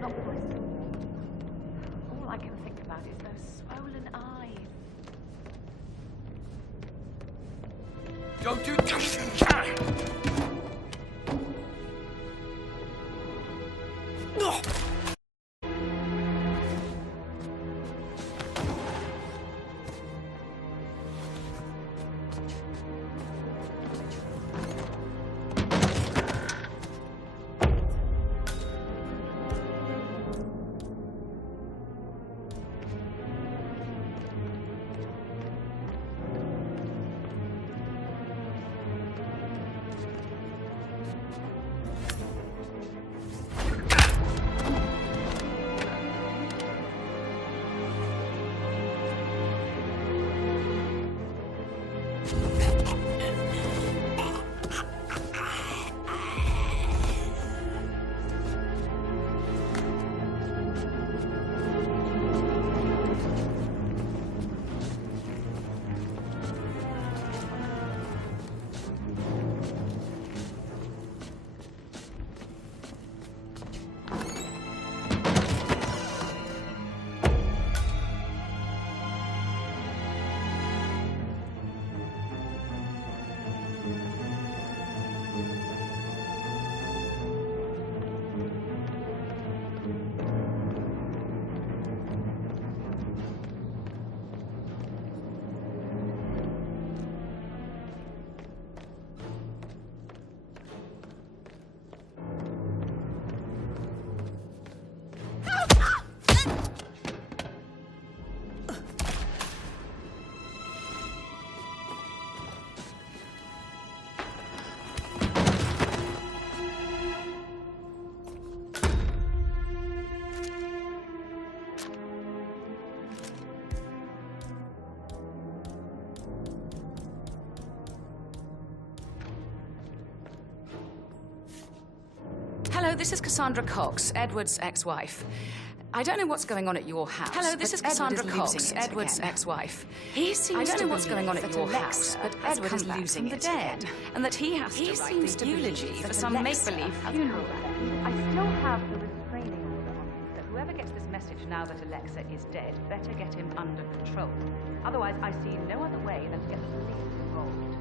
Not possible. All I can think about is those swollen eyes. Don't do that! Hello, this is Cassandra Cox, Edward's ex-wife. I don't know what's going on at your house. Hello, this is Cassandra Cox, Edward's ex-wife. He seems to what's going on at your house, but Edward is losing the dead, and that he has to write the eulogy for some make-believe funeral. I still have the restraining order on him, so whoever gets this message now that Alexa is dead better get him under control. Otherwise, I see no other way than to get the police involved.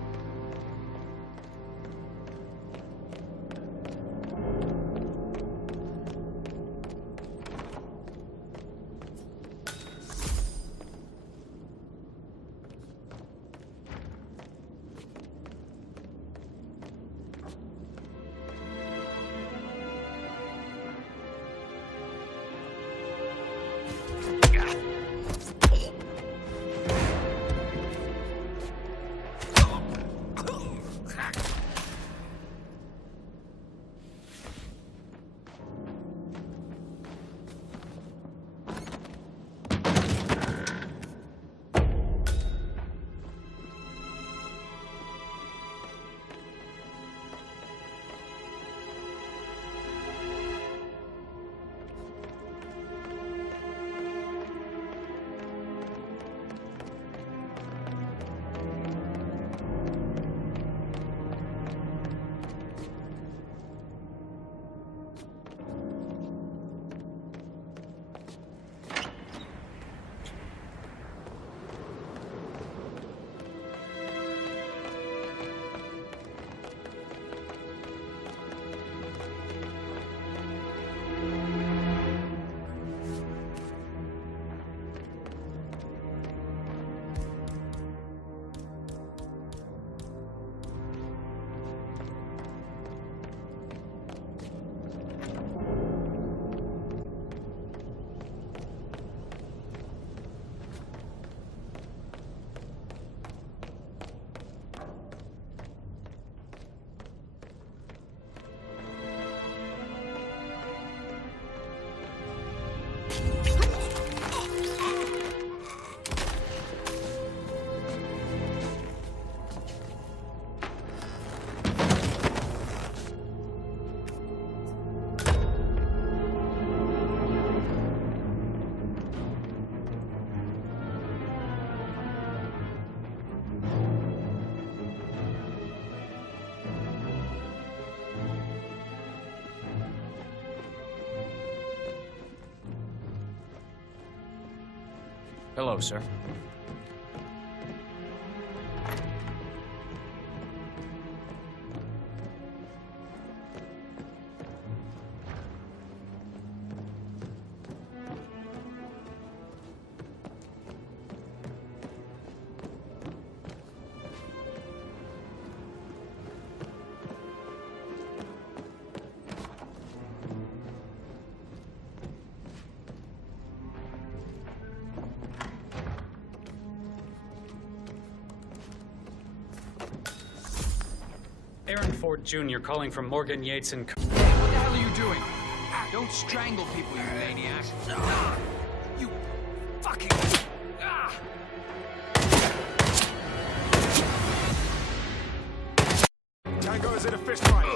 Hello, sir. Aaron Ford Jr. calling from Morgan Yates and... What the hell are you doing? Don't strangle people, you maniac. You fucking... Tango is in a fist fight.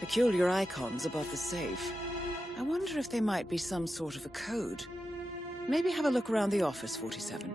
Peculiar icons above the safe. I wonder if they might be some sort of a code. Maybe have a look around the office, 47.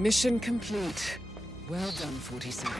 Mission complete. Well done, 47.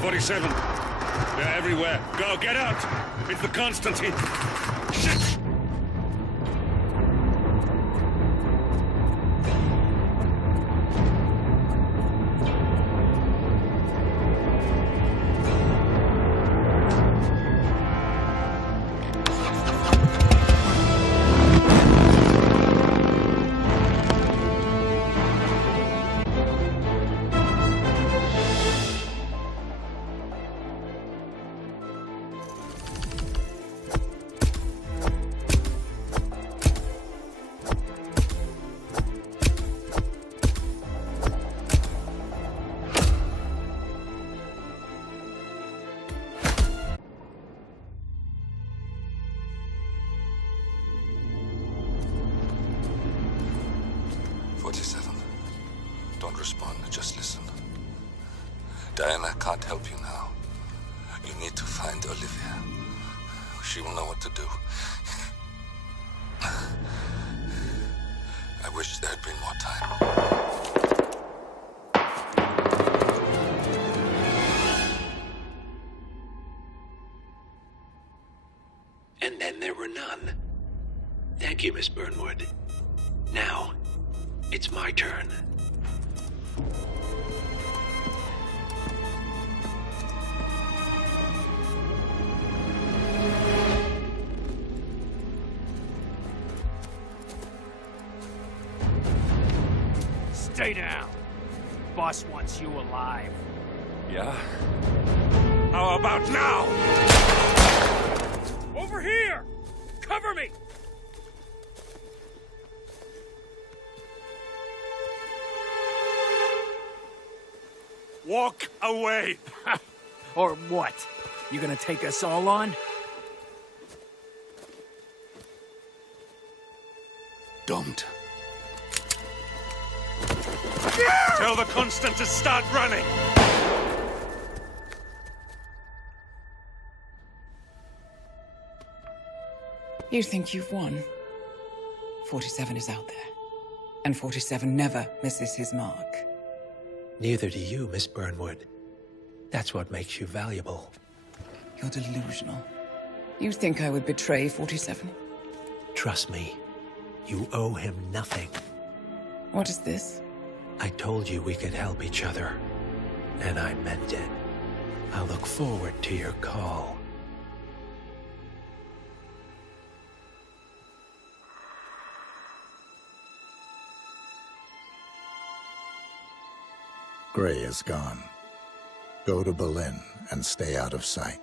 .47. They're everywhere. Go, get out! It's the Constantine. Shit! Don't respond, just listen. Diana can't help you now. You need to find Olivia. She will know what to do. I wish there had been more time. And then there were none. Thank you, Miss Burnwood. Now, it's my turn. Stay down. Boss wants you alive. Yeah? How about now? Over here! Cover me! Walk away! Or what? You gonna take us all on? Don't. Tell the Constant to start running! You think you've won? 47 is out there. And 47 never misses his mark. Neither do you, Miss Burnwood. That's what makes you valuable. You're delusional. You think I would betray 47? Trust me, you owe him nothing. What is this? I told you we could help each other, and I meant it. I'll look forward to your call. Gray is gone. Go to Berlin and stay out of sight.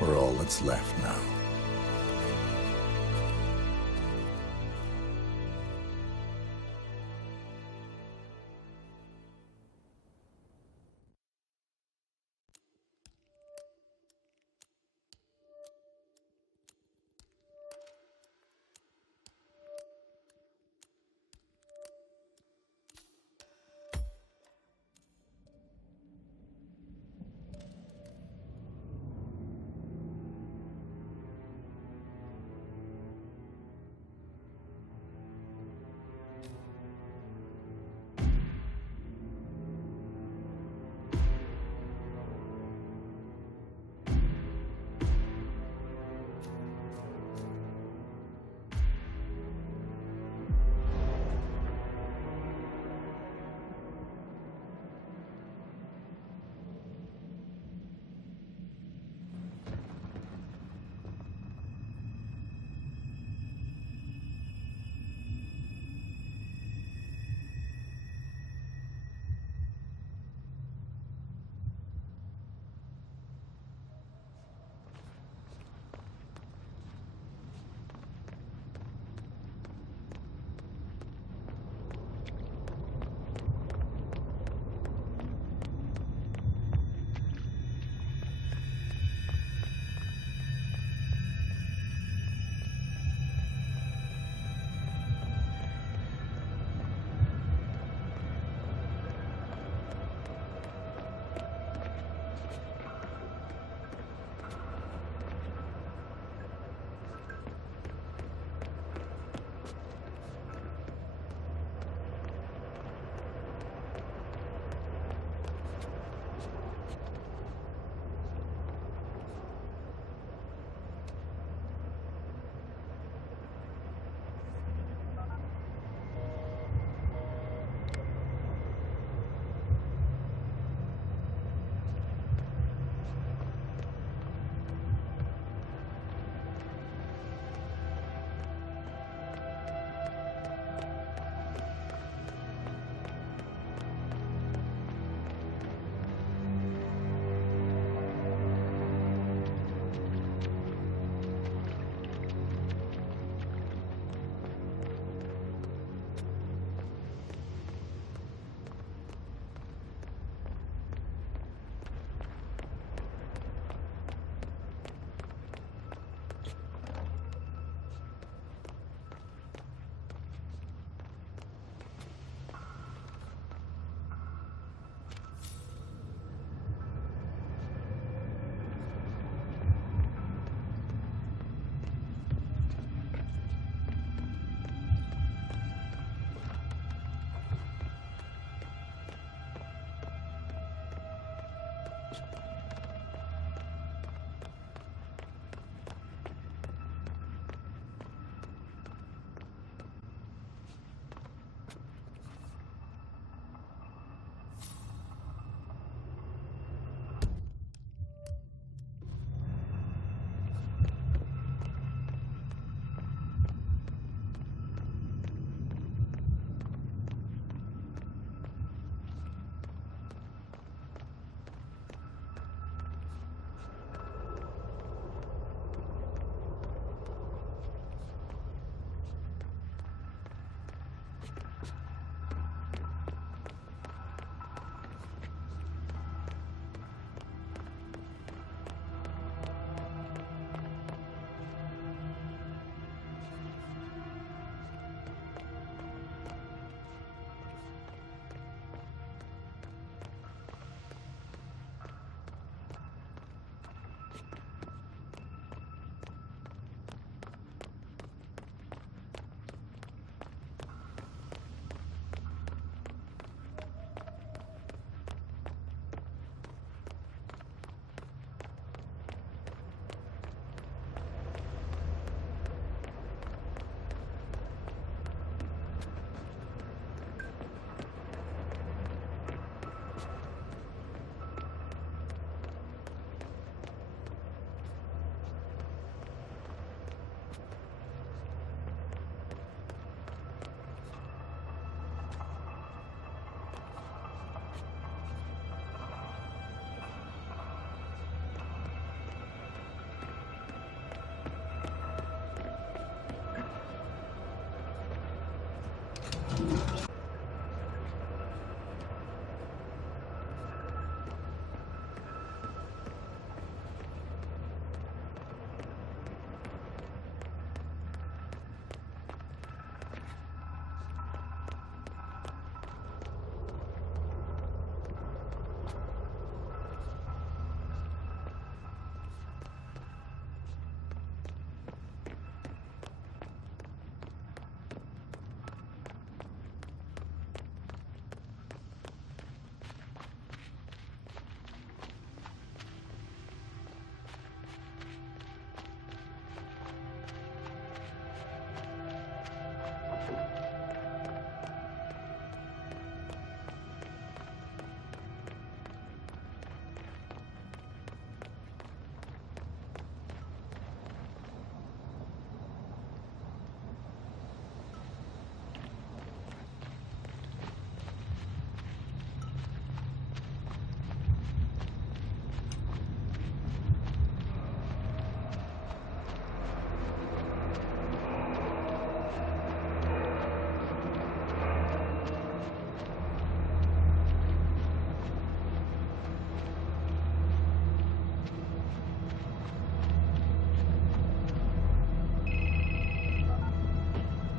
We're all that's left now.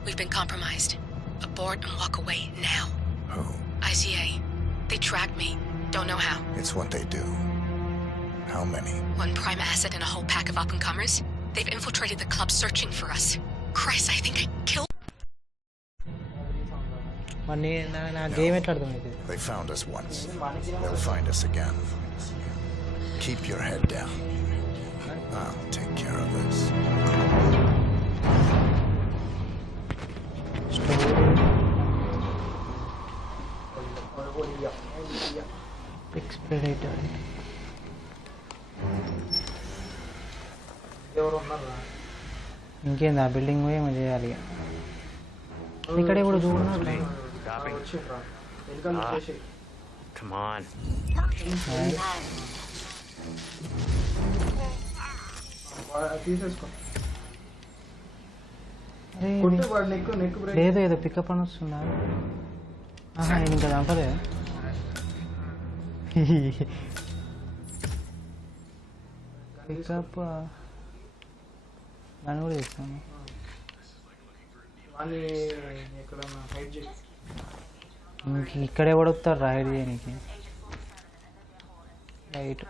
We've been compromised. Abort and walk away now. Who? ICA. They tracked me. Don't know how. It's what they do. How many? One prime asset and a whole pack of up-and-comers. They've infiltrated the club searching for us. Christ, I think I killed... They found us once. They'll find us again. Keep your head down. I'll take care of this. Expeditor. ఇంకేంది ఆ building పోయి ఏమో చేయాలి ఇక్కడే కూడా చూడన్నా Come on. లేదు ఏదో పికప్ అని వస్తుందా నేను ఇంకా చంపలే పికప్ దాన్ని కూడా చేస్తాను ఇక్కడే పడుతారు రైడ్ చేయడానికి రైట్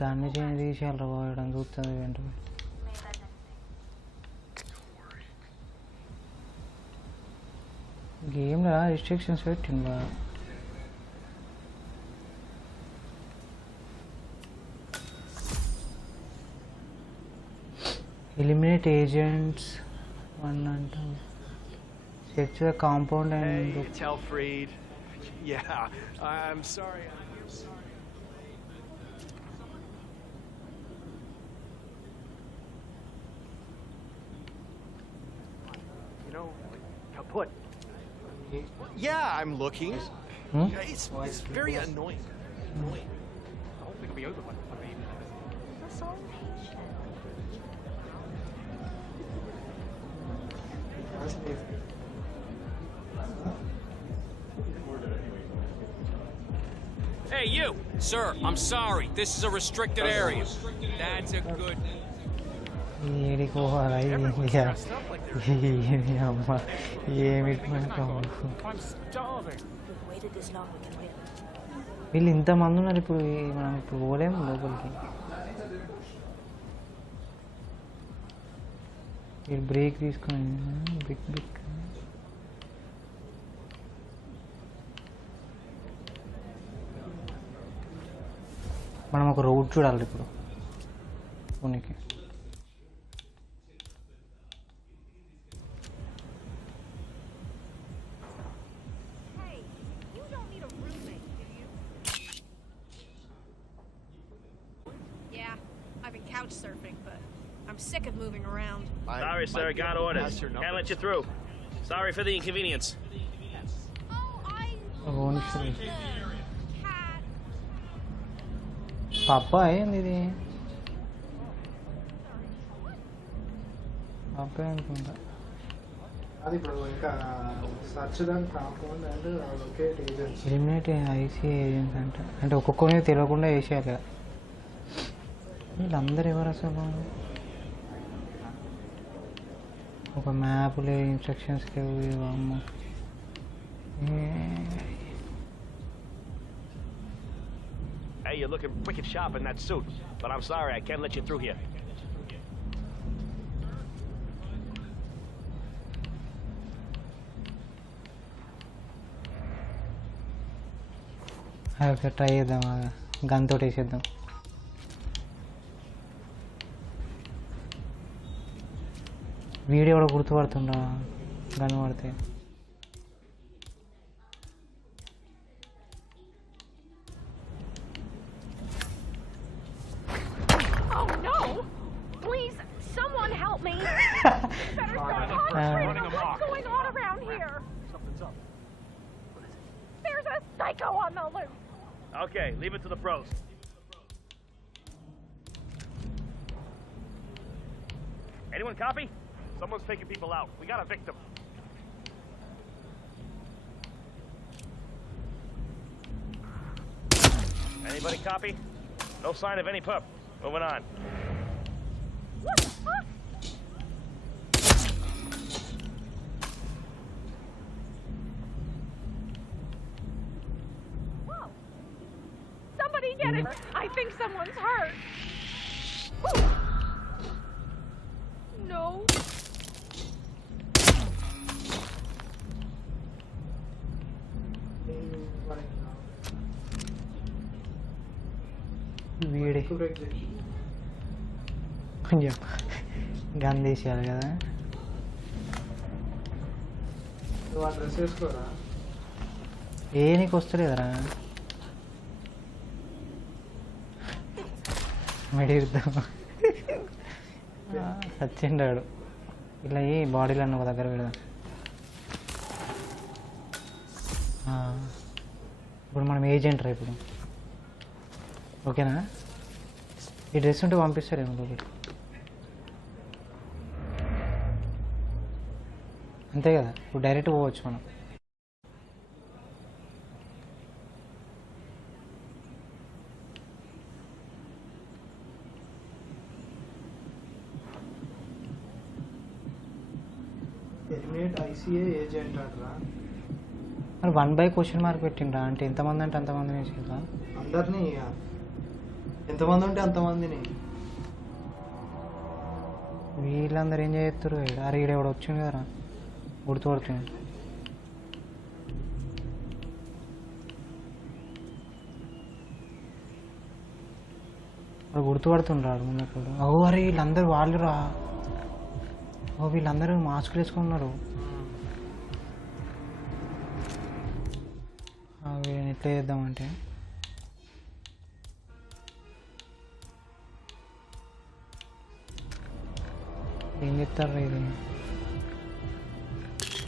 గన్ను చేంజ్ తీసేయాలి పోయడం చూస్తుంది వెంటనే గేమ్లో రిస్ట్రిక్షన్స్ పెట్టింది బాగా eliminate agents one and search the compound and hey, it's Helfried. Yeah, I'm sorry. You know, kaput. Yeah, I'm looking. It's very annoying. I don't think it'll be over by the evening. That's all patient. Hey, you! Sir, I'm sorry. This is a restricted area. That's a good... వీళ్ళు ఇంతమంది ఉన్నారు ఇప్పుడు మనం ఇప్పుడు పోలేము లోపలికి వీళ్ళు break తీసుకొని బ్రేక్ బ్రేక్ మనం ఒక రోడ్ చూడాలి ఇప్పుడు పూణేకి Couch surfing, but I'm sick of moving around. Sorry, sir, got orders. Can't let you through. Sorry for the inconvenience. Papa, ఇది పాపే అనుకుంటా అది ఇప్పుడు ఇంకా సర్చ్ దాని compound and locate agents eliminate IC agents అంటే ఒక్కొక్కరిని తెలియకుండా వేసేయాలి కదా వీళ్ళందరూ ఎవరు అసలు ఒక మ్యాప్లే ఇన్స్ట్రక్షన్స్ లేవు అమ్మ Hey, you're looking wicked sharp in that suit, but I'm sorry, I can't let you through here. Okay try చేద్దాం గన్ తోటి వేసేద్దాం వీడియో కూడా గుర్తుపడుతుండా గన్ పడితే Oh no! Please, someone help me! Better start concentrating on what's going on around here. Something's up. There's a psycho on the loose. Okay, leave it to the pros. Anyone copy? Someone's taking people out. We got a victim. Anybody copy? No sign of any pup. Moving on. What the fuck? Whoa! Somebody get it! I think someone's hurt. Ooh. No. వీడి కొంచెం gun తీసేయాలి కదా. నువ్వు ఆ dress వేసుకోరా. ఏ నీకు వస్తలేదరా మెడిద్దాం సచ్చిండాడు. ఇలా ఈ బాడీలో అన్న ఒక దగ్గర పెడదాం. ఇప్పుడు మనం ఏజెంట్ రా ఇప్పుడు. ఓకేనా? ఈ డ్రెస్ ఉంటే పంపిస్తారేమో లోపలికి. అంతే కదా, ఇప్పుడు డైరెక్ట్ పోవచ్చు మనం. ఐసీఏ ఏజెంట్ అంటారా? మరి 1 by క్వశ్చన్ మార్క్ పెట్టిండ్రా. అంటే ఎంతమంది అంటే అంతమంది వేసిండ్రా. అందరినీ ఎంతమంది ఉంటే అంతమందిని. వీళ్ళందరూ ఏం చేస్తారు? అరే ఈడ ఎవడు వచ్చింది కదరా, గుర్తుపడుతుంది. గుర్తుపడుతుండ్రాడు ముందు. ఓ అరే వీళ్ళందరూ వాళ్ళు రా. ఓ వీళ్ళందరూ మాస్కులు వేసుకున్నారు. ఎట్లా చేద్దామంటే ఏం చెప్తారు ఇది?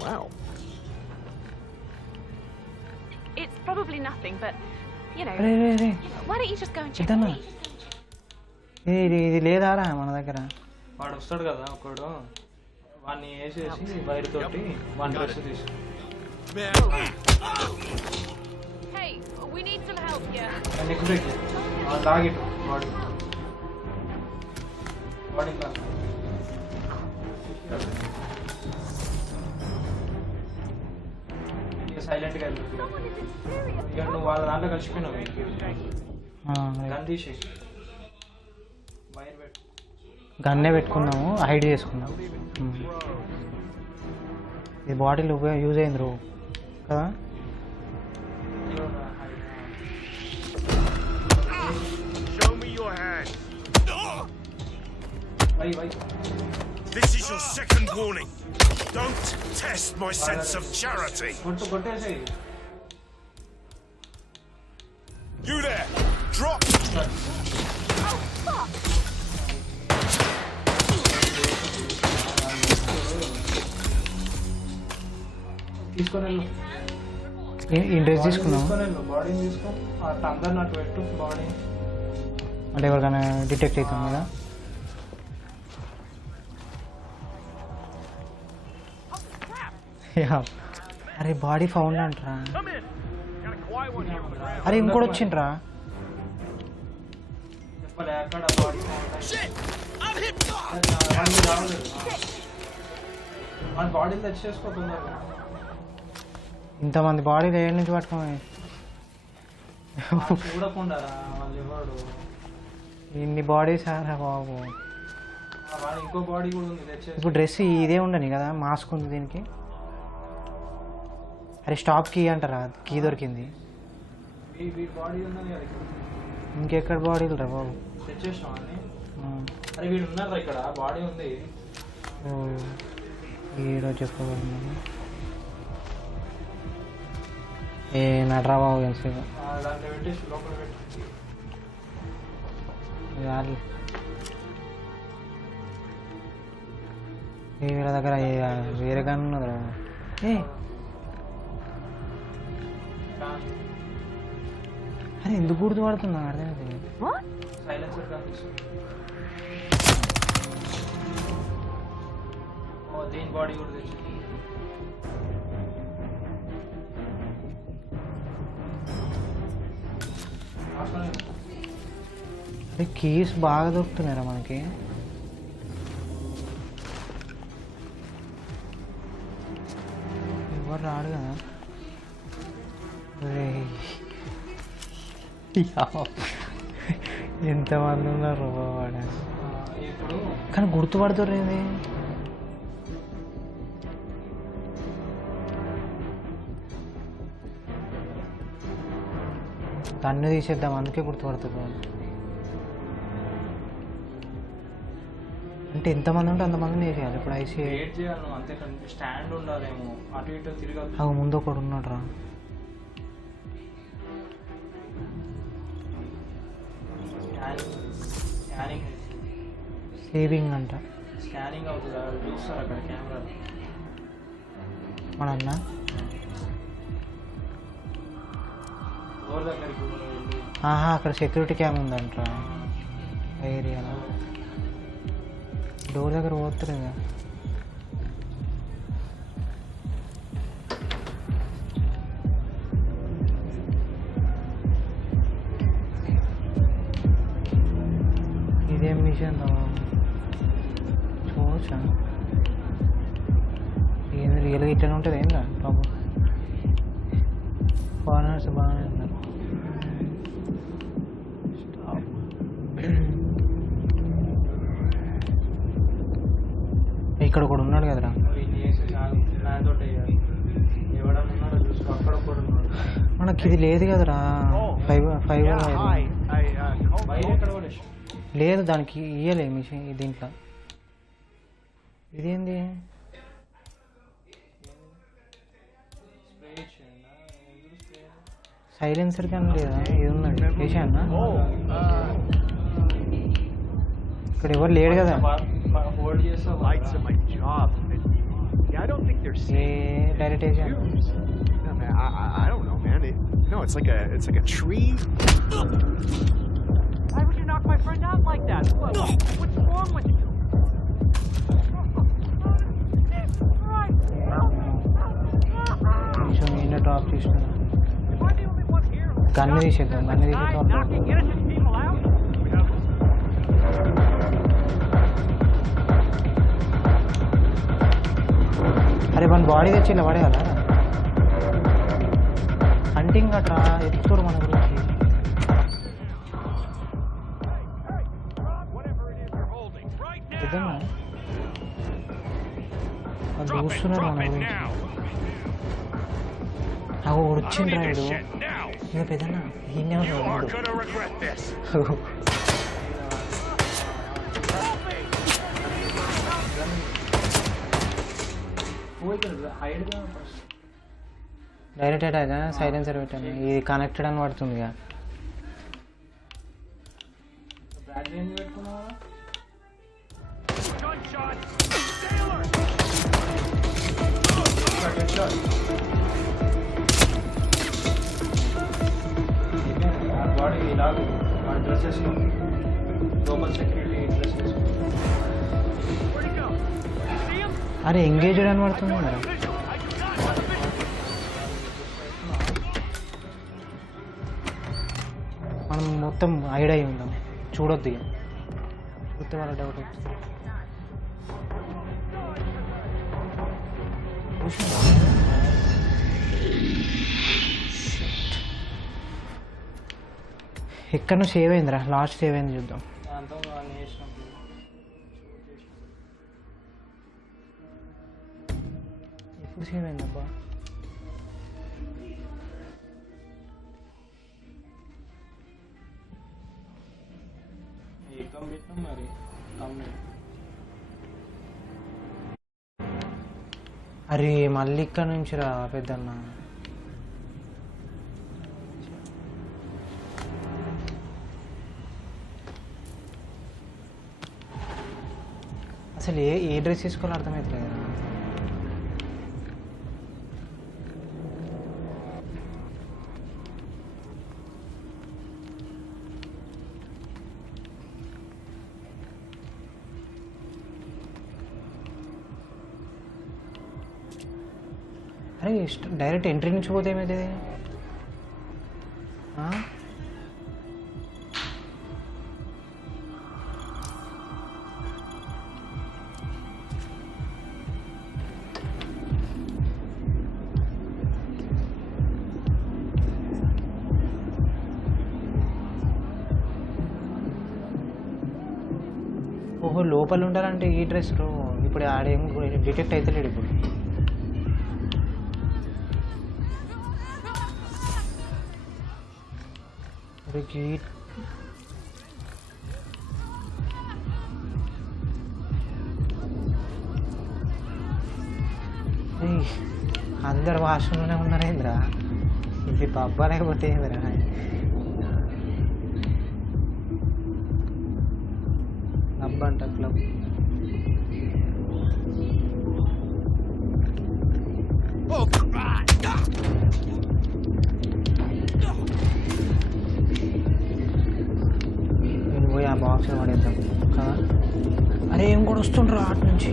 Wow. It's probably nothing, but you know. Why don't you just go and check? ఇది లేదారా మన దగ్గర? వాడు వస్తాడు కదా ఒకడు, వాడిని వేసేసి వైర్ తోటి వన్ డ్రెస్ తీసి. Hey, we need some help here. Neck break లాగిట్టు బాడీ బాడీ కా సైలెంట్గా వెళ్ళు. ఇక నువ్వు వాళ్ళ దాంట్లో కలిసిపోయినావు. గన్ తీసి వైర్ పెట్టు. గన్నే పెట్టుకున్నాము, హైడ్ చేసుకున్నాము. ఇది బాడీలో యూజ్ అయింది రో కదా. Show me your hand. This is your second warning. Don't test my sense of charity. You there! Drop! Oh, fuck! తీసుకొని వెళ్ళు. ఈ డ్రెస్ తీసుకున్నాము. బాడీని తీసుకో, అందరిని అటు పెట్టు. బాడీ అంటే ఎవరికైనా డిటెక్ట్ అవుతాం కదా. అరే బాడీ ఫౌండ్ అంటరా. అరే ఇంకోటి వచ్చిండ్రా. బాడీని తెచ్చేసుకోకుండా ఇంతమంది బాడీలు ఏ నుంచి పట్టుకోమని చూడకుండా వాళ్ళు ఎవరు ఇన్ని బాడీస్ ఆరా బాబు. ఇంకో బాడీ కూడా ఉంది తెచ్చేసి. ఇప్పుడు డ్రెస్ ఇదే ఉండని కదా, మాస్క్ ఉంది దీనికి. అరే స్టాప్ కీ అంటారా, కీ దొరికింది. బాడీ ఉన్నది కదా ఇంకెక్కడ బాడీలు రా బాబు. తెచ్చేసినాం అని. అరే వీడు ఉన్నారా ఇక్కడ, బాడీ ఉంది. ఈరోజు చెప్పగలను ఏ నడరా బాబు ఎంతసేపు. దాంట్లో పెట్టేసి లోపల పెట్టి వీళ్ళ దగ్గర వేరే గన్ ఉన్నదిరా. అరే ఎందుకు గుర్తుపడుతున్నా అర్థమైంది. సైలెన్సర్ కనిపిస్తుంది. దీని బాడీ కూడా తెచ్చింది. అరే కీస్ బాగా దొరుకుతున్నారా మనకి? ఎవరు రాడు కదా. ఎంతమంది ఉన్నారు వాడ, కానీ గుర్తుపడుతుంది. కన్ను తీసేద్దాం, అందుకే గుర్తుపడుతుంది. అంటే ఎంతమంది ఉంటే అంతమందిని వేసేయాలి. ఇప్పుడు ఐసీ స్టాండ్ ఉండాలేమో, అటు ఇటు తిరగాలి. అవి ముందు ఒకడు ఉన్నాడు రా. సేవింగ్ అంట, స్కానింగ్ అవుతుంది, చూస్తారు అక్కడ కెమెరా. మన అన్న డోర్ దగ్గరికి అక్కడ సెక్యూరిటీ క్యామ్ ఉందంట ఏరియాలో. డోర్ దగ్గర పోతుంది కదా. ఇదేం మిషన్ చూసా, ఏంది రియల్గా ఇట్లా ఉంటుంది ఏందా బాబు. ఫారినర్స్ బాగానే ఉన్నారు. ఇక్కడ ఒకడు ఉన్నాడు కదరా. మనకి ఇది లేదు కదరా, 5 లేదు దానికి ఇయ్యలే మిషన్ దీంట్లో. ఇదేంది సైలెన్సర్ కానీ లేదా? ఇది ఉందండి వేసానా? ఇక్కడ ఎవరు లేడు కదా. డైరెక్ట్ వేసాను. I don't know, man. No, it's like a tree. Why would you knock my friend out like that? What's wrong with you? కొంచెం నిన్న డ్రాప్ చేసిన గన్ను తీసేద్దాం. గన్ను తీసేద్దాం. అరే మన బాడీ తెచ్చి ఇలా పడేయాలా? హంటింగ్ అట్లా ఎత్తుకోరు మన గురించి. నిజంగా అది చూస్తున్నారు మన గురించి. అగో వచ్చిండ్రా వీడు. ఇంకా పెద్దనా ఈయనే ఉన్నాడు. డైరెక్ట్ అటాక్ సైలెన్సర్ పెట్టాను. ఇది కనెక్టెడ్ అని పడుతుంది ఇక. బాడీ ఇలా డ్రెస్ వేసుకో, లోపల సెక్యూరిటీ డ్రెస్ వేసుకో. అరే ఎంగేజ్డ్ అని పడుతుంది మరి. మనం మొత్తం హైడ్ అయి ఉందాం, చూడొద్దు ఇక. చూస్తే వాళ్ళ డౌట్ వస్తుంది. ఎక్కడ నువ్వు సేవ్ అయిందిరా? లాస్ట్ సేవ్ అయింది చూద్దాం. ఎప్పుడు సేవ్ అయిందబ్బా? మరి అరే మళ్ళీ ఇక్కడ నుంచి రా పెద్దన్న. అసలు ఏ డ్రెస్ తీసుకోవాలో అర్థమవుతుంది కదా. అరే డైరెక్ట్ ఎంట్రీ నుంచి పోతే ఏమవుతుంది? ఓహో లోపల ఉండాలంటే ఈ డ్రెస్ ఇప్పుడు ఆడేం డిటెక్ట్ అయితే లేడు ఇప్పుడు. అందరు వాష్రూమ్లోనే ఉన్నారేంద్రా, ఇది పబ్బా లేకపోతే ఏంద్రా? క్లబ్ అంట క్లబ్. నేను పోయి ఆ బాక్స్ పడేద్దాం కదా. అరే ఏం కూడా వస్తుండ్రా అటు నుంచి,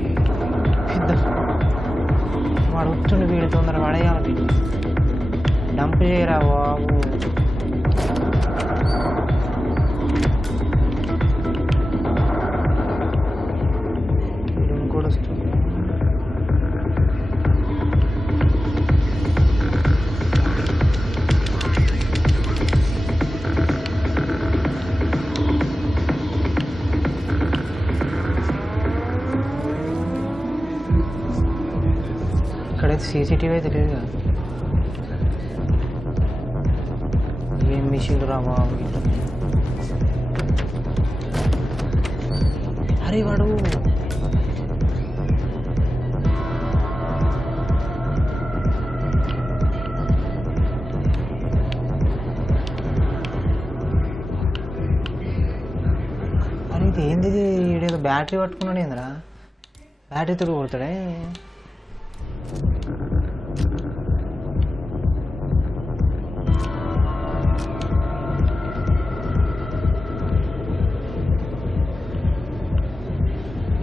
వాడు వస్తుండు, వీడు తొందర పడేయాలి. డంప్ చేయరా బాబు. వీడు ఇంకోటి వస్తుంది. ఇక్కడైతే సీసీటీవీ అయితే లేదు కదా. ఏం మిషన్లు రా బాబు. అరే వాడు అరే ఇది ఏంది, ఈడేదో బ్యాటరీ పట్టుకున్నాడు ఏందిరా, బ్యాటరీ తోడు కొడతాడే.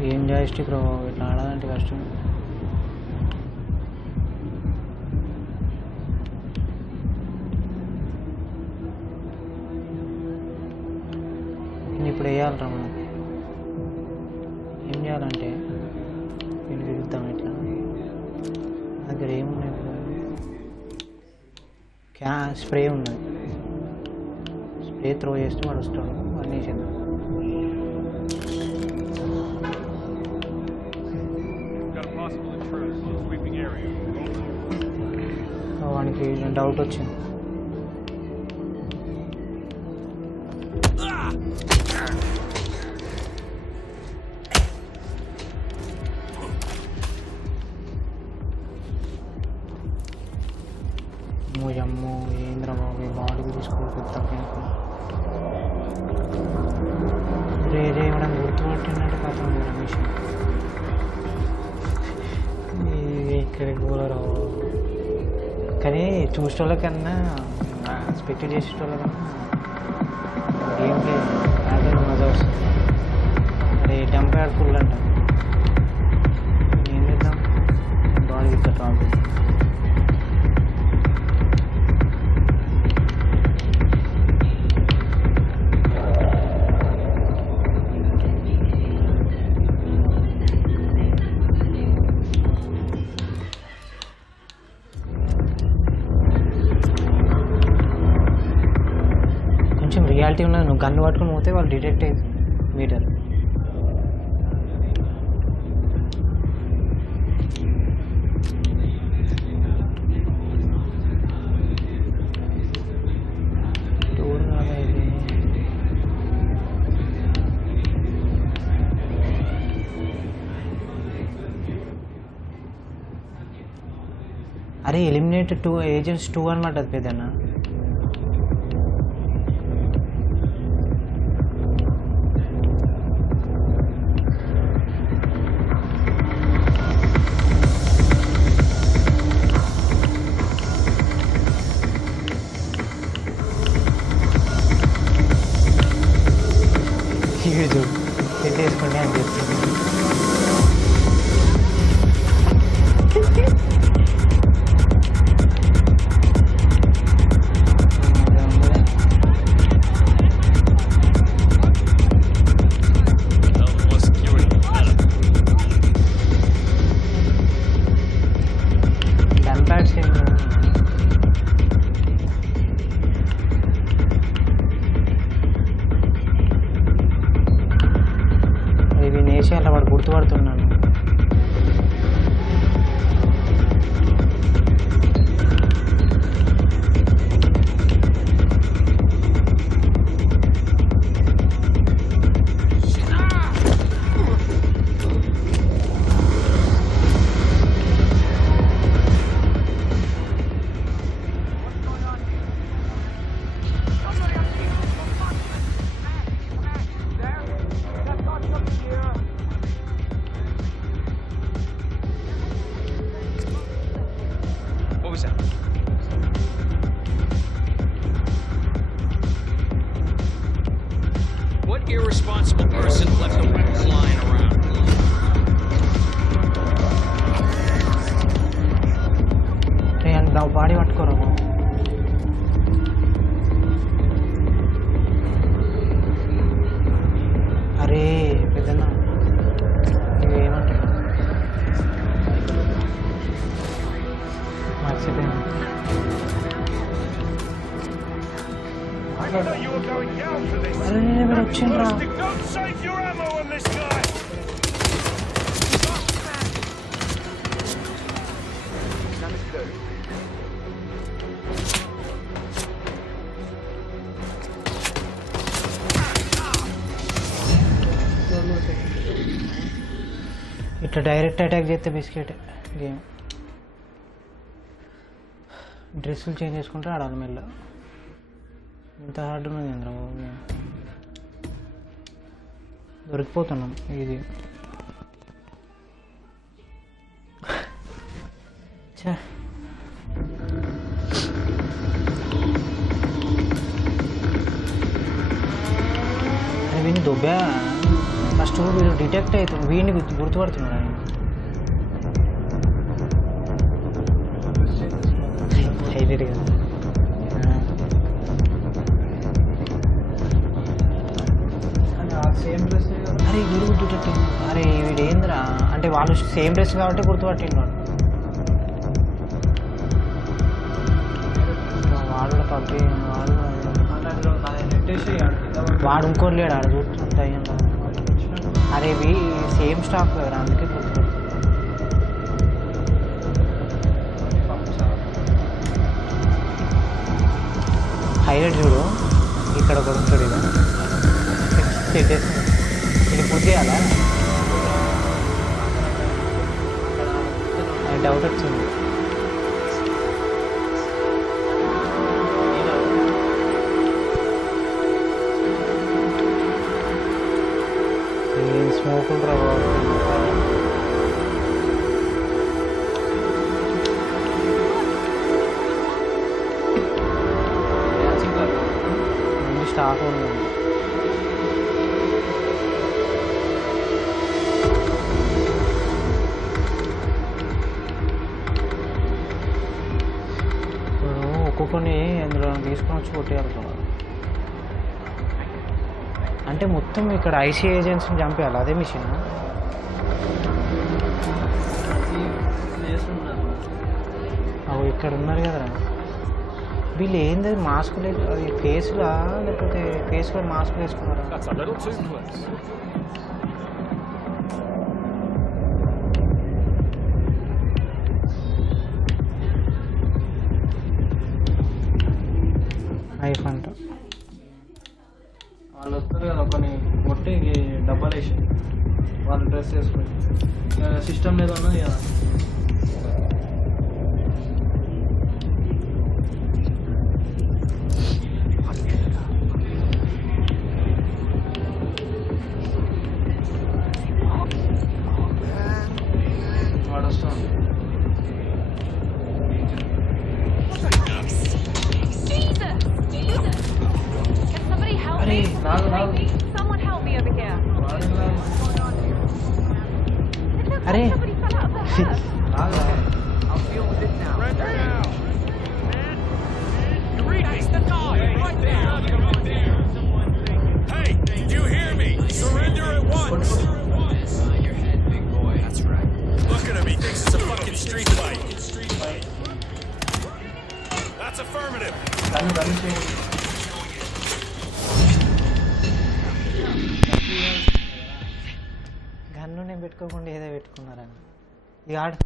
ఏం జాయిస్టిక్ రా ఇట్లా ఆడాలంటే కష్టం. నేను ఇప్పుడు వేయాలరా మనం. ఏం చేయాలంటే నేను విరుగుతాం ఇట్లా. నా దగ్గర ఏమున్నాయి, స్ప్రే ఉన్నది. స్ప్రే త్రో చేస్తే వాడు వస్తాడు, అన్నీ చేద్దాం. వానికి డౌట్ వచ్చింది. అమ్మో ఏంద్ర బాబు, బాడీ తీసుకోవాలి. రే ఇవ్వడం గుర్తుపట్టినట్టు కథం రమేష్. ఇక్కడికి కూడా కానీ చూసేటోళ్ళకన్నా ఎక్స్పెక్ట్ చేసేటోళ్ళకన్నా గేమ్ ప్లే అదే మజా వస్తుంది. అరే డంప్ యాడ్ ఫుల్ అంట. ఏం చేద్దాం, బాడీ ఇట్లా డ్రాప్. రియాలిటీ ఉన్నది, నువ్వు గన్ను పట్టుకుని పోతే వాళ్ళు డిటెక్ట్ అవుతుంది మీటర్. అరే ఎలిమినేట్ 2 ఏజెంట్స్ 2 అనమాట అది పెద్దన్న. పెట్టేసుకోండి అని చెప్తుంది. irresponsible person left the weapons lying around. Body పట్టుకోరా అరే పెద్దన్నా ఇవేమంటారు మర్చిపోయాను అరే నేను వచ్చిండ్రా ఇట్లా డైరెక్ట్ అటాక్ చేస్తే బిస్కెట్ గేమ్ డ్రెస్సులు చేంజ్ చేసుకుంటే ఆడాలి మెల్ల ఇంత హార్డ్ ఉన్నది ఇంద్ర దొరికిపోతున్నాం ఇది అది వీడిని దొబ్బా ఫస్ట్ వీడు డిటెక్ట్ అవుతుంది వీడిని గుర్తుపడుతున్నాడు ఆయన హైలైట్ కదా అరే వీడు గుర్తుపట్టిండు అరే వీడు ఏందిరా అంటే వాళ్ళు సేమ్ డ్రెస్ కాబట్టి గుర్తుపట్టిండు వాడు పబ్జి వాడు ఇంకోటి లేడు ఆడ చూస్తుంటా అరే ఇవి సేమ్ స్టాక్ కదా అందుకే గుర్తుపడుతుంది హైలైట్ చూడు ఇక్కడ ఒకటి ఉంటాడు ఇక సెట్ ఇది పూర్తి చేయాలా డౌట్ వచ్చింది స్మోకులు రావు స్టాక్ ఉంది ఒక్కొక్కని అందులో తీసుకొని వచ్చి కొట్టేయాలి కదా అంటే మొత్తం ఇక్కడ ఐసీ ఏజెన్సీని చంపేయాలి అదే మిషన్ అవి ఇక్కడ ఉన్నారు కదరా వీళ్ళు ఏంది మాస్కులు ఫేస్లా లేకపోతే ఫేస్ కూడా మాస్కులు వేసుకున్నారా నైఫ్ అంట వాళ్ళు వస్తారు కదా కొన్ని కొట్టి డబ్బాలు వేసి వాళ్ళు డ్రెస్ వేసుకొని సిస్టమ్ మీద ఉన్నది కదా వాడు వస్తాడు అరే Hey, did you hear me? Surrender at once. Your head, big boy. That's right. Look at him. He thinks it's a fucking street fight. That's affirmative. Gun నేను పెట్టుకోకుండా ఏదో పెట్టుకున్నారని ఇది ఆడు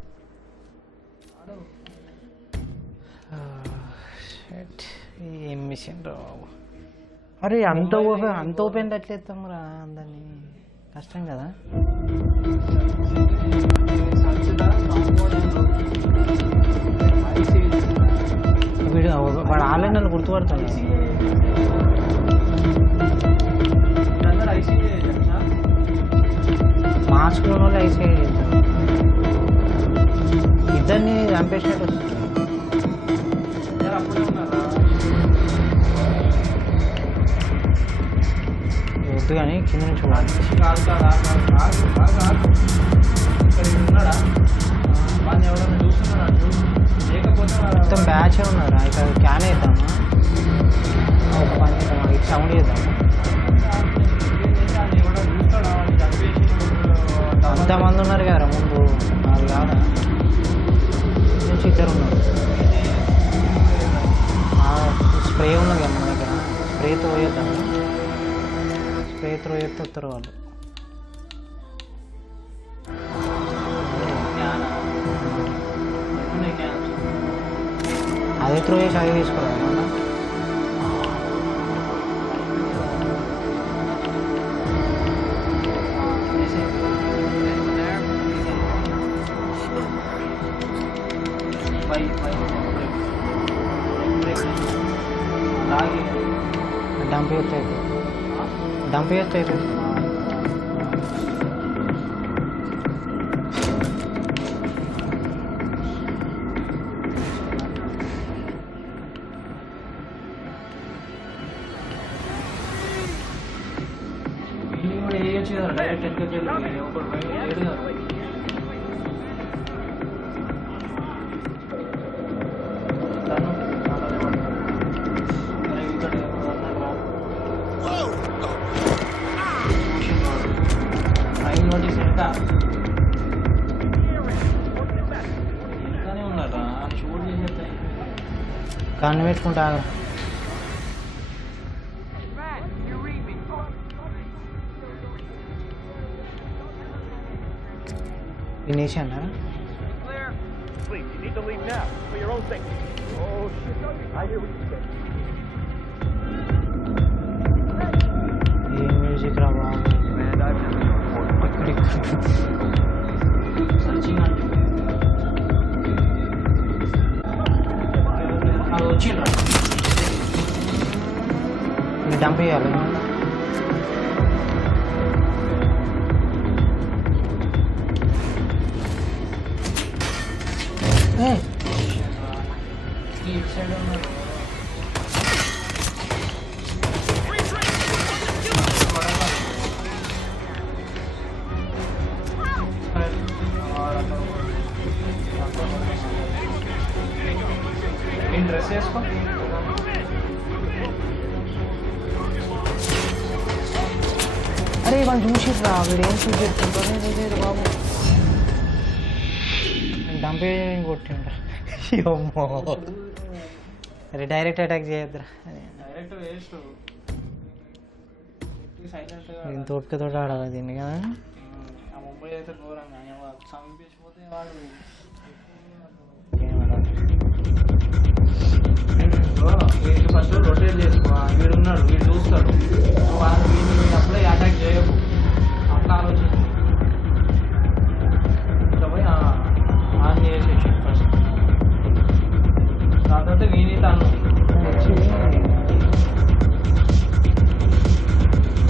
ఏం మిషన్ రావు అరే అంత ఓపెన్ ఎట్లేస్తాం రా అందరినీ కష్టం కదా వీడు వాడు ఆన్లైన్ నన్ను గుర్తుపడుతున్నాడు మాస్క్లో వాళ్ళు ఐసీ ఇద్దరిని చంపేసినట్టు వస్తుంది వద్దు కానీ కింద నుంచి చూడాలి. మొత్తం బ్యాచ్ ఉన్నారా ఇక్కడ క్యాన్ వేద్దామా ఒక పని చేద్దామా ఇటు సౌండ్ చేద్దామా అంతమంది ఉన్నారు కదా ముందు వాళ్ళు కాదా నుంచి ఇద్దరు ఉన్నారు స్ప్రే ఉన్నది కదా మన దగ్గర స్ప్రేతో వేద్దాము స్ప్రేతో వేస్తే వస్తారు వాళ్ళు అదే త్రో చేసి అదే తీసుకోవాలి డంప్ చేస్తే డంప్ చేస్తే వేయచ్చు కదా డైరెక్ట్ ఎందుకు ఒకటి కన్ను పెట్టుకుంటా వినేష్ అన్నారా ఏ మ్యూజిక్ రా బాబు అది వచ్చిండ్రా డంప్ చేయాలి ఇటు సైడ్ ఉన్నారు నేను డ్రెస్ వేసుకో అరే వాళ్ళు చూసిర్రా వీడు ఏం షూట్ చేస్తుంటారు బాబు డంపే కొట్టిండ్రా అమ్మో అరే డైరెక్ట్ అటాక్ చేయొద్దురా దీని తోటతో ఆడాలి దీన్ని కదా ముంబై అయితే ఘోరంగా చంపించిపోతే వాడు ఫస్ట్ రొటేట్ చేసుకో వీడు ఉన్నాడు వీడు చూస్తాడు వీడు అప్పుడే అటాక్ చేయకు అట్లా ఆలోచించు ఇట్లా పోయి ఆన్ చేసేసి ఫస్ట్ దాని తర్వాత వీని తను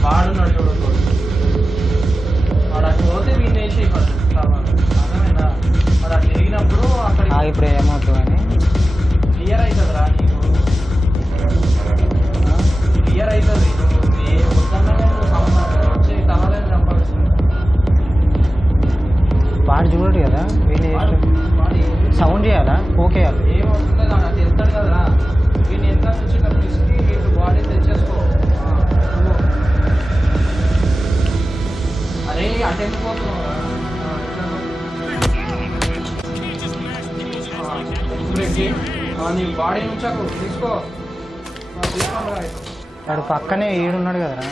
వాడున్నాడు చూడకూడదు వాడు అటు పోతే వీని వేసి ఫస్ట్ అర్థమైందా వాడు అటు తిరిగినప్పుడు అక్కడ ఇప్పుడు ఏమవుతుంది అని క్లియర్ అవుతుందిరా నీకు క్లియర్ అవుతుంది నువ్వు ఏ వద్దన్నా వచ్చి తలలేదు చంపాల్సింది వాడు చూడడు కదా వీని సౌండ్ చేయాలా ఓకేయాలి ఏమవుతుందో కానీ అది తెలుస్తాడు కదరా వీని ఎంత నుంచి ఇక్కడ తీసుకుని వీళ్ళు బాడీ తెచ్చేసుకో అరే అటు వెళ్ళిపోతున్నావు నీ బాడీ నుంచాకు తీసుకో వాడు పక్కనే ఏడున్నాడు కదరా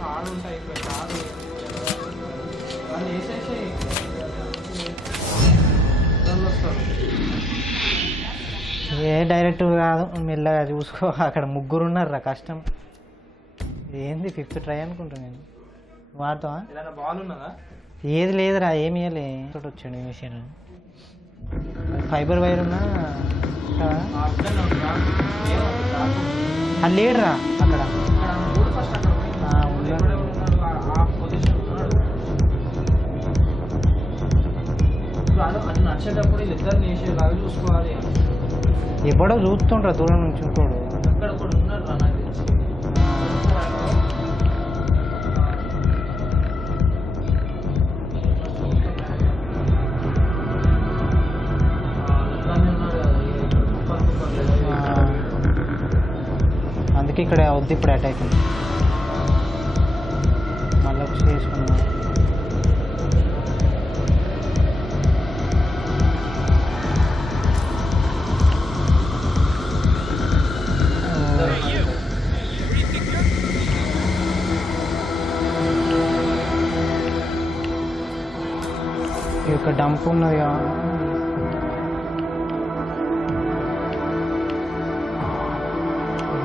కాడు ఉంటాయి కాదు వాళ్ళు వేసేసి ఏ డైరెక్ట్ కాదు మెల్లగా చూసుకో అక్కడ ముగ్గురు ఉన్నారా కష్టం ఏంది 5th ట్రై అనుకుంటా నేను వాడతావా బాల్ ఉన్నదా ఏది లేదురా ఏమి ఇవ్వలే తోటి వచ్చాడు ఈ మిషన్ ఫైబర్ వైర్ ఉన్నా అది లేడురా అక్కడ అది నచ్చేటప్పుడు ఇద్దరు వేసేలాగా చూసుకోవాలి ఎప్పుడో చూస్తుండ్రా దూరం నుంచి ఇంకోడు అందుకే ఇక్కడ వద్దు ఇప్పుడు అటాక్ మళ్ళీ వచ్చి చేసుకున్నాం. ఇక్కడ డంప్ ఉన్నది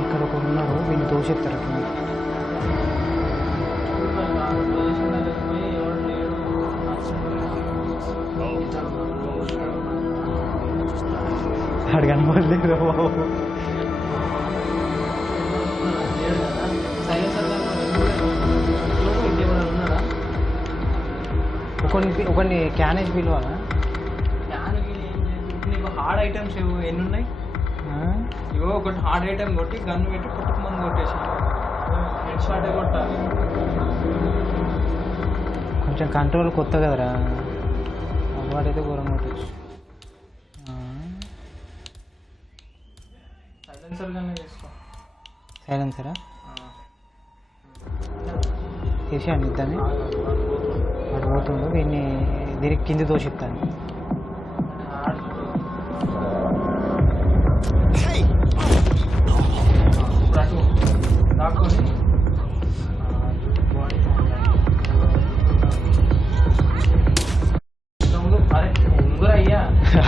ఇక్కడ ఒకరు ఉన్నారు, వీళ్ళు తోసేస్తారు అట్లా. అడగని పోలేదు బాబు. ఒకరిని క్యానేజ్ పిలవాలా? నీకు హార్డ్ ఐటమ్స్ ఎన్ని ఉన్నాయి? ఇవో ఒకటి హార్డ్ ఐటమ్ కొట్టి గన్ను పెట్టి పుట్టుకు మంది కొట్టేసి హెడ్ షాటే కొట్టాలి. కొంచెం కంట్రోల్ కొత్త కదరా, అలవాటైతే ఘోరంగా కొట్టచ్చు. సైలెన్సర్ గన్నే తీసుకో. సైలెన్సరా చేసేయండి దాన్ని. అటు పోతుండు, వీడిని దీనికి కింది తోసిస్తాను.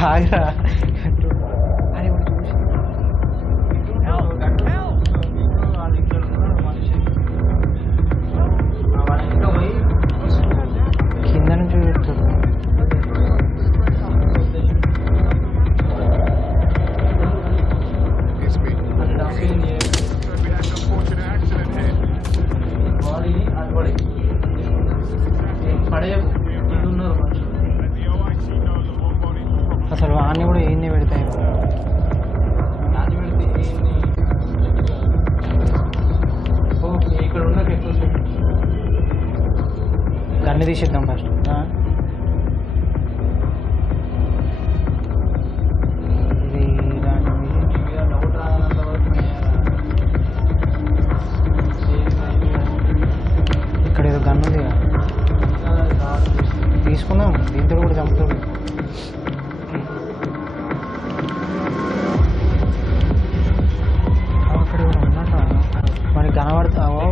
ఆగరా కింద నుంచి చూస్తాడు. అసలు వాడిని కూడా ఏన్ని పెడతాయి. ఇక్కడ ఉన్న గన్ను తీసేద్దాం ఫస్ట్. ఇక్కడ ఏదో గన్ను ఉంది కదా, తీసుకున్నాం. దీంతో కూడా చంపుతాడు. అక్కడ కూడా ఉన్నట్రా మనకి కనబడతావో.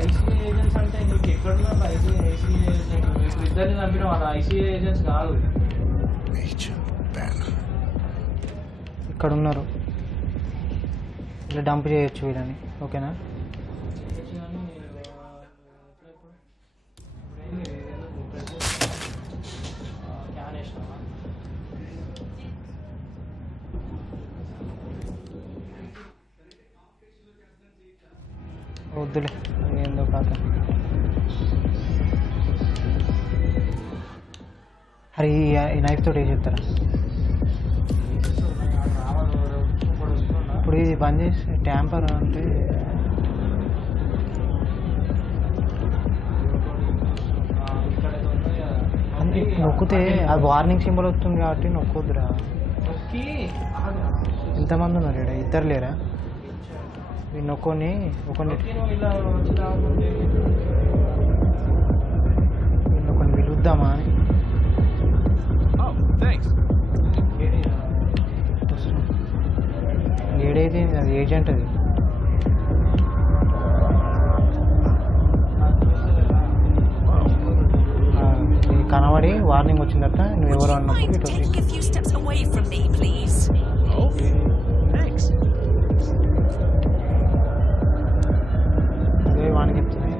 ఐసీఏ ఏజెంట్స్ అంటే నీకు ఎక్కడున్నా ఐసీఏ ఏజెంట్స్ ఇద్దరిని చంపిన వాళ్ళు ఐసీఏ ఏజెంట్స్ కాదు. ఇక్కడ ఉన్నారు, ఇలా డంప్ చేయొచ్చు వీళ్ళని. ఓకేనా? వద్దులే ఏందో కాక. అరే ఈ నైఫ్ తోటి ఏం చెప్తారా? ఇప్పుడు ఇది బంద్ చేసి ట్యాంపర్ అంటే నొక్కితే అది వార్నింగ్ సింబల్ వస్తుంది కాబట్టి నొక్కొద్దురా. ఎంతమంది ఉన్నారు ఇక్కడ? ఇద్దరు లేరా? వీళ్ళు నొక్కొని ఒకరిని పిలుద్దామా అని. ఏడైతే అది ఏజెంట్, అది కనబడి వార్నింగ్ వచ్చిన తర్వాత నువ్వు ఎవరు అన్నప్పుడు అదే వానికి చెప్తుంది.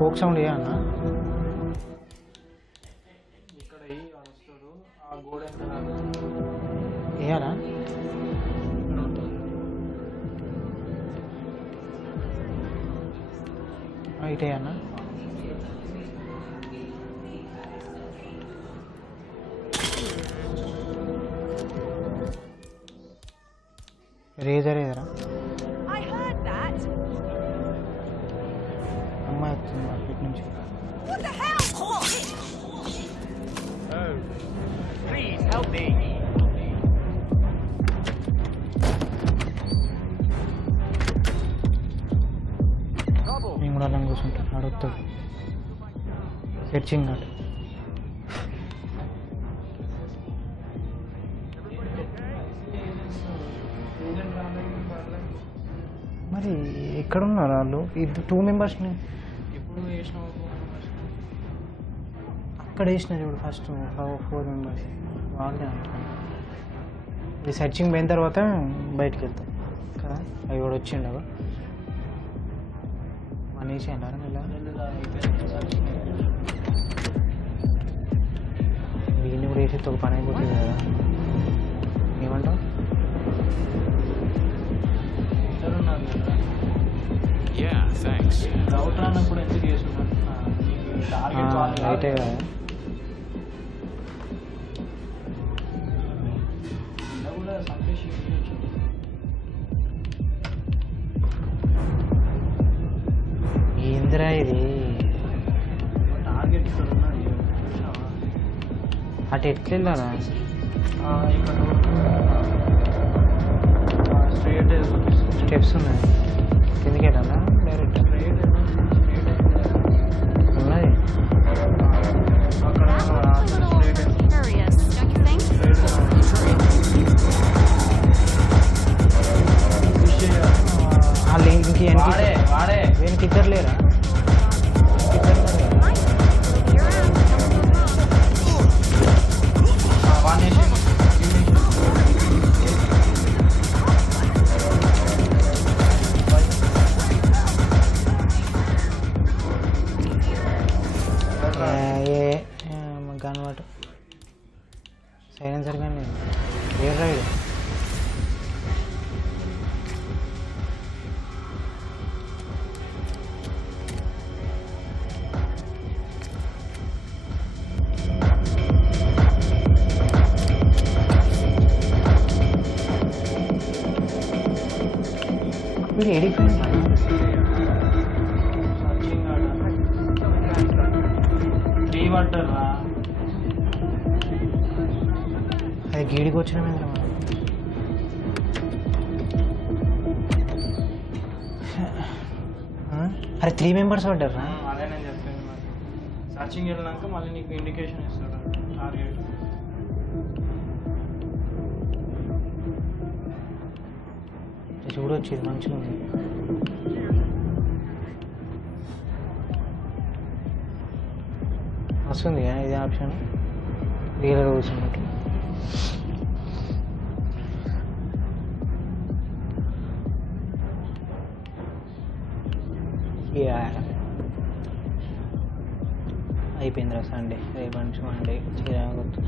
కోక్ సౌండ్ ఏ అన్న? ఏనా ఇటే అన్న? రేజర్ ఏదరా I heard that. అమ్మాయి వచ్చింది అక్కడి నుంచి. What the hell? Oh, please help me. నేను కూడా అలా కూర్చుంటాను అడుగుతాడు సెర్చింగ్ అటు మరి ఎక్కడున్నారు వాళ్ళు 2 మెంబర్స్ని ఇప్పుడు వేసినావు అక్కడ వేసిన చూడు ఫస్ట్ 4 మెంబర్స్ వాళ్ళే అంటున్నాను. ఇది సెర్చింగ్ పోయిన తర్వాత బయటకు వెళ్తాం కదా. అవి కూడా వచ్చిండు అవి అనేసి అన్నారు వీడిని కూడా వేసేస్తే ఒక పని అయిపోతుంది కదా. ఏమంటావు? Yeah, thanks. డౌట్ రానప్పుడు ఎందుకు చేస్తున్నాను రైటే కదా. కూడా సందేశం ఏందిరా ఇది టార్గెట్ ఇక్కడ ఉన్నది అటు ఎట్లా వెళ్ళాలా? ఇక్కడ స్ట్రైట్ స్టెప్స్ ఉన్నాయి కిందకి వెళ్ళాలా డైరెక్ట్? ఉన్నది That looks a little curious, don't you think? వాళ్ళు ఇంక వెనక్కి ఇద్దరు లేరా? గన్వాటు సైలెన్సర్ కానీ ఏ రైడ్ వీడు ఎడిపోయింది అది గీడికి వచ్చిన మీద అరే 3 మెంబర్స్ పడ్డారా? అదే నేను చెప్పాను మరి సర్చింగ్ వెళ్ళినాక మళ్ళీ నీకు ఇండికేషన్ ఇస్తాడు టార్గెట్. చూడొచ్చు ఇది మంచిగా ఉంది. వస్తుంది ఇది ఆప్షన్ రియల్గా కూర్చున్నట్టు. అయిపోయిందిరా సండే, రేపు నుంచి మండే చిరాగొద్దు.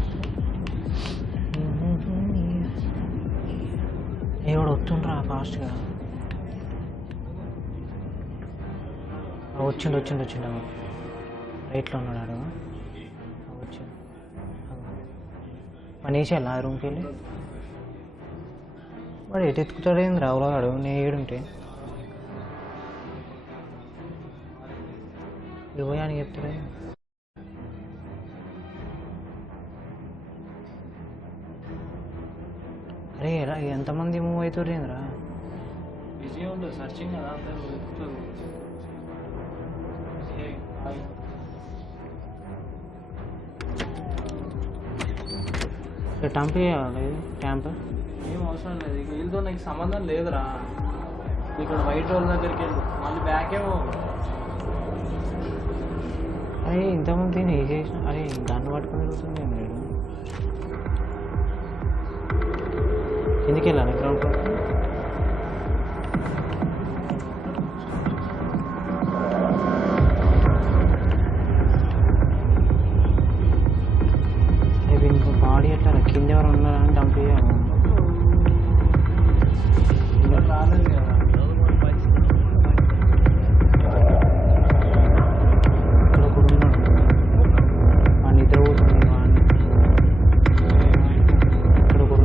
ఎవడు వస్తుండ్రా ఫాస్ట్గా. వచ్చిండు రైట్లో ఉన్నాడు ఆడు. వచ్చిండు మనీషి వెళ్ళా ఆ రూమ్కి వెళ్ళి. వాడు ఎటు ఎత్తుకుతాడేంది రావులాగాడు నేను ఏడుంటే ఇవ్వయా అని చెప్తాడే. అరే ఎంతమంది మూవ్ అవుతారేంద్రా? బిజీ ఉంటుంది సర్చింగ్ కదా అందరూ వెతుకుతారు. టంప్ చేయాలి ట్యాంప్ ఏం అవసరం లేదు. ఇక వీళ్ళతో నాకు సంబంధం లేదురా. ఇక్కడ వైట్ రోల్ దగ్గరికి వెళ్ళు మళ్ళీ బ్యాక్ ఏమో. అరే ఇంతమంది ఏ చేసిన అరే గన్ను పట్టుకొని తిరుగుతుంది మీరు. ఎందుకు వెళ్ళాలి గ్రౌండ్ ఫ్లోర్? రేపు ఇంకో బాడీ ఎట్లా కింద ఎవరు ఉన్నారని డంప్ చేయాలి. రాలేదు కదా. నిద్ర పోతుంది వాడిని. ఇక్కడ కూడా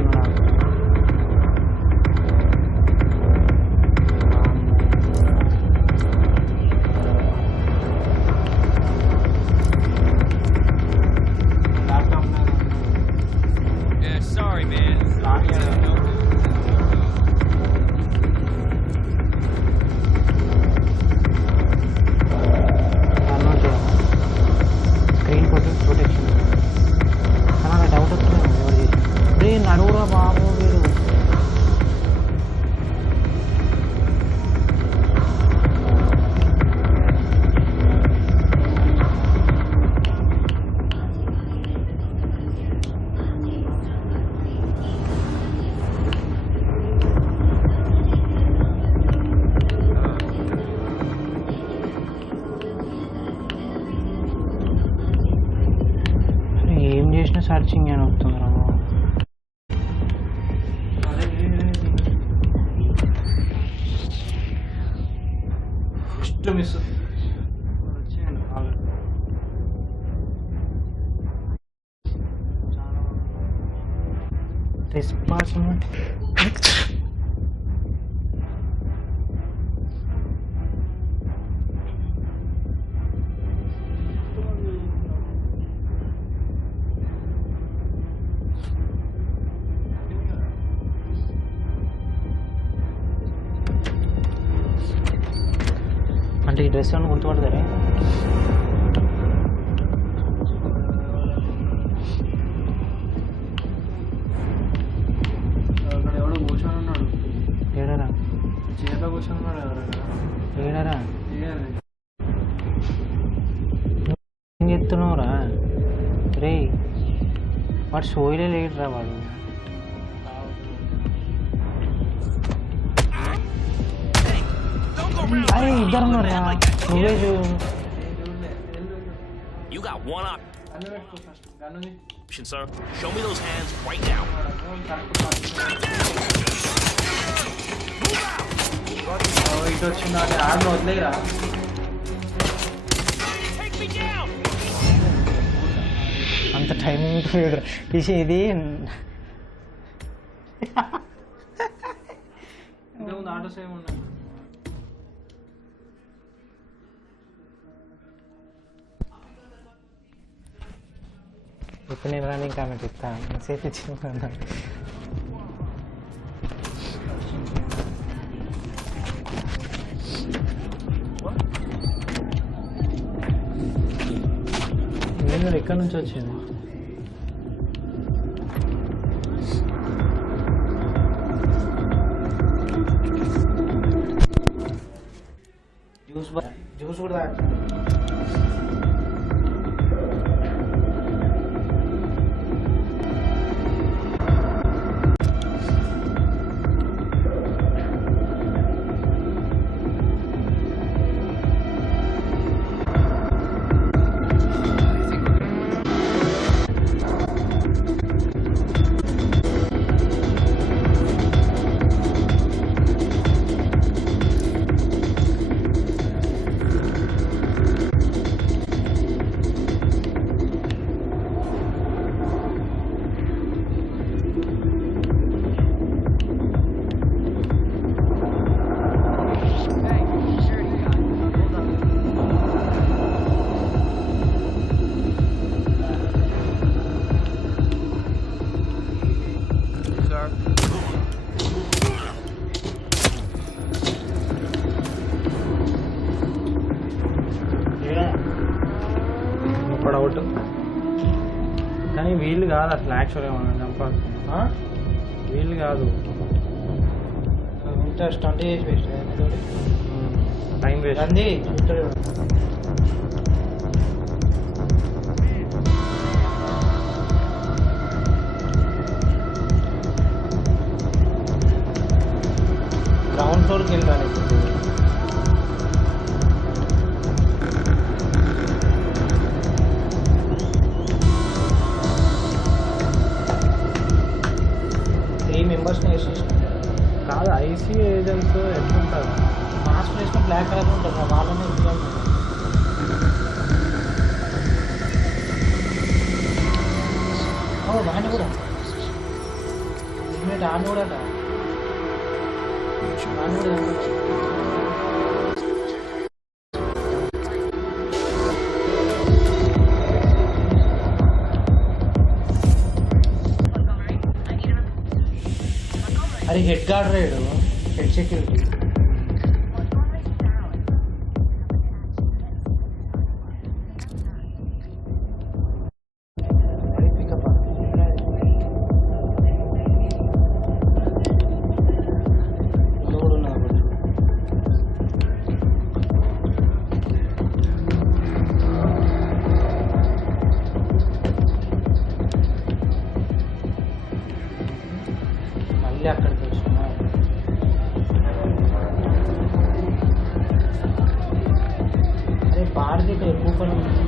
సర్చింగ్ అని వస్తుందిరా ఫస్ట్ మిస్ రెస్పాన్స్ అంటే ఈ డ్రెస్ ఏమైనా గుర్తుపడతారా అక్కడ ఎవడో కూర్చొని ఉన్నాడు ఏడరా చీరలో కూర్చొని ఉన్నాడు ఎవరైనా ఏడరా ఏది ఏం చెప్తున్నావురా రే వాడు సోయిలే లేడురా వాడు అరే ఇద్దరు ఉన్నారా నువ్వే You got one option, sir. Show me those hands right now. ఇటు వచ్చిందా ఆడలో వదిలేరా అంత టైం ఇది ఇంతకుముందు ఆటోస్ ఏమి ఉన్నాయి ఇప్పుడు నేను రన్నింగ్ కామెంట్ ఇస్తాను సేఫ్ ఇచ్చిన నేను ఎక్కడి నుంచి వచ్చింది జ్యూస్ కూడా ఇప్పుడు అవుట్ కానీ వీళ్ళు కాదు అసలు యాక్చువల్గా మనం చంపాల్సింది వీళ్ళు కాదు ఇంట్రెస్ట్ అంటే వేస్ట్ టైం వేస్ట్ అంది గ్రౌండ్ ఫ్లోర్కి వెళ్ళాలి మెంబర్స్ని వేసేసి కాదు ఐసీ ఏజెంట్స్ ఎట్లుంటారు మాస్క్ వేసుకొని బ్లాక్ కలర్ ఉంటారు వాళ్ళని వాడిని కూడా ఆడిని కూడా ఆడిని కూడా అరే హెడ్ గార్డ్ రేడు హెడ్ సెక్యూరిటీ మళ్ళీ అక్కడికి వచ్చినా అరే బార్కి ఇక్కడ ఎక్కువ పని ఉంది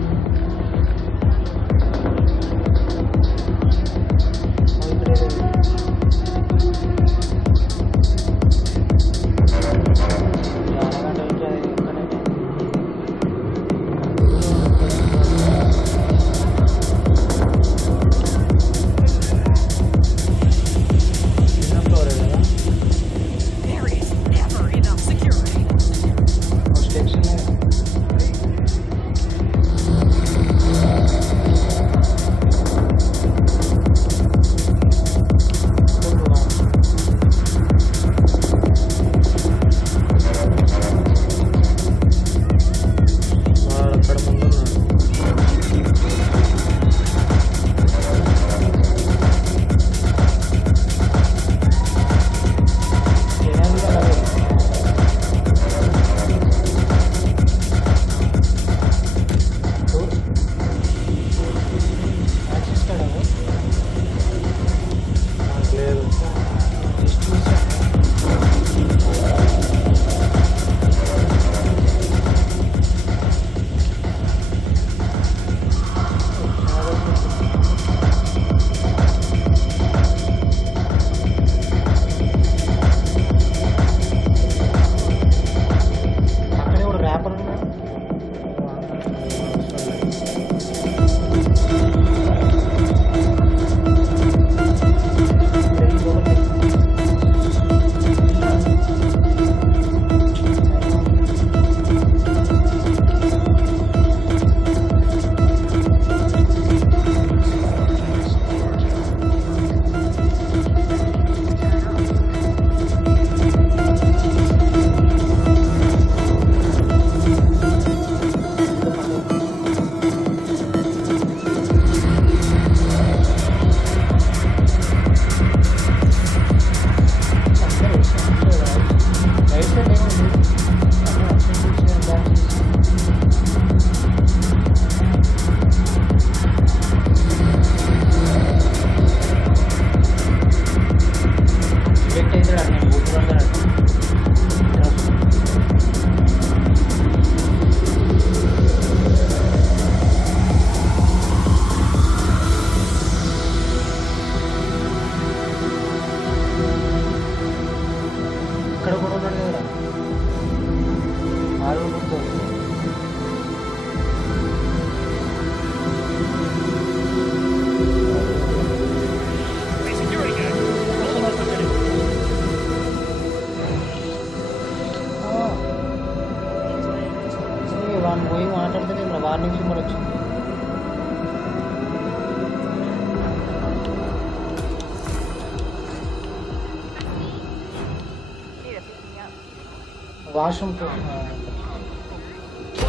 Washroom. Who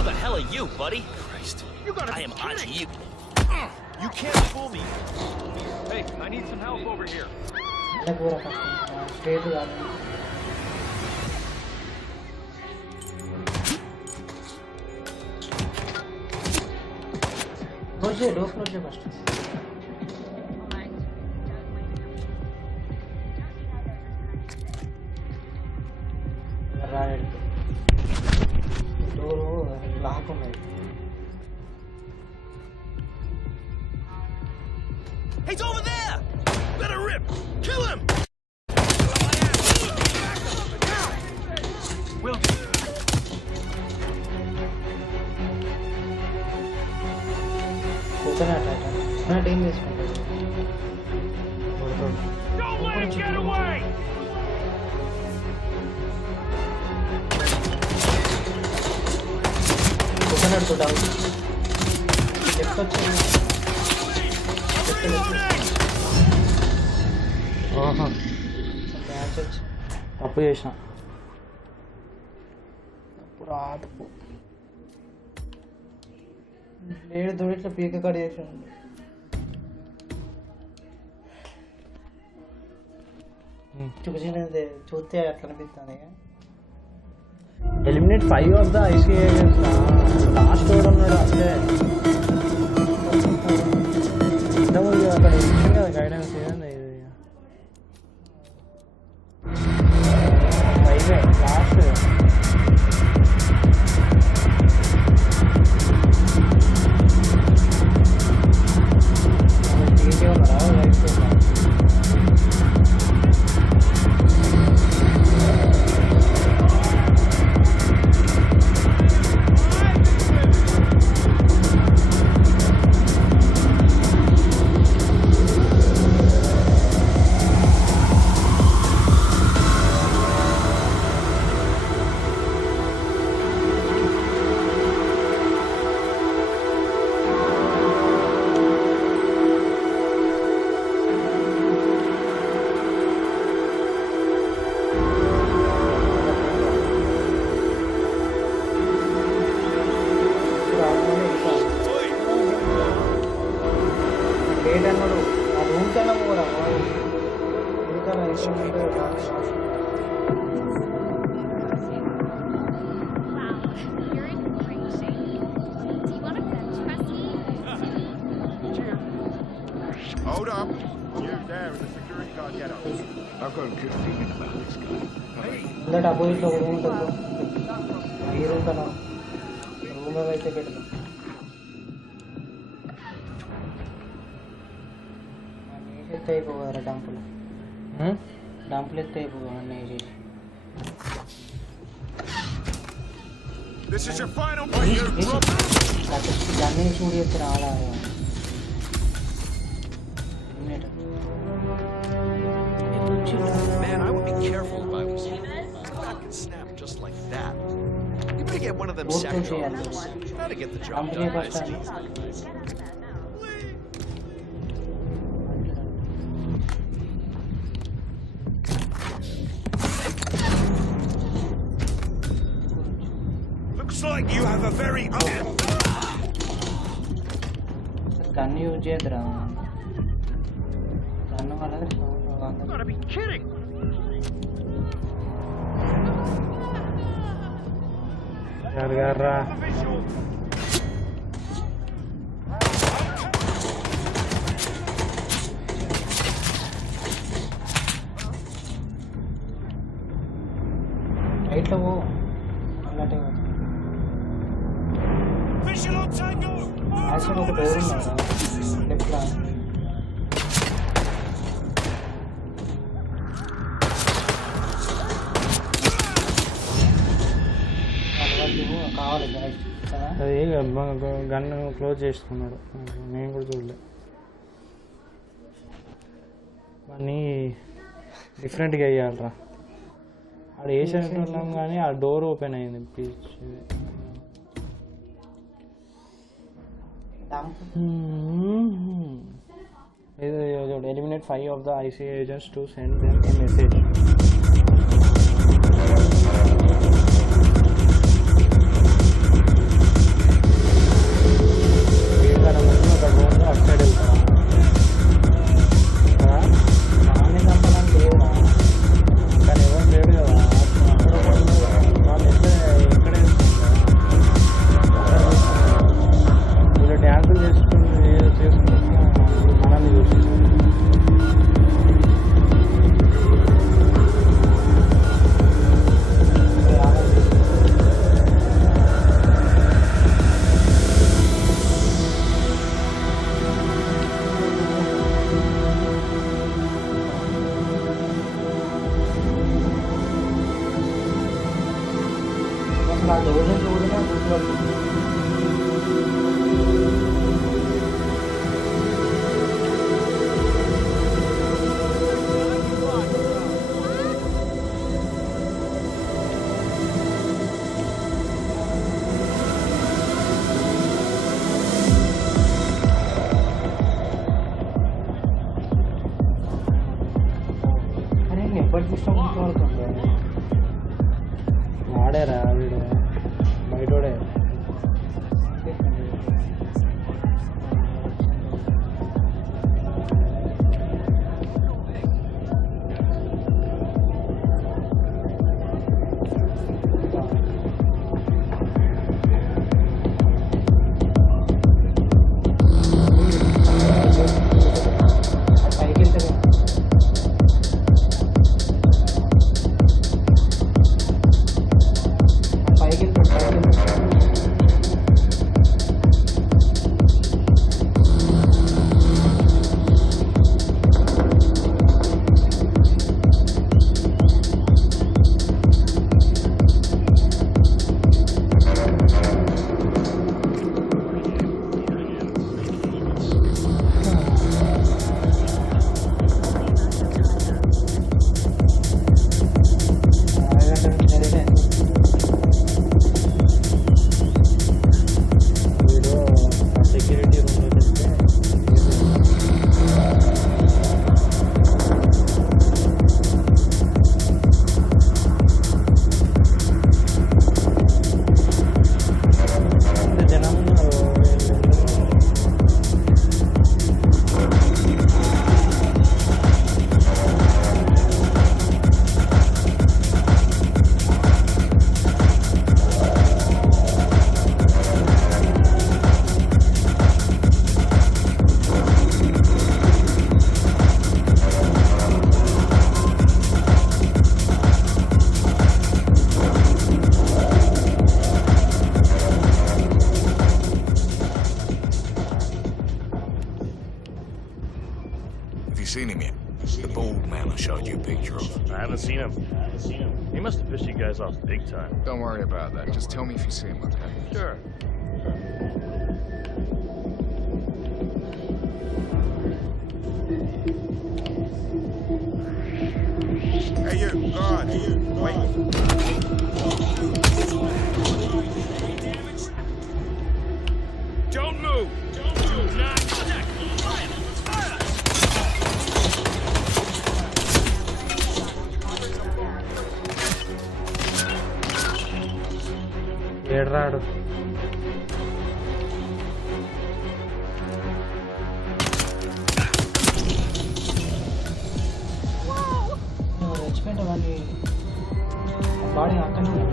the hell are you, buddy? Christ. I am onto you. You can't fool me. Hey, I need some help over here. Straight to Close first. Right. Door lock on it. He's over there! Let her rip! Kill him! Will. Coconut team is Don't let him get away! Coconut to down. తప్పు చేసిన తప్పు లేడు దొడిట్లో పీక cut చేసాను చూసినది చూస్తే అట్లా అనిపిస్తుంది eliminate 5 of the ICA last ఓడ్ ఉన్నాడు అసలే అక్కడ ఇచ్చింది కదా గైడెన్స్ ఏదండి ఇది 5 last Hold up. You there in the security guard get up. I've got a good feeling about this guy. Hey. That opposite లో రూమ్ ఉంటుందో ఈ రూమ్ కన్నా రూమ్ అయితే బెటర్ ఎత్తే అయిపోగలరా డంపులు ఎత్తే అయిపోగా అన్నీ చేసి This is your final play. దాన్ని చూడి ఎత్తి రావాలా Man, I would be careful if I was you. Back and snap just like that. You better get one of them sack jobs. Try to get the job done nice and easy. Looks like you have a very gun use చేయద్దురా gun వల్ల You gotta be kidding! Garra. Right lo wo. Allate wo. Visual on tango. Actually oka door unnada. Left la. అది gun close చేసుకున్నాడు నేను కూడా చూడలే అన్నీ డిఫరెంట్గా వేయాలరా ఆడ వేసేస్తున్నాం కానీ ఆ డోర్ ఓపెన్ అయింది పీచ్ ఇది eliminate 5 of the IC agents to send them a message ఎప్పటి చూస్తాం పడుతుంది వాడారా వీడు బయటోడే Seen him yet? The bald man I showed you a picture of. I haven't seen him. He must have pissed you guys off big time. Don't worry about that. Just tell me if you see him, okay? Sure. Hey, you. God. Hey, you. Wait. Don't move! Do not attack! Fire! Fire! ఏడ్రాడు రెచ్చిపోయింట వాడిని body అక్కడనే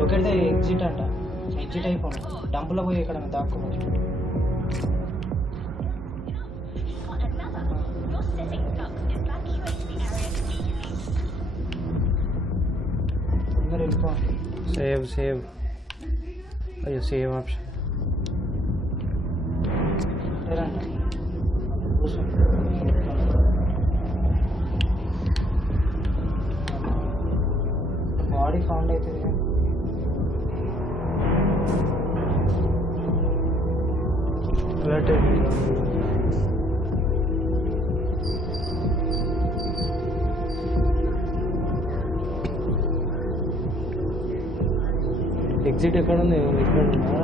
locate the exit అంట exit అయిపోను డంపులో పోయి ఇక్కడ దాక్కోవచ్చు అందరు వెళ్ళిపో save అయ్యో save option body found అవుతుంది exit ఎక్కడ ఉంది ఇక్కడ ఉందా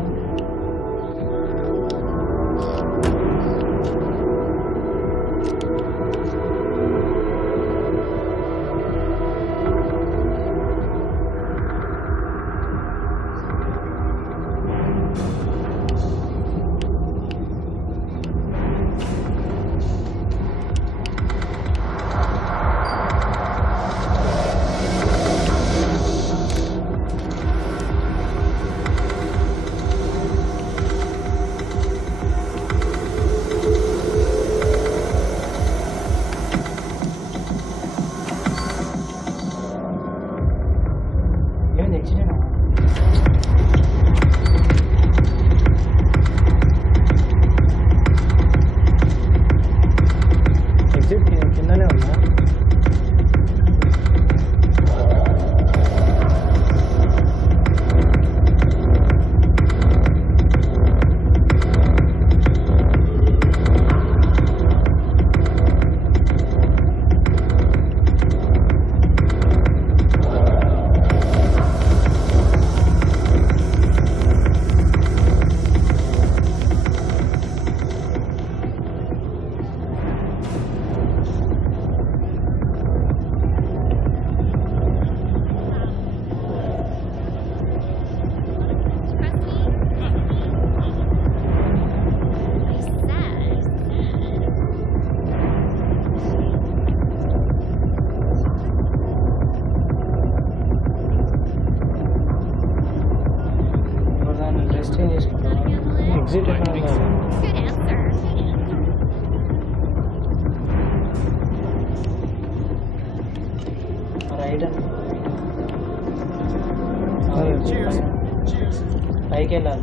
ఎగ్జిట్ ఎక్కడ ఉండాలి? Good answer. రైట్ పైకి వెళ్ళాలి.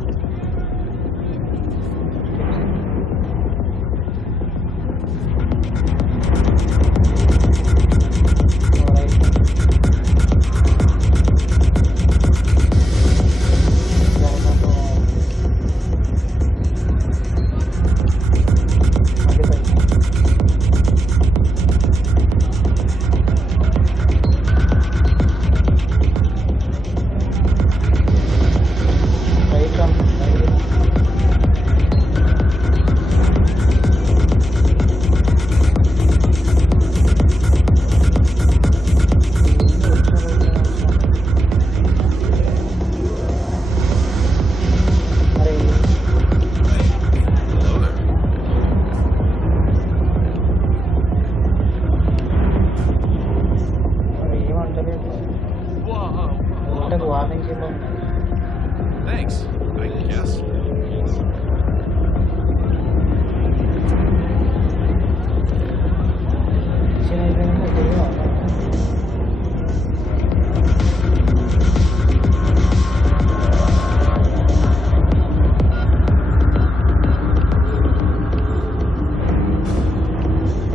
Thanks, I guess.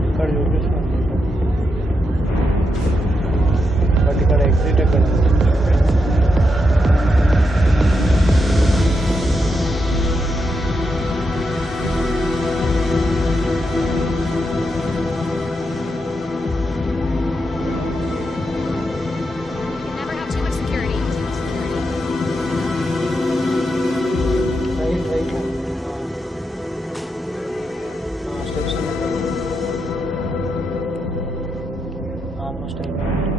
ఇక్కడ చూపిస్తుంది బట్ ఇక్కడ ఎగ్జిట్ ఎక్కడ? Never have too much security. Right steps almost అయిపోయింది.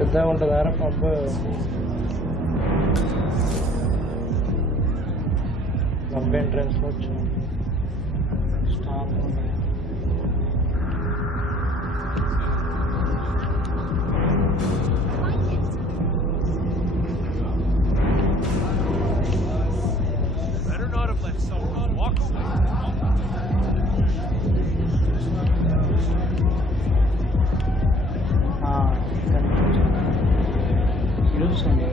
పెద్దగా ఉంటుందా పంపు? పంప్ ఎంట్రన్స్లో వచ్చాం. Stop Better not have let someone walk away. చూసండి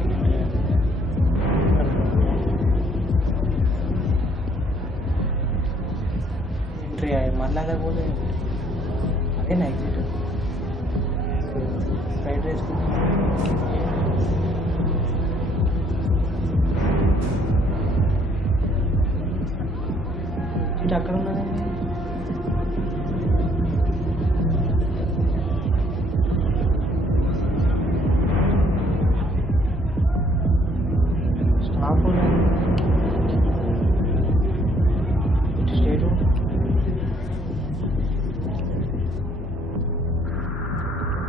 ఎంట్రీ మళ్ళీ అలా పోతే అదే నా ఎగ్జిట్ ఫ్రైడ్ రైస్ ఇటు అక్కడ ఉన్నదండి. స్టాప్ ఉన్నది ఇటు స్టేట్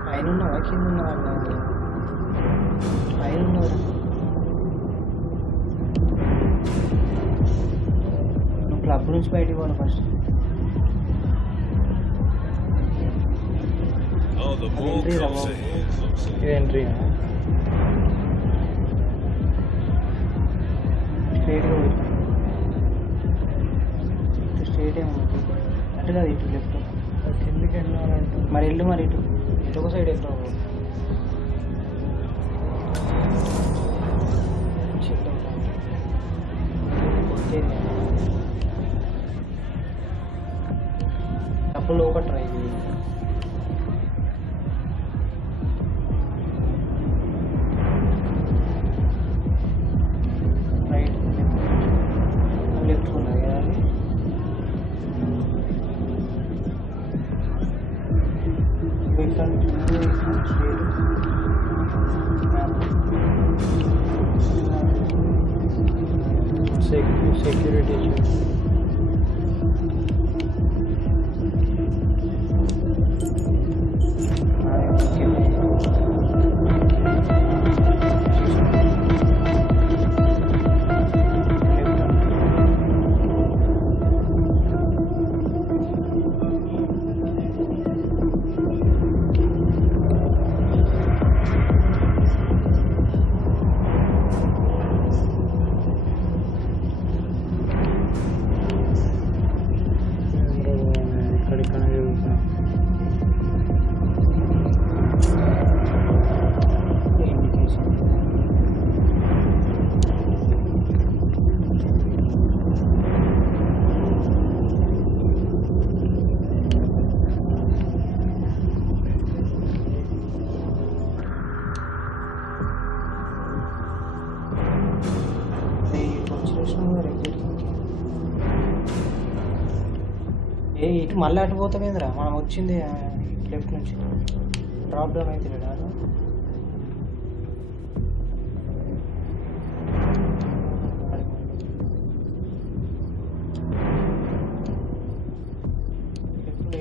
పైన ఉన్నవా కింద ఉన్నవా? పైన ఉన్నవా? నువ్వు క్లబ్ నుంచి బయటికి పోను first. Oh, the bull Entry comes level. in. ఇది ఎంట్రీనా? స్ట్రేట్గా పోయి ఇటు స్ట్రేట్ ఏమో అంటే కాదు ఇటు లెఫ్ట్ కిందకి వెళ్ళాలంటే మరి వెళ్ళు మరి ఇటు ఇటు ఒక సైడ్ వెళ్తావు. తప్పులు ఒక ట్రై చేయి. రైట్ లెఫ్ట్ ఉన్నది కదా అది. సెక్యూరిటీ ఇటు మళ్ళీ అటు పోతామేంద్రా మనం వచ్చింది లెఫ్ట్ నుంచి డ్రాప్ డౌన్ అయితే లేడా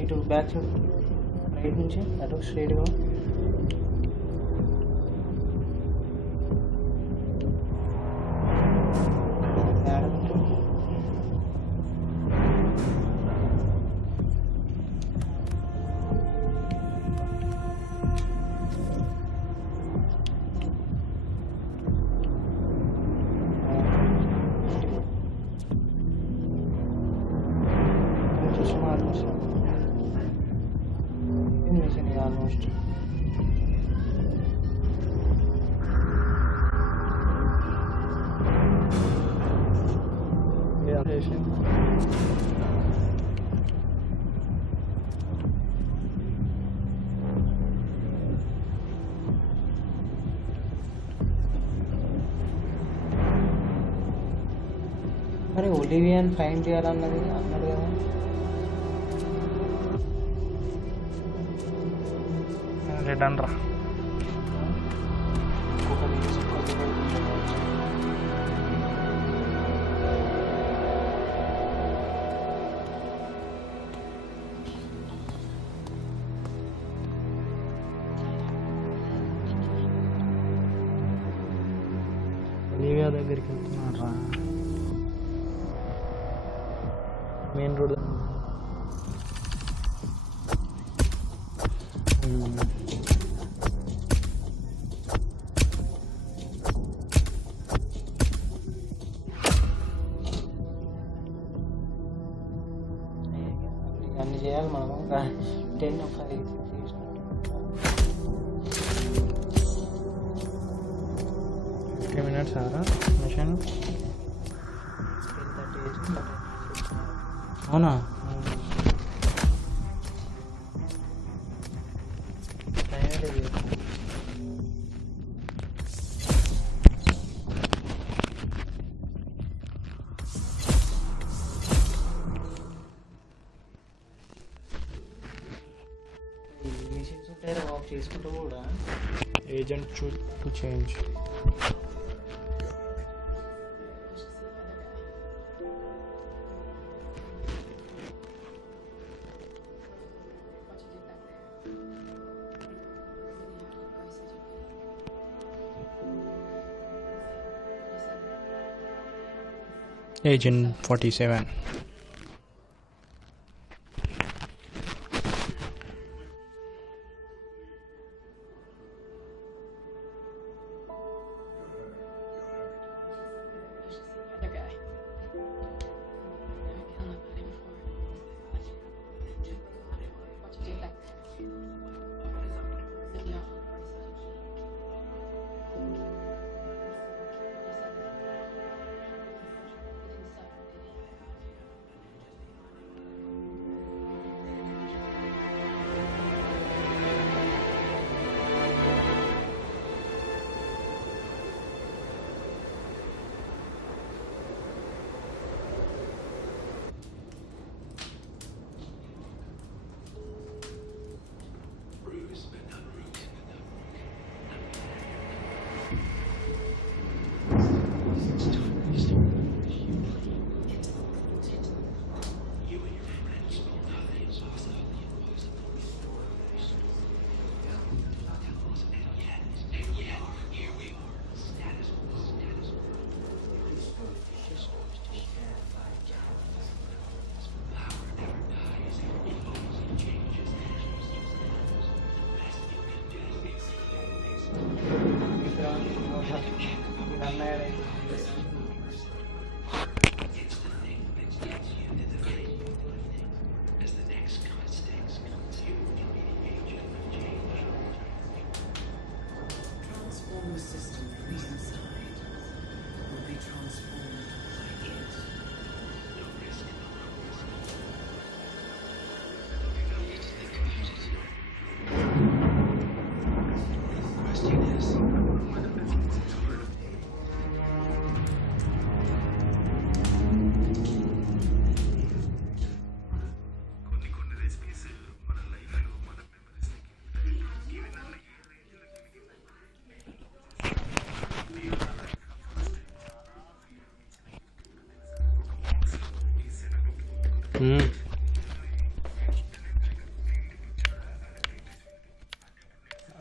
ఇటు బ్యాక్ సైడ్ రైట్ నుంచి అటు స్ట్రైట్గా ఆల్మోస్ట్ మరి ఒలివియాని ఫైన్ చేయాలన్నది అన్నాడు కదా డన్ రా ఒలివియా దగ్గరికి వెళ్తున్నాడు రా మెయిన్ రోడ్ అన్ని చేయాలి మనము 10 of 5 50 minutes ఆరా మిషన్ అవునా చేసుకుంటూ కూడా ఏజెంట్ టు చేంజ్ Agent 47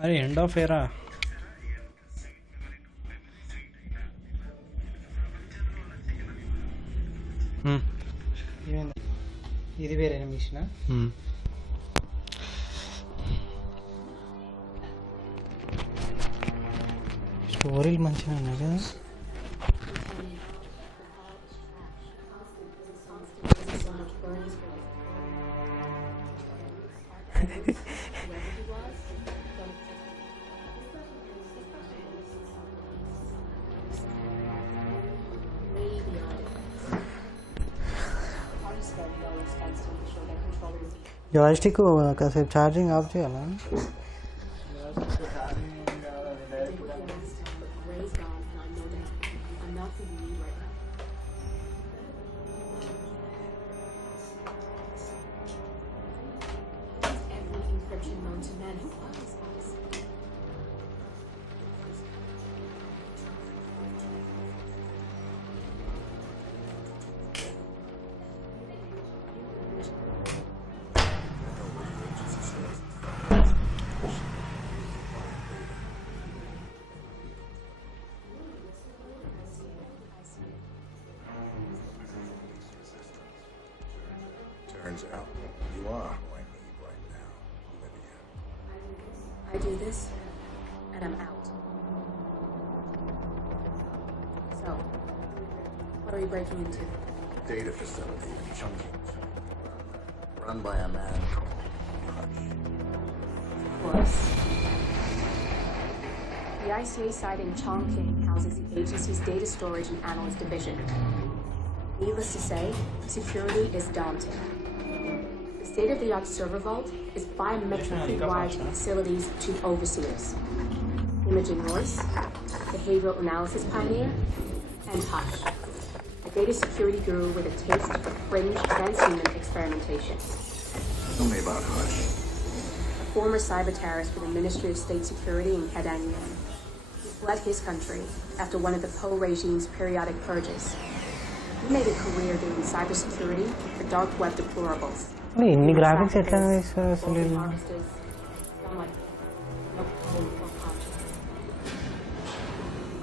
అరే ఎండ్ ఆఫ్ ఎరా ఇది వేరే మిషన్ స్టోరీలు మంచిగా ఉన్నాయి కదా. జాయిస్టిక్ కాసేపు ఛార్జింగ్ ఆఫ్ చేయాలా? Turns out you are who I need right now, Olivia. I do this, and I'm out. So, what are we breaking into? Data facility in Chungking, run by a man called Hutch. Of course. The ICA site in Chongqing houses the agency's data storage and analyst division. Needless to say, security is daunting. The state-of-the-art server vault is biometrically wired to the facility's two overseers: Imogen Royce, behavioral analysis pioneer, and Hush, a data security guru with a taste for fringe transhuman experimentation. Tell me about Hutch. A former cyber terrorist for the Ministry of State Security in Kadangyan. He fled his country after one of the Po regime's periodic purges. He made a career doing cybersecurity for dark web deplorables. ఇన్ని graphics ఎట్లా వేస్తారు అసలు?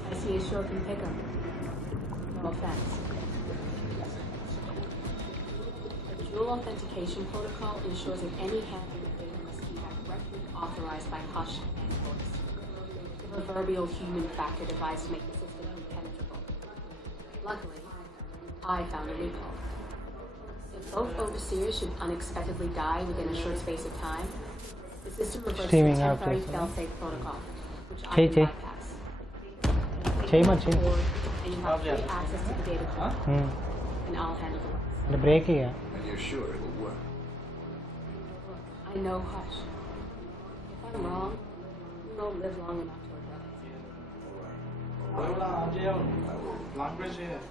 I see a sure can pick up. No offense. The dual authentication protocol ensures that any hacker data must be directly authorized by Hush and Royce. The proverbial human factor device to make the system impenetrable. Luckily, I found a loophole. If both overseers should unexpectedly die within a short space of time, the system reverts to a temporary fail-safe protocol, which I can bypass. And you have free access to the data core, and I'll handle the rest. The break here. And you're sure it'll work? Look, I know Hush. If I'm wrong, we won't live long enough to regret it.